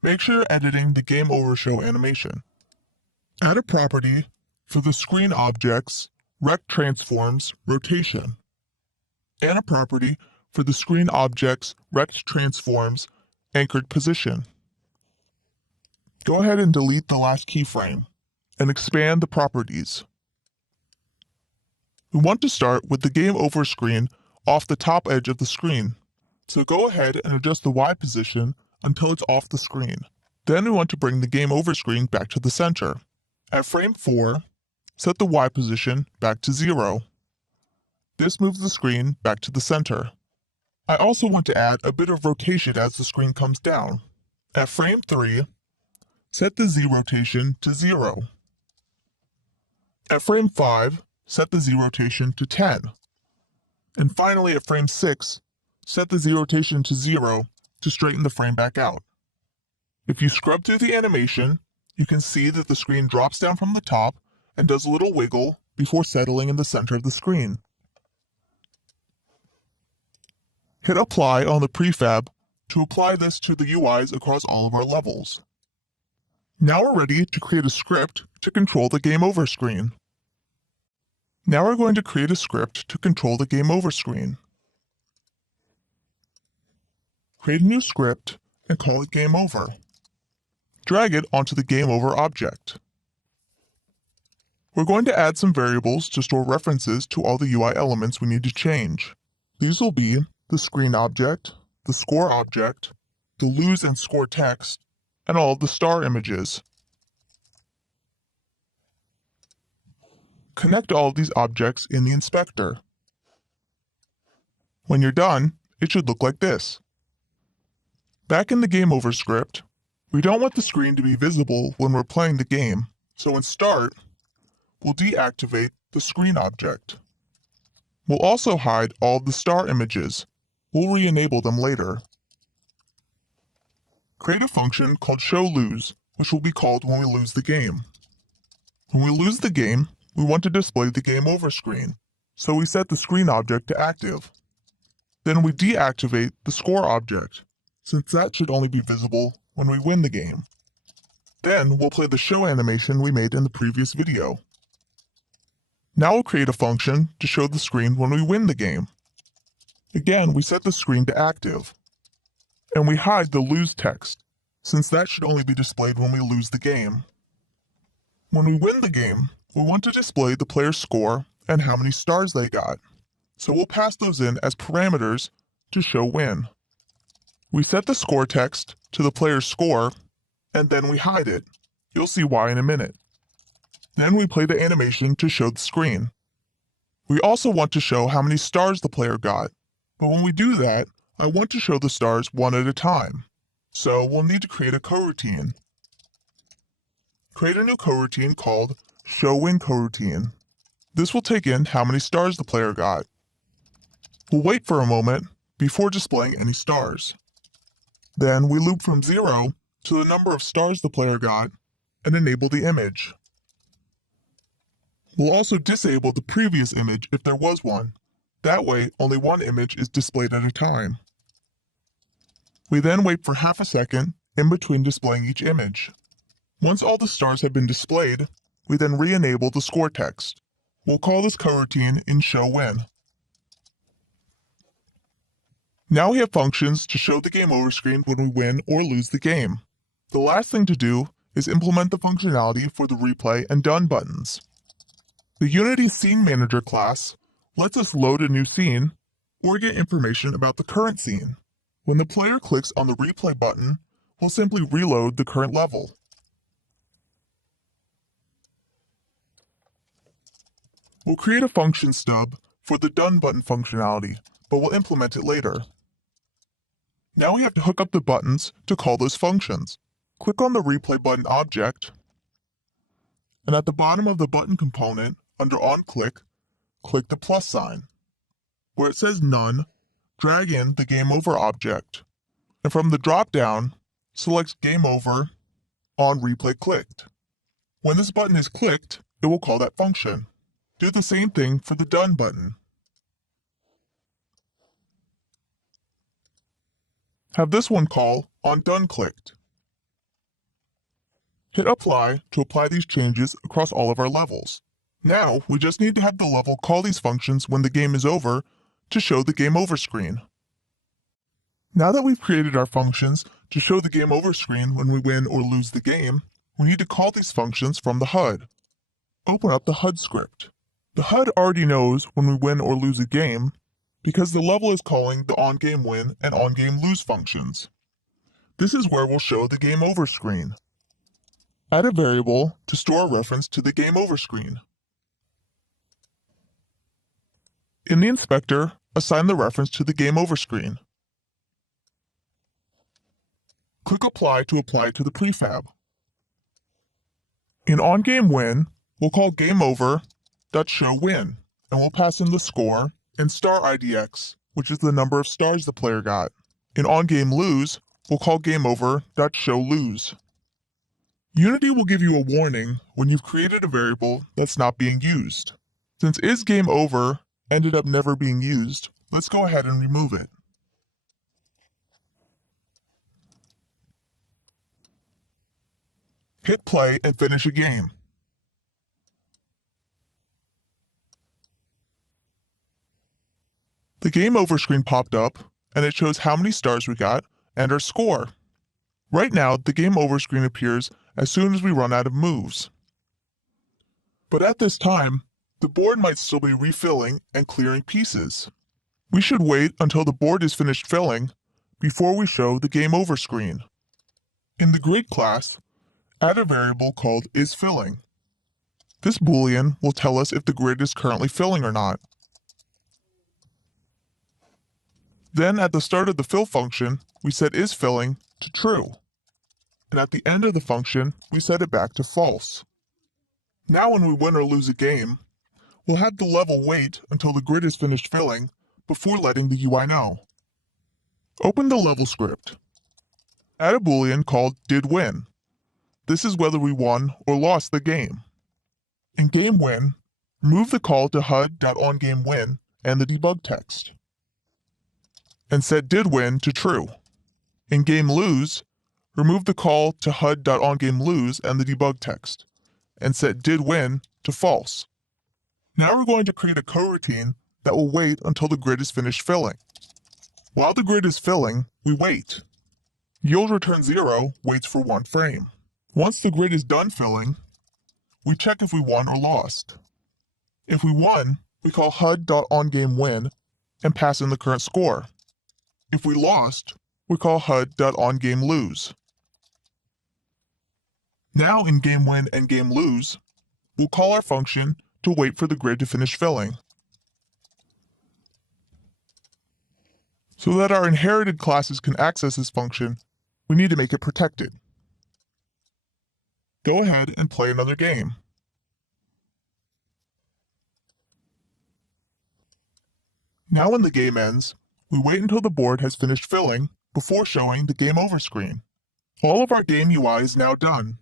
Make sure you're editing the Game Over Show animation. Add a property for the screen object's Rect Transforms Rotation, and a property for the screen object's Rect Transforms Anchored Position. Go ahead and delete the last keyframe and expand the properties. We want to start with the Game Over screen off the top edge of the screen. So go ahead and adjust the Y position until it's off the screen. Then we want to bring the Game Over screen back to the center. At frame 4, set the Y position back to 0. This moves the screen back to the center. I also want to add a bit of rotation as the screen comes down. At frame 3, set the Z rotation to 0. At frame 5, set the Z rotation to 10. And finally at frame 6, set the Z rotation to 0 to straighten the frame back out. If you scrub through the animation, you can see that the screen drops down from the top and does a little wiggle before settling in the center of the screen. Hit Apply on the prefab to apply this to the UIs across all of our levels. Now we're ready to create a script to control the Game Over screen. Now we're going to create a script to control the Game Over screen. Create a new script and call it Game Over. Drag it onto the Game Over object. We're going to add some variables to store references to all the UI elements we need to change. These will be the screen object, the score object, the lose and score text, and all of the star images. Connect all of these objects in the inspector. When you're done, it should look like this. Back in the Game Over script, we don't want the screen to be visible when we're playing the game, so in Start, we'll deactivate the screen object. We'll also hide all of the star images. We'll re-enable them later. Create a function called showLose, which will be called when we lose the game. When we lose the game, we want to display the Game Over screen, so we set the screen object to active. Then we deactivate the score object, since that should only be visible when we win the game. Then we'll play the show animation we made in the previous video. Now we'll create a function to show the screen when we win the game. Again, we set the screen to active. And we hide the lose text, since that should only be displayed when we lose the game. When we win the game, we want to display the player's score and how many stars they got. So we'll pass those in as parameters to show win. We set the score text to the player's score, and then we hide it. You'll see why in a minute. Then we play the animation to show the screen. We also want to show how many stars the player got, but when we do that, I want to show the stars one at a time. So we'll need to create a coroutine. Create a new coroutine called showWin coroutine. This will take in how many stars the player got. We'll wait for a moment before displaying any stars. Then we loop from 0 to the number of stars the player got and enable the image. We'll also disable the previous image if there was one. That way, only one image is displayed at a time. We then wait for half a second in between displaying each image. Once all the stars have been displayed, we then re-enable the score text. We'll call this coroutine in showWin. Now we have functions to show the Game Over screen when we win or lose the game. The last thing to do is implement the functionality for the Replay and Done buttons. The Unity Scene Manager class lets us load a new scene or get information about the current scene. When the player clicks on the Replay button, we'll simply reload the current level. We'll create a function stub for the Done button functionality, but we'll implement it later. Now we have to hook up the buttons to call those functions. Click on the Replay button object, and at the bottom of the button component, under OnClick, click the plus sign. Where it says None, drag in the Game Over object, and from the drop-down, select Game Over on Replay Clicked. When this button is clicked, it will call that function. Do the same thing for the Done button. Have this one call on Done Clicked. Hit Apply to apply these changes across all of our levels. Now, we just need to have the level call these functions when the game is over to show the Game Over screen. Now that we've created our functions to show the Game Over screen when we win or lose the game, we need to call these functions from the HUD. Open up the HUD script. The HUD already knows when we win or lose a game because the level is calling the on-game win and on-game lose functions. This is where we'll show the game over screen. Add a variable to store a reference to the game over screen. In the inspector, assign the reference to the game over screen. Click Apply to apply it to the prefab. In onGameWin, we'll call GameOver.showWin, and we'll pass in the score and star IDX, which is the number of stars the player got. In onGameLose, we'll call GameOver.showLose. Unity will give you a warning when you've created a variable that's not being used. Since isGameOver ended up never being used, let's go ahead and remove it. Hit play and finish a game. The Game Over screen popped up, and it shows how many stars we got and our score. Right now, the Game Over screen appears as soon as we run out of moves. But at this time, the board might still be refilling and clearing pieces. We should wait until the board is finished filling before we show the Game Over screen. In the Grid class, add a variable called isFilling. This boolean will tell us if the grid is currently filling or not. Then at the start of the fill function, we set isFilling to true. And at the end of the function, we set it back to false. Now when we win or lose a game, we'll have the level wait until the grid is finished filling before letting the UI know. Open the level script. Add a boolean called didWin. This is whether we won or lost the game. In GameWin, remove the call to HUD.onGameWin and the debug text, and set didWin to true. In GameLose, remove the call to HUD.onGameLose and the debug text, and set didWin to false. Now we're going to create a coroutine that will wait until the grid is finished filling. While the grid is filling, we wait. YieldReturn0 waits for 1 frame. Once the grid is done filling, we check if we won or lost. If we won, we call HUD.onGameWin and pass in the current score. If we lost, we call HUD.onGameLose. Now in GameWin and GameLose, we'll call our function to wait for the grid to finish filling. So that our inherited classes can access this function, we need to make it protected. Go ahead and play another game. Now when the game ends, we wait until the board has finished filling before showing the Game Over screen. All of our game UI is now done.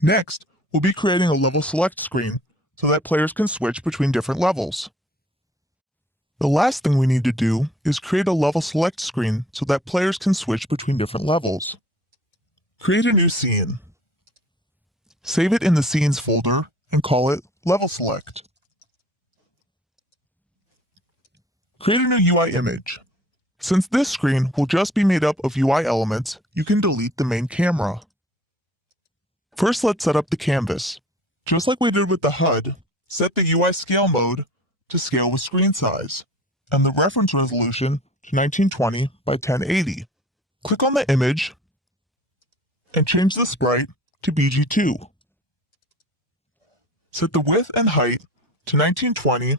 Next, we'll be creating a level select screen so that players can switch between different levels. The last thing we need to do is create a level select screen so that players can switch between different levels. Create a new scene. Save it in the Scenes folder and call it Level Select. Create a new UI image. Since this screen will just be made up of UI elements, you can delete the main camera. First, let's set up the canvas. Just like we did with the HUD, set the UI scale mode to scale with screen size, and the reference resolution to 1920 by 1080. Click on the image and change the sprite to BG2. Set the width and height to 1920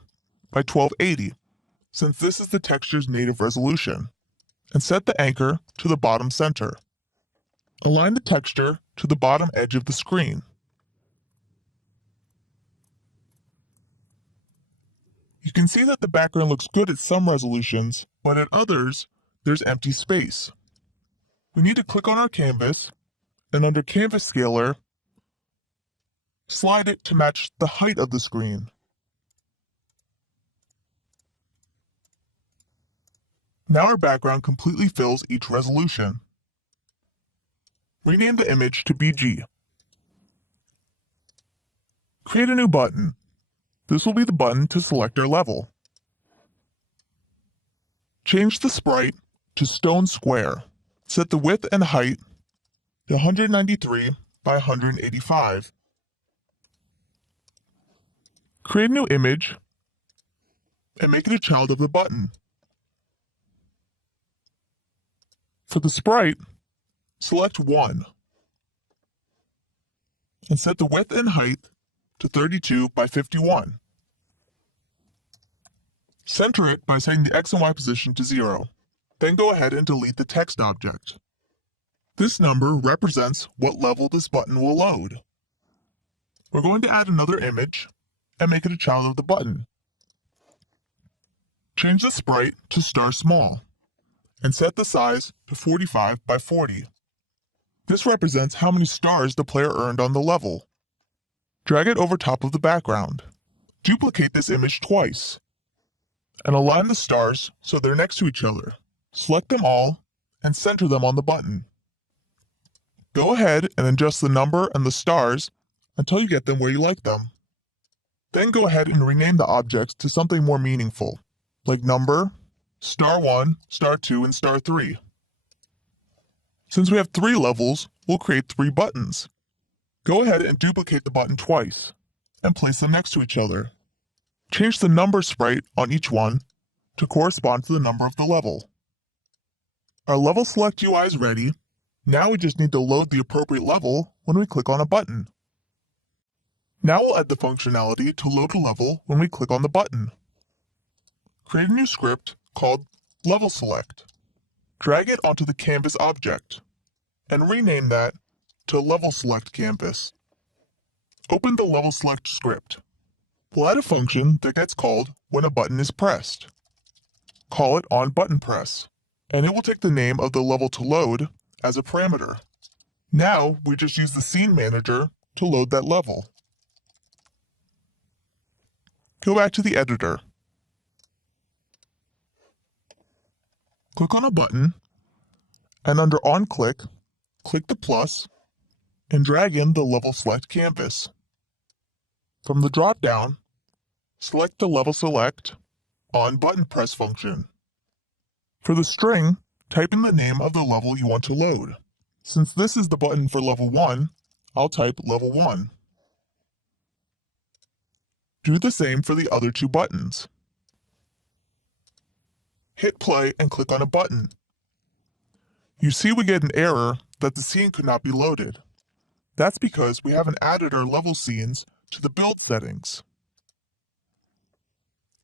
by 1280, since this is the texture's native resolution, and set the anchor to the bottom center. Align the texture to the bottom edge of the screen. You can see that the background looks good at some resolutions, but at others, there's empty space. We need to click on our canvas, and under Canvas Scaler, slide it to match the height of the screen. Now our background completely fills each resolution. Rename the image to BG. Create a new button. This will be the button to select our level. Change the sprite to Stone Square. Set the width and height to 193 by 185. Create a new image and make it a child of the button. For the sprite, select 1 and set the width and height to 32 by 51. Center it by setting the X and Y position to 0. Then go ahead and delete the text object. This number represents what level this button will load. We're going to add another image and make it a child of the button. Change the sprite to star small and set the size to 45 by 40. This represents how many stars the player earned on the level. Drag it over top of the background. Duplicate this image twice and align the stars so they're next to each other. Select them all and center them on the button. Go ahead and adjust the number and the stars until you get them where you like them. Then go ahead and rename the objects to something more meaningful, like number, star 1, star 2, and star 3. Since we have 3 levels, we'll create 3 buttons. Go ahead and duplicate the button twice and place them next to each other. Change the number sprite on each one to correspond to the number of the level. Our level select UI is ready. Now we just need to load the appropriate level when we click on a button. Now we'll add the functionality to load a level when we click on the button. Create a new script called Level Select. Drag it onto the canvas object and rename that to Level Select Canvas. Open the Level Select script. We'll add a function that gets called when a button is pressed. Call it onButtonPress, and it will take the name of the level to load as a parameter. Now we just use the Scene Manager to load that level. Go back to the editor. Click on a button, and under OnClick, click the plus, and drag in the Level Select canvas. From the drop-down, select the Level Select onButtonPress function. For the string, type in the name of the level you want to load. Since this is the button for level 1, I'll type level 1. Do the same for the other 2 buttons. Hit play and click on a button. You see we get an error that the scene could not be loaded. That's because we haven't added our level scenes to the build settings.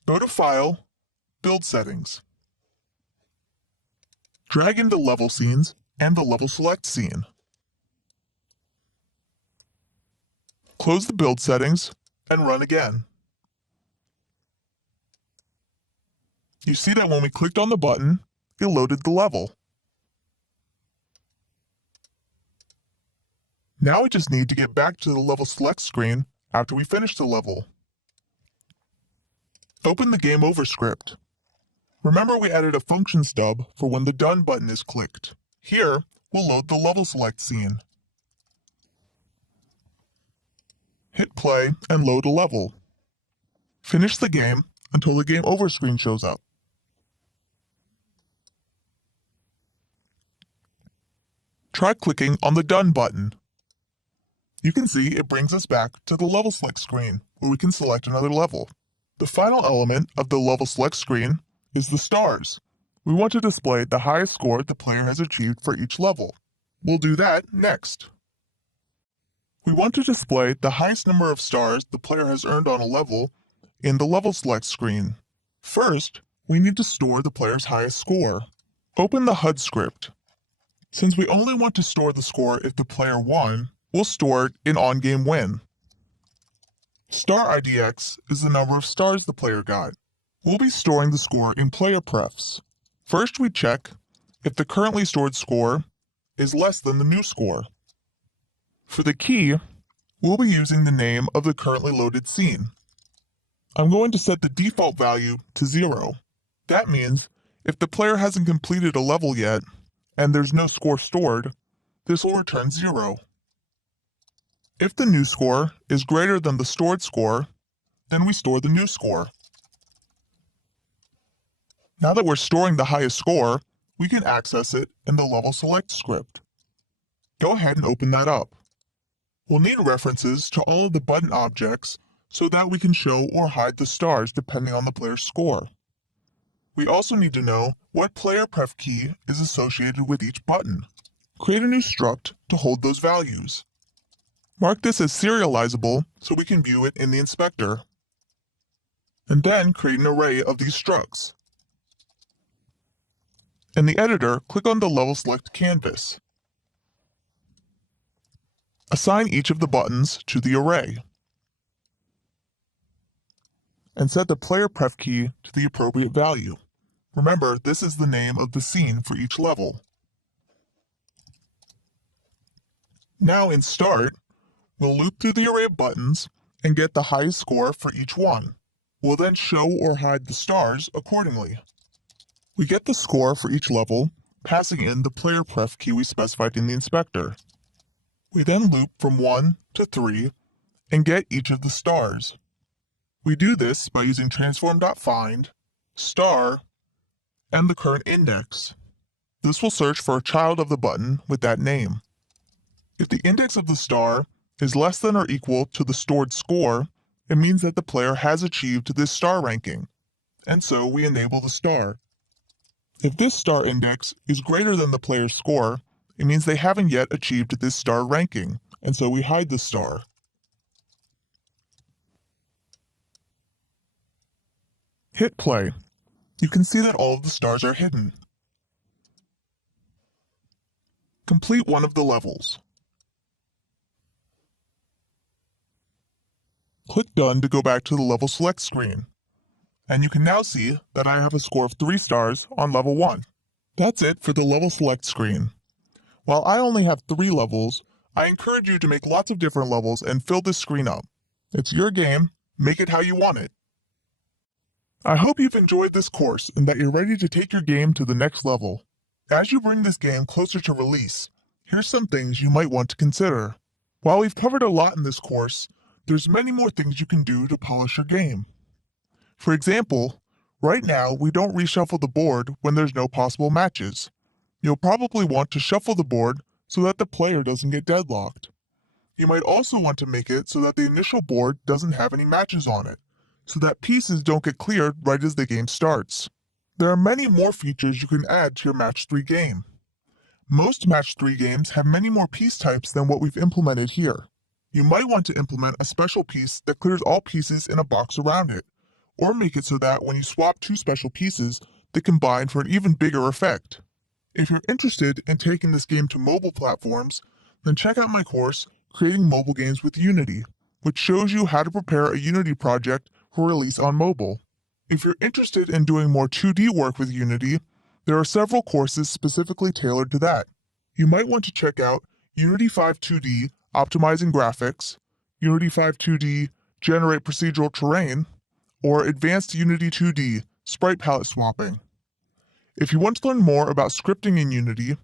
Go to File, Build Settings. Drag in the level scenes and the level select scene. Close the build settings and run again. You see that when we clicked on the button, it loaded the level. Now we just need to get back to the level select screen after we finish the level. Open the Game Over script. Remember we added a function stub for when the Done button is clicked. Here, we'll load the level select scene. Hit play and load a level. Finish the game until the Game Over screen shows up. Try clicking on the Done button. You can see it brings us back to the level select screen where we can select another level. The final element of the level select screen is the stars. We want to display the highest score the player has achieved for each level. We'll do that next. We want to display the highest number of stars the player has earned on a level in the level select screen. First, we need to store the player's highest score. Open the HUD script. Since we only want to store the score if the player won, we'll store it in OnGameWin. Star IDX is the number of stars the player got. We'll be storing the score in PlayerPrefs. First, we check if the currently stored score is less than the new score. For the key, we'll be using the name of the currently loaded scene. I'm going to set the default value to 0. That means if the player hasn't completed a level yet, and there's no score stored, this will return 0. If the new score is greater than the stored score, then we store the new score. Now that we're storing the highest score, we can access it in the level select script. Go ahead and open that up. We'll need references to all of the button objects so that we can show or hide the stars depending on the player's score. We also need to know what player pref key is associated with each button. Create a new struct to hold those values. Mark this as serializable so we can view it in the inspector. And then create an array of these structs. In the editor, click on the Level Select canvas. Assign each of the buttons to the array. And set the player pref key to the appropriate value. Remember, this is the name of the scene for each level. Now in Start, we'll loop through the array of buttons and get the highest score for each one. We'll then show or hide the stars accordingly. We get the score for each level, passing in the player pref key we specified in the inspector. We then loop from 1 to 3 and get each of the stars. We do this by using transform.find, star, and the current index. This will search for a child of the button with that name. If the index of the star is less than or equal to the stored score, it means that the player has achieved this star ranking, and so we enable the star. If this star index is greater than the player's score, it means they haven't yet achieved this star ranking, and so we hide the star. Hit play. You can see that all of the stars are hidden. Complete one of the levels. Click Done to go back to the Level Select screen. And you can now see that I have a score of 3 stars on level 1. That's it for the Level Select screen. While I only have 3 levels, I encourage you to make lots of different levels and fill this screen up. It's your game, make it how you want it. I hope you've enjoyed this course and that you're ready to take your game to the next level. As you bring this game closer to release, here's some things you might want to consider. While we've covered a lot in this course, there's many more things you can do to polish your game. For example, right now we don't reshuffle the board when there's no possible matches. You'll probably want to shuffle the board so that the player doesn't get deadlocked. You might also want to make it so that the initial board doesn't have any matches on it, so that pieces don't get cleared right as the game starts. There are many more features you can add to your Match 3 game. Most Match 3 games have many more piece types than what we've implemented here. You might want to implement a special piece that clears all pieces in a box around it, or make it so that when you swap 2 special pieces, they combine for an even bigger effect. If you're interested in taking this game to mobile platforms, then check out my course, Creating Mobile Games with Unity, which shows you how to prepare a Unity project for release on mobile. If you're interested in doing more 2D work with Unity, there are several courses specifically tailored to that. You might want to check out Unity 5 2D Optimizing Graphics, Unity 5 2D Generate Procedural Terrain, or Advanced Unity 2D Sprite Palette Swapping. If you want to learn more about scripting in Unity,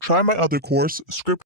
try my other course, Script